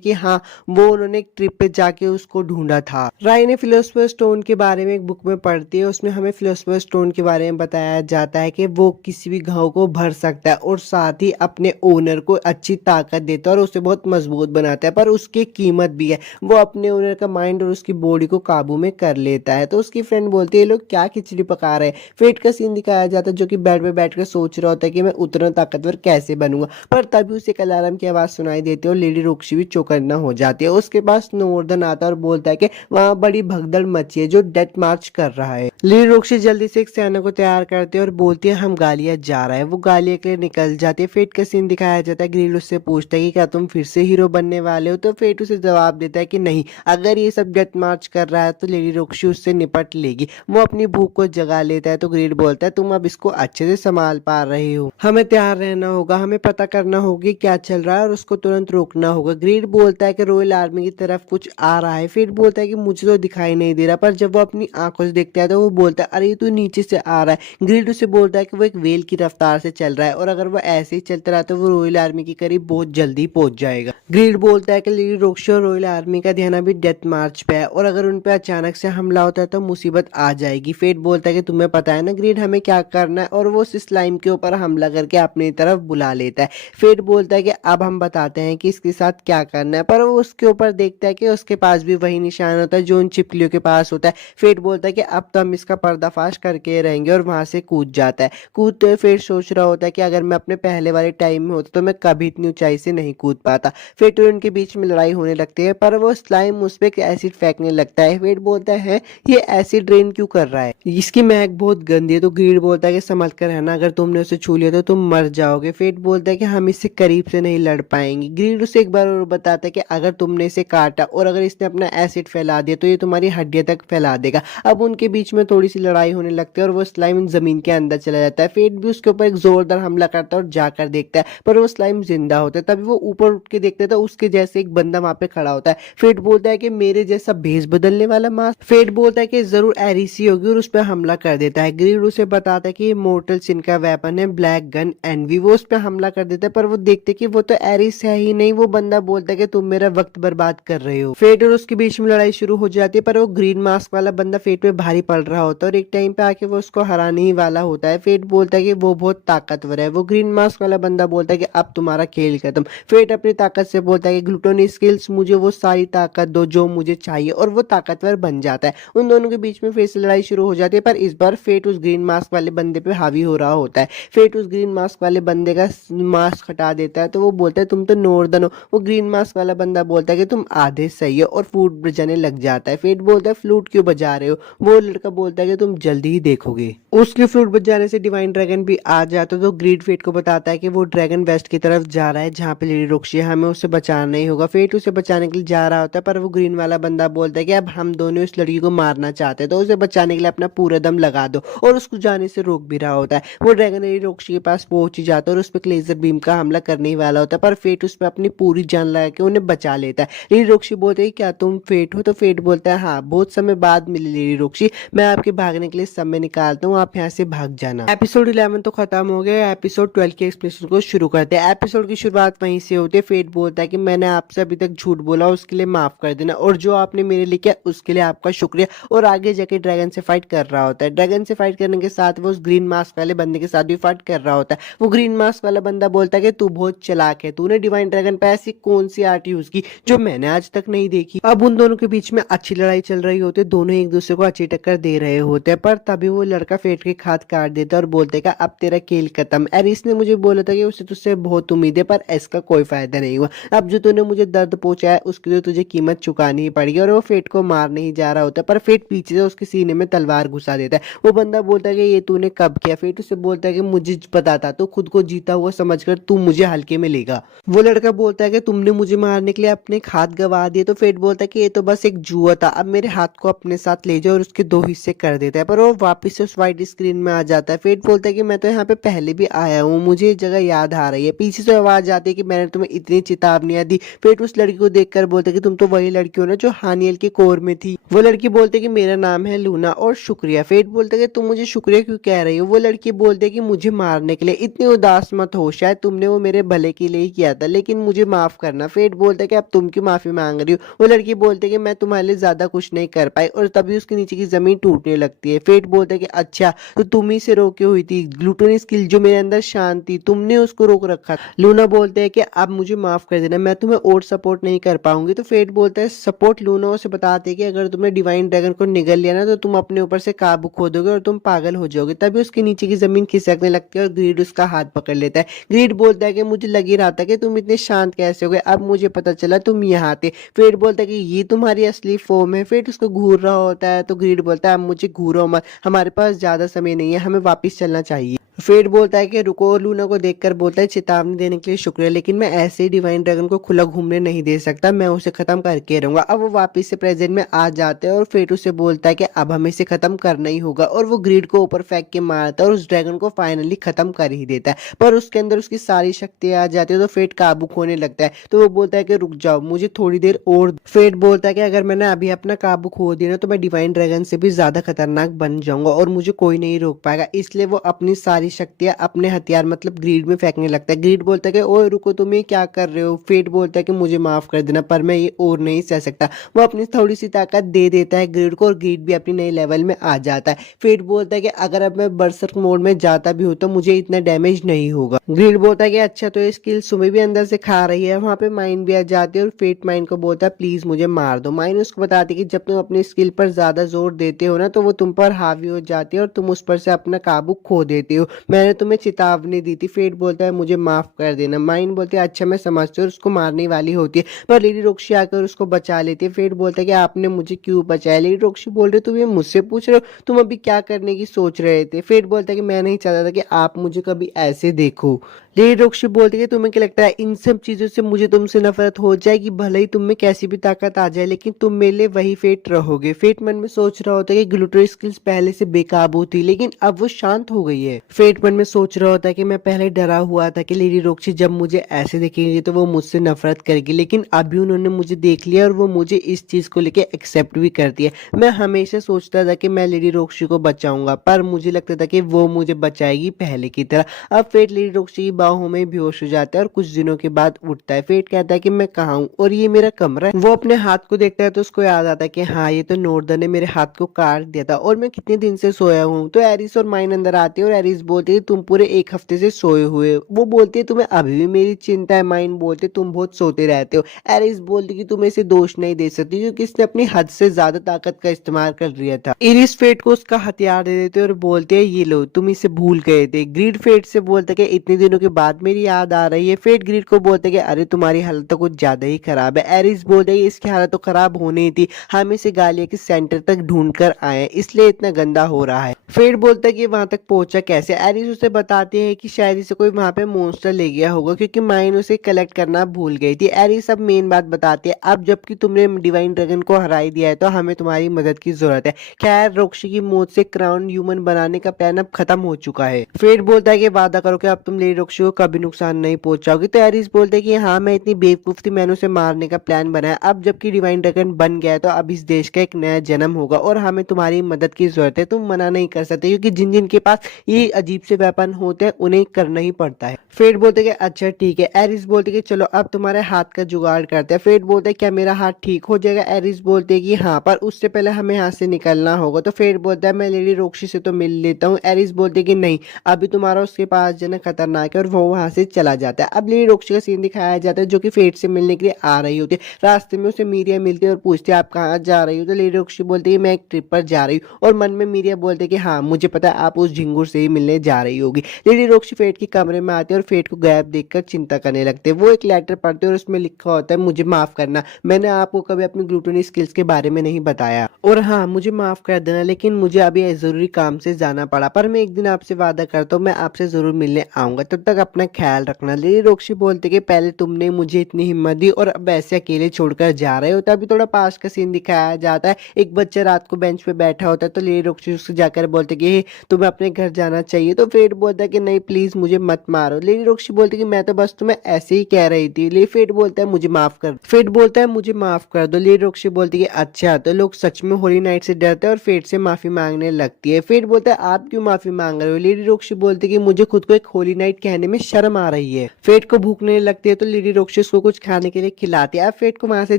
कि हाँ वो उन्होंने एक ट्रिप पे जाके उसको ढूंढा था। रायने फिलोसफर स्टोन के बारे में एक बुक में पढ़ती है, उसमें हमें फिलोसफर स्टोन के बारे में बताया जाता है कि वो किसी भी घाव को भर सकता है और साथ ही अपने ओनर को अच्छी ताकत देता है और उसे बहुत मजबूत बनाता है, पर उसकी कीमत भी है। वो अपने ओनर का माइंड माइंड और उसकी बॉडी को काबू में कर लेता है। तो उसकी फ्रेंड बोलती है ये लोग क्या खिचड़ी पका रहे हैं। फेट का सीन दिखाया जाता है जो कि बेड पे बैठ कर सोच रहा होता है कि मैं उतना ताकतवर कैसे बनूंगा, पर तभी उसे एक अलार्म की आवाज सुनाई देती है और लेडी रोक्शी भी चौकन्ना हो जाती है। उसके पास नॉर्दन आता है और बोलता है कि वहाँ बड़ी भगदड़ मची है जो डेथ मार्च कर रहा है। लेडी रोक्शी जल्दी से एक सेना को तैयार करती है और बोलती है हम गालिया जा रहा है। वो गालिया के लिए निकल जाती है। फेट का सीन दिखाया जाता है। ग्रिल उससे पूछता है कि क्या तुम फिर से हीरो बनने वाले हो, तो फेट उसे जवाब देता है कि नहीं, अगर ये सब डेथ मार्च कर रहा है तो लेडी रोक्शी उससे निपट लेगी। वो अपनी भूख को जगा लेता है। तो ग्रिड बोलता है तुम अब इसको अच्छे से संभाल पा रहे हो, हमें तैयार रहना होगा, हमें पता करना होगा क्या चल रहा है और उसको तुरंत रोकना होगा। ग्रिड बोलता है कि रॉयल आर्मी की तरफ कुछ आ रहा है। फिर बोलता है कि मुझे तो दिखाई नहीं दे रहा, पर जब वो अपनी आंखों से देखता है तो वो बोलता है अरे ये तो नीचे से आ रहा है। ग्रिड उसे बोलता है कि वो एक वेल की रफ्तार से चल रहा है और अगर वो ऐसे ही चलता रहा तो वो रॉयल आर्मी के करीब बहुत जल्दी पहुंच जाएगा। ग्रिड बोलता है कि लेडी रोक्शी और रॉयल आर्मी का ध्यान अभी डेथ मार्च पे है और अगर उन पे अचानक से हमला होता है तो मुसीबत आ जाएगी। फेट बोलता है कि तुम्हें पता है ना ग्रिड हमें क्या करना है, और वो उस स्लाइम के ऊपर हमला करके अपनी तरफ बुला लेता है। फेट बोलता है कि अब हम बताते हैं कि इसके साथ क्या करना है, पर वो उसके ऊपर देखता है कि उसके पास भी वही निशान होता है जो उन छिपकलियों के पास होता है। फेट बोलता है कि अब तो हम इसका पर्दाफाश करके रहेंगे और वहां से कूद जाता है। कूदते हुए फेट सोच रहा होता है कि अगर मैं अपने पहले वाले टाइम में होता तो मैं कभी इतनी ऊंचाई से नहीं कूद पाता। फेट और उनके बीच में लड़ाई होने लगती है, पर वो स्लाइम उस पर एसिड फेंकने लगता है। फेट बोलता है ये एसिड रेन क्यों कर रहा है, इसकी महक बहुत गंदी है। तो ग्रीड बोलता है कि संभल कर रहना, अगर तुमने उसे छू लिया तो तुम मर जाओगे। फेट बोलता है कि हम इससे करीब से नहीं लड़ पाएंगे। ग्रीड उसे एक बार और बताता है कि अगर तुमने इसे काटा और अगर इसने अपना एसिड फैला दिया तो ये तुम्हारी हड्डियां तक फैला देगा। अब उनके बीच में थोड़ी सी लड़ाई होने लगती है और वो स्लाइम जमीन के अंदर चला जाता है। फेट भी उसके ऊपर एक जोरदार हमला करता है और जाकर देखता है, पर वो स्लाइम जिंदा होता है। तभी वो ऊपर उठ के देखता है तो उसके जैसे एक बंदा वहां पे खड़ा होता है। फेट बोलता है कि मेरे जैसा भेस बदलने वाला मास्क। फेट बोलता है कि जरूर एरिसी होगी और उस पर हमला कर देता है। ग्रीड उसे बताता है कि ये मोर्टल सिन का वेपन है ब्लैक गन एनवी। वो उस पर हमला कर देता है, पर वो देखते कि वो तो एरिस है ही नहीं। वो बंदा बोलता है कि तुम मेरा वक्त बर्बाद कर रहे हो। फेट और उसके बीच में लड़ाई शुरू हो जाती है, पर वो ग्रीन मास्क वाला बंदा फेट पे भारी पड़ रहा होता है और एक टाइम पे आके वो उसको हराने ही वाला होता है। फेट बोलता है कि वो बहुत ताकतवर है। वो ग्रीन मास्क वाला बंदा बोलता है कि अब तुम्हारा खेल खत्म। फेट अपनी ताकत से बोलता है कि ग्लूटोनी स्किल्स, मुझे वो सारी ताकत दो जो मुझे चाहिए, और वो ताकतवर बन जाता है। उन दोनों के बीच में फिर से लड़ाई शुरू हो जाती है, पर इस बार फेट उस ग्रीन मास्क वाले बंदे पे हावी हो रहा होता है। फेट उस ग्रीन मास्क वाले बंदे का मास्क हटा देता है, तो वो बोलता है तुम तो नॉर्दर्न हो। वो ग्रीन मास्क वाला बंदा बोलता है कि तुम आधे सही हो और फ्लूट बजाने लग जाता है। फेट बोलता है फ्लूट क्यों बजा रहे हो। वो लड़का बोलता है कि तुम जल्दी ही देखोगे। उसके फ्लूट बजाने से डिवाइन ड्रैगन भी आ जाता है, तो ग्रीड फेट को बताता है कि वो ड्रैगन वेस्ट की तरफ जा रहा है जहाँ पे लेडी रोक्शी है, हमें उसे बचाना ही होगा। फेट उसे बचाने के लिए जा रहा होता है, पर वो ग्रीन वाला बंदा बोलता है कि अब हम दोनों इस लड़की को मारना चाहते हैं, तो उसे बचाने के लिए अपना पूरा दम लगा दो, और उसको जाने से रोक भी रहा होता है। वो ड्रैगन लेडी रोक्शी के पास पहुंच ही जाता है और उस पर लेजर बीम का हमला करने ही वाला होता है, पर फेट उस पर अपनी पूरी जान लगा के उन्हें बचा लेता है। लेडी रोक्शी बोलते है क्या तुम फेट हो, तो फेट बोलता है हाँ, बहुत समय बाद मिली लेडी रोक्शी, मैं आपके भागने के लिए समय निकालता हूँ, आप यहाँ से भाग जाना। एपिसोड 11 तो खत्म हो गया। एपिसोड 12 के एक्सप्लेनेशन को शुरू करते हैं। एपिसोड की शुरुआत वहीं से होती है। फेट बोलता है कि मैंने आपसे अभी तक झूठ बोला, उसके लिए माफ कर देना, और जो आपने मेरे लिए किया उसके लिए आपका शुक्रिया। और आगे जाके ड्रैगन से फाइट कर रहा होता है। ड्रैगन से फाइट करने के साथ वो उस ग्रीन मास्क वाले बंदे के साथ भी फाइट कर रहा होता है। वो ग्रीन मास्क वाला बंदा बोलता है कि तू बहुत चालाक है, तूने डिवाइन ड्रैगन पे ऐसी कौन सी आर्ट यूज की जो मैंने आज तक नहीं देखी। अब उन दोनों के बीच में अच्छी लड़ाई चल रही होती है, दोनों एक दूसरे को अच्छी टक्कर दे रहे होते हैं, पर तभी वो लड़का फेट के हाथ काट देता है और बोलते हैं अब तेरा खेल खत्म। एरिस ने मुझे बोला था कि उसे तुझसे बहुत उम्मीद है, पर इसका कोई फायदा नहीं हुआ। अब जो तूने मुझे दर्द पहुंचाया उसके लिए तुझे कीमत चुकानी ही पड़ेगी। और वो फेट को मार नहीं जा रहा होता, पर फेट पीछे से उसके सीने में तलवार घुसा देता है। वो बंदा बोलता है कि ये तूने कब किया। फेट उसे बोलता है कि मुझे पता था, तो खुद को जीता हुआ समझकर तू मुझे हल्के में लेगा। वो लड़का बोलता है कि तुमने मुझे मारने के लिए अपने हाथ गवा दिए। तो फेट बोलता है कि ये तो बस एक जुआ था, अब मेरे हाथ को अपने साथ ले जाओ, और उसके दो हिस्से कर देता है, पर वो वापस से उस व्हाइट स्क्रीन में आ जाता है। फेट बोलता है कि मैं तो यहाँ पे पहले भी आया हूँ, मुझे ये जगह याद आ रही है। पीछे से आवाज आती है कि मैंने तुम्हें इतनी चेतावनियां दी। फेट उस लड़की को देखकर बोलता है कि तुम तो वही लड़की हो ना जो हानियल के कोर में थी। वो लड़की बोलते है कि मेरा नाम है लूना और शुक्रिया। फेट बोलता है कि तुम मुझे शुक्रिया क्यों कह रही हो। वो लड़की बोलती है कि मुझे मारने के लिए। इतनी उदास मत हो, शायद तुमने वो मेरे भले के लिए ही किया था, लेकिन मुझे माफ करना। फेट बोलता है कि अब तुम क्यों माफी मांग रही हो। वो लड़की बोलती है कि मैं तुम्हारे लिए ज्यादा कुछ नहीं कर पाई, और तभी उसके नीचे की जमीन टूटने लगती है। फेट बोलता है कि अच्छा, तो तुम ही से रोके हुई थी। ग्लूटोनी स्किल जो मेरे अंदर शांति, तुमने उसको रोक रखा था। लूना बोलते है कि अब मुझे माफ कर देना, मैं तुम्हें और सपोर्ट नहीं कर पाऊंगी। तो फेट बोलता है सपोर्ट रिकोट लूना उसे बताते कि अगर तुमने डिवाइन ड्रैगन को निगल लिया ना तो तुम अपने ऊपर से काबू खो दोगे और तुम पागल हो जाओगे। तभी उसके नीचे की जमीन खिसकने लगती है और ग्रीड उसका हाथ पकड़ लेता है। ग्रीड बोलता है कि मुझे लग ही रहा था कि तुम इतने शांत कैसे हो गए, अब मुझे पता चला तुम यहाँ थे। फेट बोलता है कि ये तुम्हारी असली फॉर्म है। फेट उसको घूर रहा होता है तो ग्रीड बोलता है अब मुझे घूरो मत, हमारे पास ज्यादा समय नहीं है, हमें वापस चलना चाहिए। फेट बोलता है कि रुको, और लूना को देखकर बोलता है चेतावनी देने के लिए शुक्रिया, लेकिन मैं ऐसे ही डिवाइन ड्रैगन को खुला घूमने नहीं दे सकता, मैं उसे खत्म करके रहूंगा। अब वो वापस से प्रेजेंट में आ जाते हैं और फेट उसे बोलता है कि अब हमें इसे खत्म करना ही होगा, और वो ग्रीड को ऊपर फेंक के मारता है और उस ड्रैगन को फाइनली खत्म कर ही देता है। पर उसके अंदर उसकी सारी शक्तियां आ जाती है तो फेट काबू खोने लगता है। तो वो बोलता है कि रुक जाओ, मुझे थोड़ी देर और। फेट बोलता है कि अगर मैंने अभी अपना काबू खो दिया ना तो मैं डिवाइन ड्रैगन से भी ज्यादा खतरनाक बन जाऊंगा और मुझे कोई नहीं रोक पाएगा। इसलिए वो अपनी सारी शक्तियां अपने हथियार मतलब ग्रीड में फेंकने लगता है। ग्रीड बोलता है कि ओए रुको, तुम ये क्या कर रहे हो। फेट बोलता है कि मुझे माफ कर देना, पर मैं ये और नहीं सह सकता। वो अपनी थोड़ी सी ताकत दे देता है ग्रीड को और ग्रीड भी अपनी नई लेवल में आ जाता है। फेट बोलता है कि अगर अब मैं बर्सर्क मोड में जाता भी हूँ तो मुझे इतना डैमेज नहीं होगा। ग्रीड बोलता है कि अच्छा, तो ये स्किल सुबह भी अंदर से खा रही है। वहां पे माइन भी आ जाती है और फेट माइन को बोलता है प्लीज मुझे मार दो। माइन उसको बताती है कि जब तुम अपनी स्किल पर ज्यादा जोर देते हो ना तो वो तुम पर हावी हो जाती है और तुम उस पर से अपना काबू खो देते हो। मैंने तुम्हें चेतावनी दी थी। फेट बोलता है मुझे माफ कर देना। माइन बोलती है अच्छा मैं समझती हूँ, उसको मारने वाली होती है पर लेडी रोक्शी आकर उसको बचा लेती है। फेट बोलता है कि आपने मुझे क्यों बचाया। लेडी रोक्शी बोल रही तुम ये मुझसे पूछ रहे हो, तुम अभी क्या करने की सोच रहे थे। फेट बोलता है कि मैं नहीं चाहता था कि आप मुझे कभी ऐसे देखो। लेडी रोक्शी बोलती है तुम्हें क्या लगता है इन सब चीजों से मुझे तुमसे नफरत हो जाएगी, भले ही तुम में कैसी भी ताकत आ जाए लेकिन तुम मेरे लिए वही फेट रहोगे। फेट मन में सोच रहा होता है कि ग्लूटो स्किल्स पहले से बेकाबू थी लेकिन अब वो शांत हो गई है। फेट मन में सोच रहा होता है कि मैं पहले डरा हुआ था कि लेडी रोक्शी जब मुझे ऐसे देखेंगे तो वो मुझसे नफरत करेगी, लेकिन अभी उन्होंने मुझे देख लिया और वो मुझे इस चीज को लेके एक्सेप्ट भी करती है। मैं हमेशा सोचता था कि मैं लेडी रोक्शी को बचाऊंगा पर मुझे लगता था कि वो मुझे बचाएगी पहले की तरह। अब फेट लेडी रोक्शी की बाहों में बेहोश हो जाता है और कुछ दिनों के बाद उठता है। फेट कहता है कि मैं कहाँ हूँ और ये मेरा कमरा है। वो अपने हाथ को देखता है तो उसको याद आता है कि हाँ ये तो नॉर्दन ने मेरे हाथ को काट दिया था और मैं कितने दिन से सोया हूँ। तो एरिस और माइन अंदर आती है और एरिस बोलती है तुम पूरे एक हफ्ते से सोए हुए हो। वो बोलती है तुम्हें अभी भी मेरी चिंता है। माइन बोलते तुम बहुत सोते रहते हो। एरिस बोलती कि तुम इसे दोष नहीं दे सकती क्योंकि इसने अपनी हद से ज्यादा ताकत का इस्तेमाल कर लिया था। इरिस फेट को उसका हथियार दे देते और बोलते हैं ये लो, तुम इसे भूल गए थे। ग्रीड फेट से बोलते कि इतने दिनों के बाद मेरी याद आ रही है। फेट ग्रीड को बोलते कि अरे तुम्हारी हालत तो कुछ ज्यादा ही खराब है। एरिस बोलते कि इसकी हालत तो खराब होनी ही थी, हम इसे गालिया के सेंटर तक ढूंढ कर आए इसलिए इतना गंदा हो रहा है। फेट बोलता है कि वहां तक पहुंचा कैसे। एरिस उसे बताते हैं कि शायद इसे कोई वहां पे मॉन्स्टर ले गया होगा क्योंकि माइन उसे कलेक्ट करना भूल गई थी। एरिस अब मेन बात बताती है, अब जबकि तुमने डिवाइन ड्रैगन को हराई दिया है तो हमें तुम्हारी मदद की जरूरत है। खैर रोक्शी की मौत से क्राउन ह्यूमन बनाने का प्लान अब खत्म हो चुका है। फेट बोलता है कि वादा करो कि अब तुम लेडी रोक्शी को कभी नुकसान नहीं पहुंचाओगे। तो एरिस बोलते हैं कि हाँ मैं इतनी बेवकूफ थी, मैंने उसे मारने का प्लान बनाया। अब जबकि डिवाइन ड्रैगन बन गया है तो अब इस देश का एक नया जन्म होगा और हमें तुम्हारी मदद की जरूरत है। तुम मना नहीं कर सकते क्योंकि जिन जिन के पास ये अजीब से वेपन होते हैं उन्हें करना ही पड़ता है। फेट बोलते कि अच्छा ठीक है। एरिस बोलते कि चलो अब तुम्हारे हाथ का जुगाड़ करते हैं। फेट बोलते क्या मेरा हाथ ठीक हो जाएगा। एरिस बोलते कि हाँ पर उससे पहले हमें यहाँ से निकलना होगा। तो फेट बोलता है मैं लेडी रोक्शी से तो मिल लेता हूँ। एरिस बोलते कि नहीं, अभी तुम्हारा उसके पास जाना खतरनाक है और वो वहां से चला जाता है। अब लेडी रोक्शी का सीन दिखाया जाता है जो कि फेट से मिलने के लिए आ रही होती है। रास्ते में उसे मीरिया मिलती है और पूछती है आप कहाँ जा रही हो। तो लेडी रोक्शी बोलती है मैं एक ट्रिप पर जा रही हूँ और मन में मीरिया बोलते कि हाँ मुझे पता है आप उस झिंगुर से ही मिलने जा रही होगी। लेडी रोक्शी फेट के कमरे में आती है और फेट को गायब देखकर चिंता करने लगते हैं। वो एक लेटर पढ़ते हैं और उसमें लिखा होता है मुझे माफ करना, मैंने आपको कभी अपनी ग्लूटनी स्किल्स के बारे में नहीं बताया और हाँ मुझे माफ कर देना लेकिन मुझे अभी जरूरी काम से जाना पड़ा, पर मैं एक दिन आपसे वादा करता हूँ मैं आपसे जरूर मिलने आऊंगा, तब तक अपना ख्याल रखना। लेडी रोक्शी बोलते कि पहले तुमने मुझे इतनी हिम्मत दी और अब ऐसे अकेले छोड़कर जा रहे हो। तभी थोड़ा पास का सीन दिखाया जाता है। एक बच्चा रात को बेंच पे बैठा होता है तो लेडी रोक्शी उससे जाकर बोलते कि तुम्हें अपने घर जाना चाहिए। तो फेट बोलता है कि नहीं प्लीज मुझे मत मारो। लेडी रोक्शी बोलती कि मैं तो बस तुम्हें ऐसे ही कह रही थी। लेडी फेट बोलता है मुझे माफ कर। फेट बोलता है मुझे माफ कर दो। लेडी रोक्शी बोलती है अच्छा तो लोग सच में होली नाइट से डरते हैं और फेट से माफी मांगने लगती है। फेट बोलता है आप क्यों माफी मांग रहे हो। लेडी रोक्शी बोलती है कि मुझे खुद को एक होली नाइट कहने में शर्म आ रही है। फेट को भूख नहीं लगती है तो लेडी रोक्शी उसको कुछ खाने के लिए खिलाती है। अब फेट को वहां से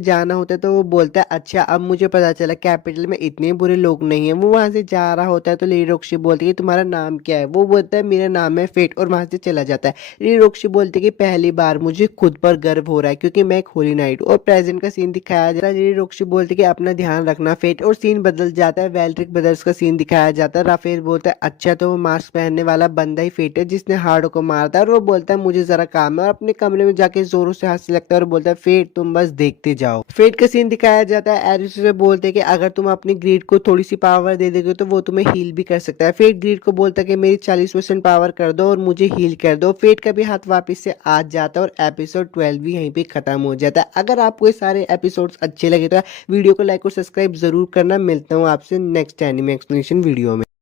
जाना होता है तो वो बोलता है अच्छा अब मुझे पता चला कैपिटल में इतने बुरे लोग नहीं है। वो वहां से जा रहा होता है तो लेडी रोक्शी बोलती है तुम्हारा नाम क्या है। वो बोलता है मेरा नाम है फेट और वहां से चला जाता है। री रोक्शी बोलती है कि पहली बार मुझे खुद पर गर्व हो रहा है क्योंकि मैं एक होली नाइट और प्रेजेंट का सीन दिखाया जाता है। री रोक्शी बोलती है कि अपना ध्यान रखना फेट और सीन बदल जाता है। वेल्ट्रिक ब्रदर्स का सीन दिखाया जाता है। राफेल बोलता है अच्छा तो वो मास्क पहनने वाला बंदा ही फेट है जिसने हार्डो को मारा था और वो बोलता है मुझे जरा काम है और अपने कमरे में जाके जोरों से हंसने लगता है और बोलता है फेट तुम बस देखते जाओ। फेट का सीन दिखाया जाता है। एरिस से बोलते हैं कि अगर तुम अपनी ग्रीड को थोड़ी सी पावर दे दोगे तो वो तुम्हें हील भी कर सकता है। फेट ग्रीड को बोलता है कि मेरी 40% पावर कर दो और मुझे हील कर दो। फेट का भी हाथ वापस से आ जाता है और एपिसोड 12 भी यहीं पे खत्म हो जाता है। अगर आपको ये सारे एपिसोड्स अच्छे लगे तो वीडियो को लाइक और सब्सक्राइब जरूर करना। मिलता हूँ आपसे नेक्स्ट एनिमे एक्सप्लेनेशन वीडियो में।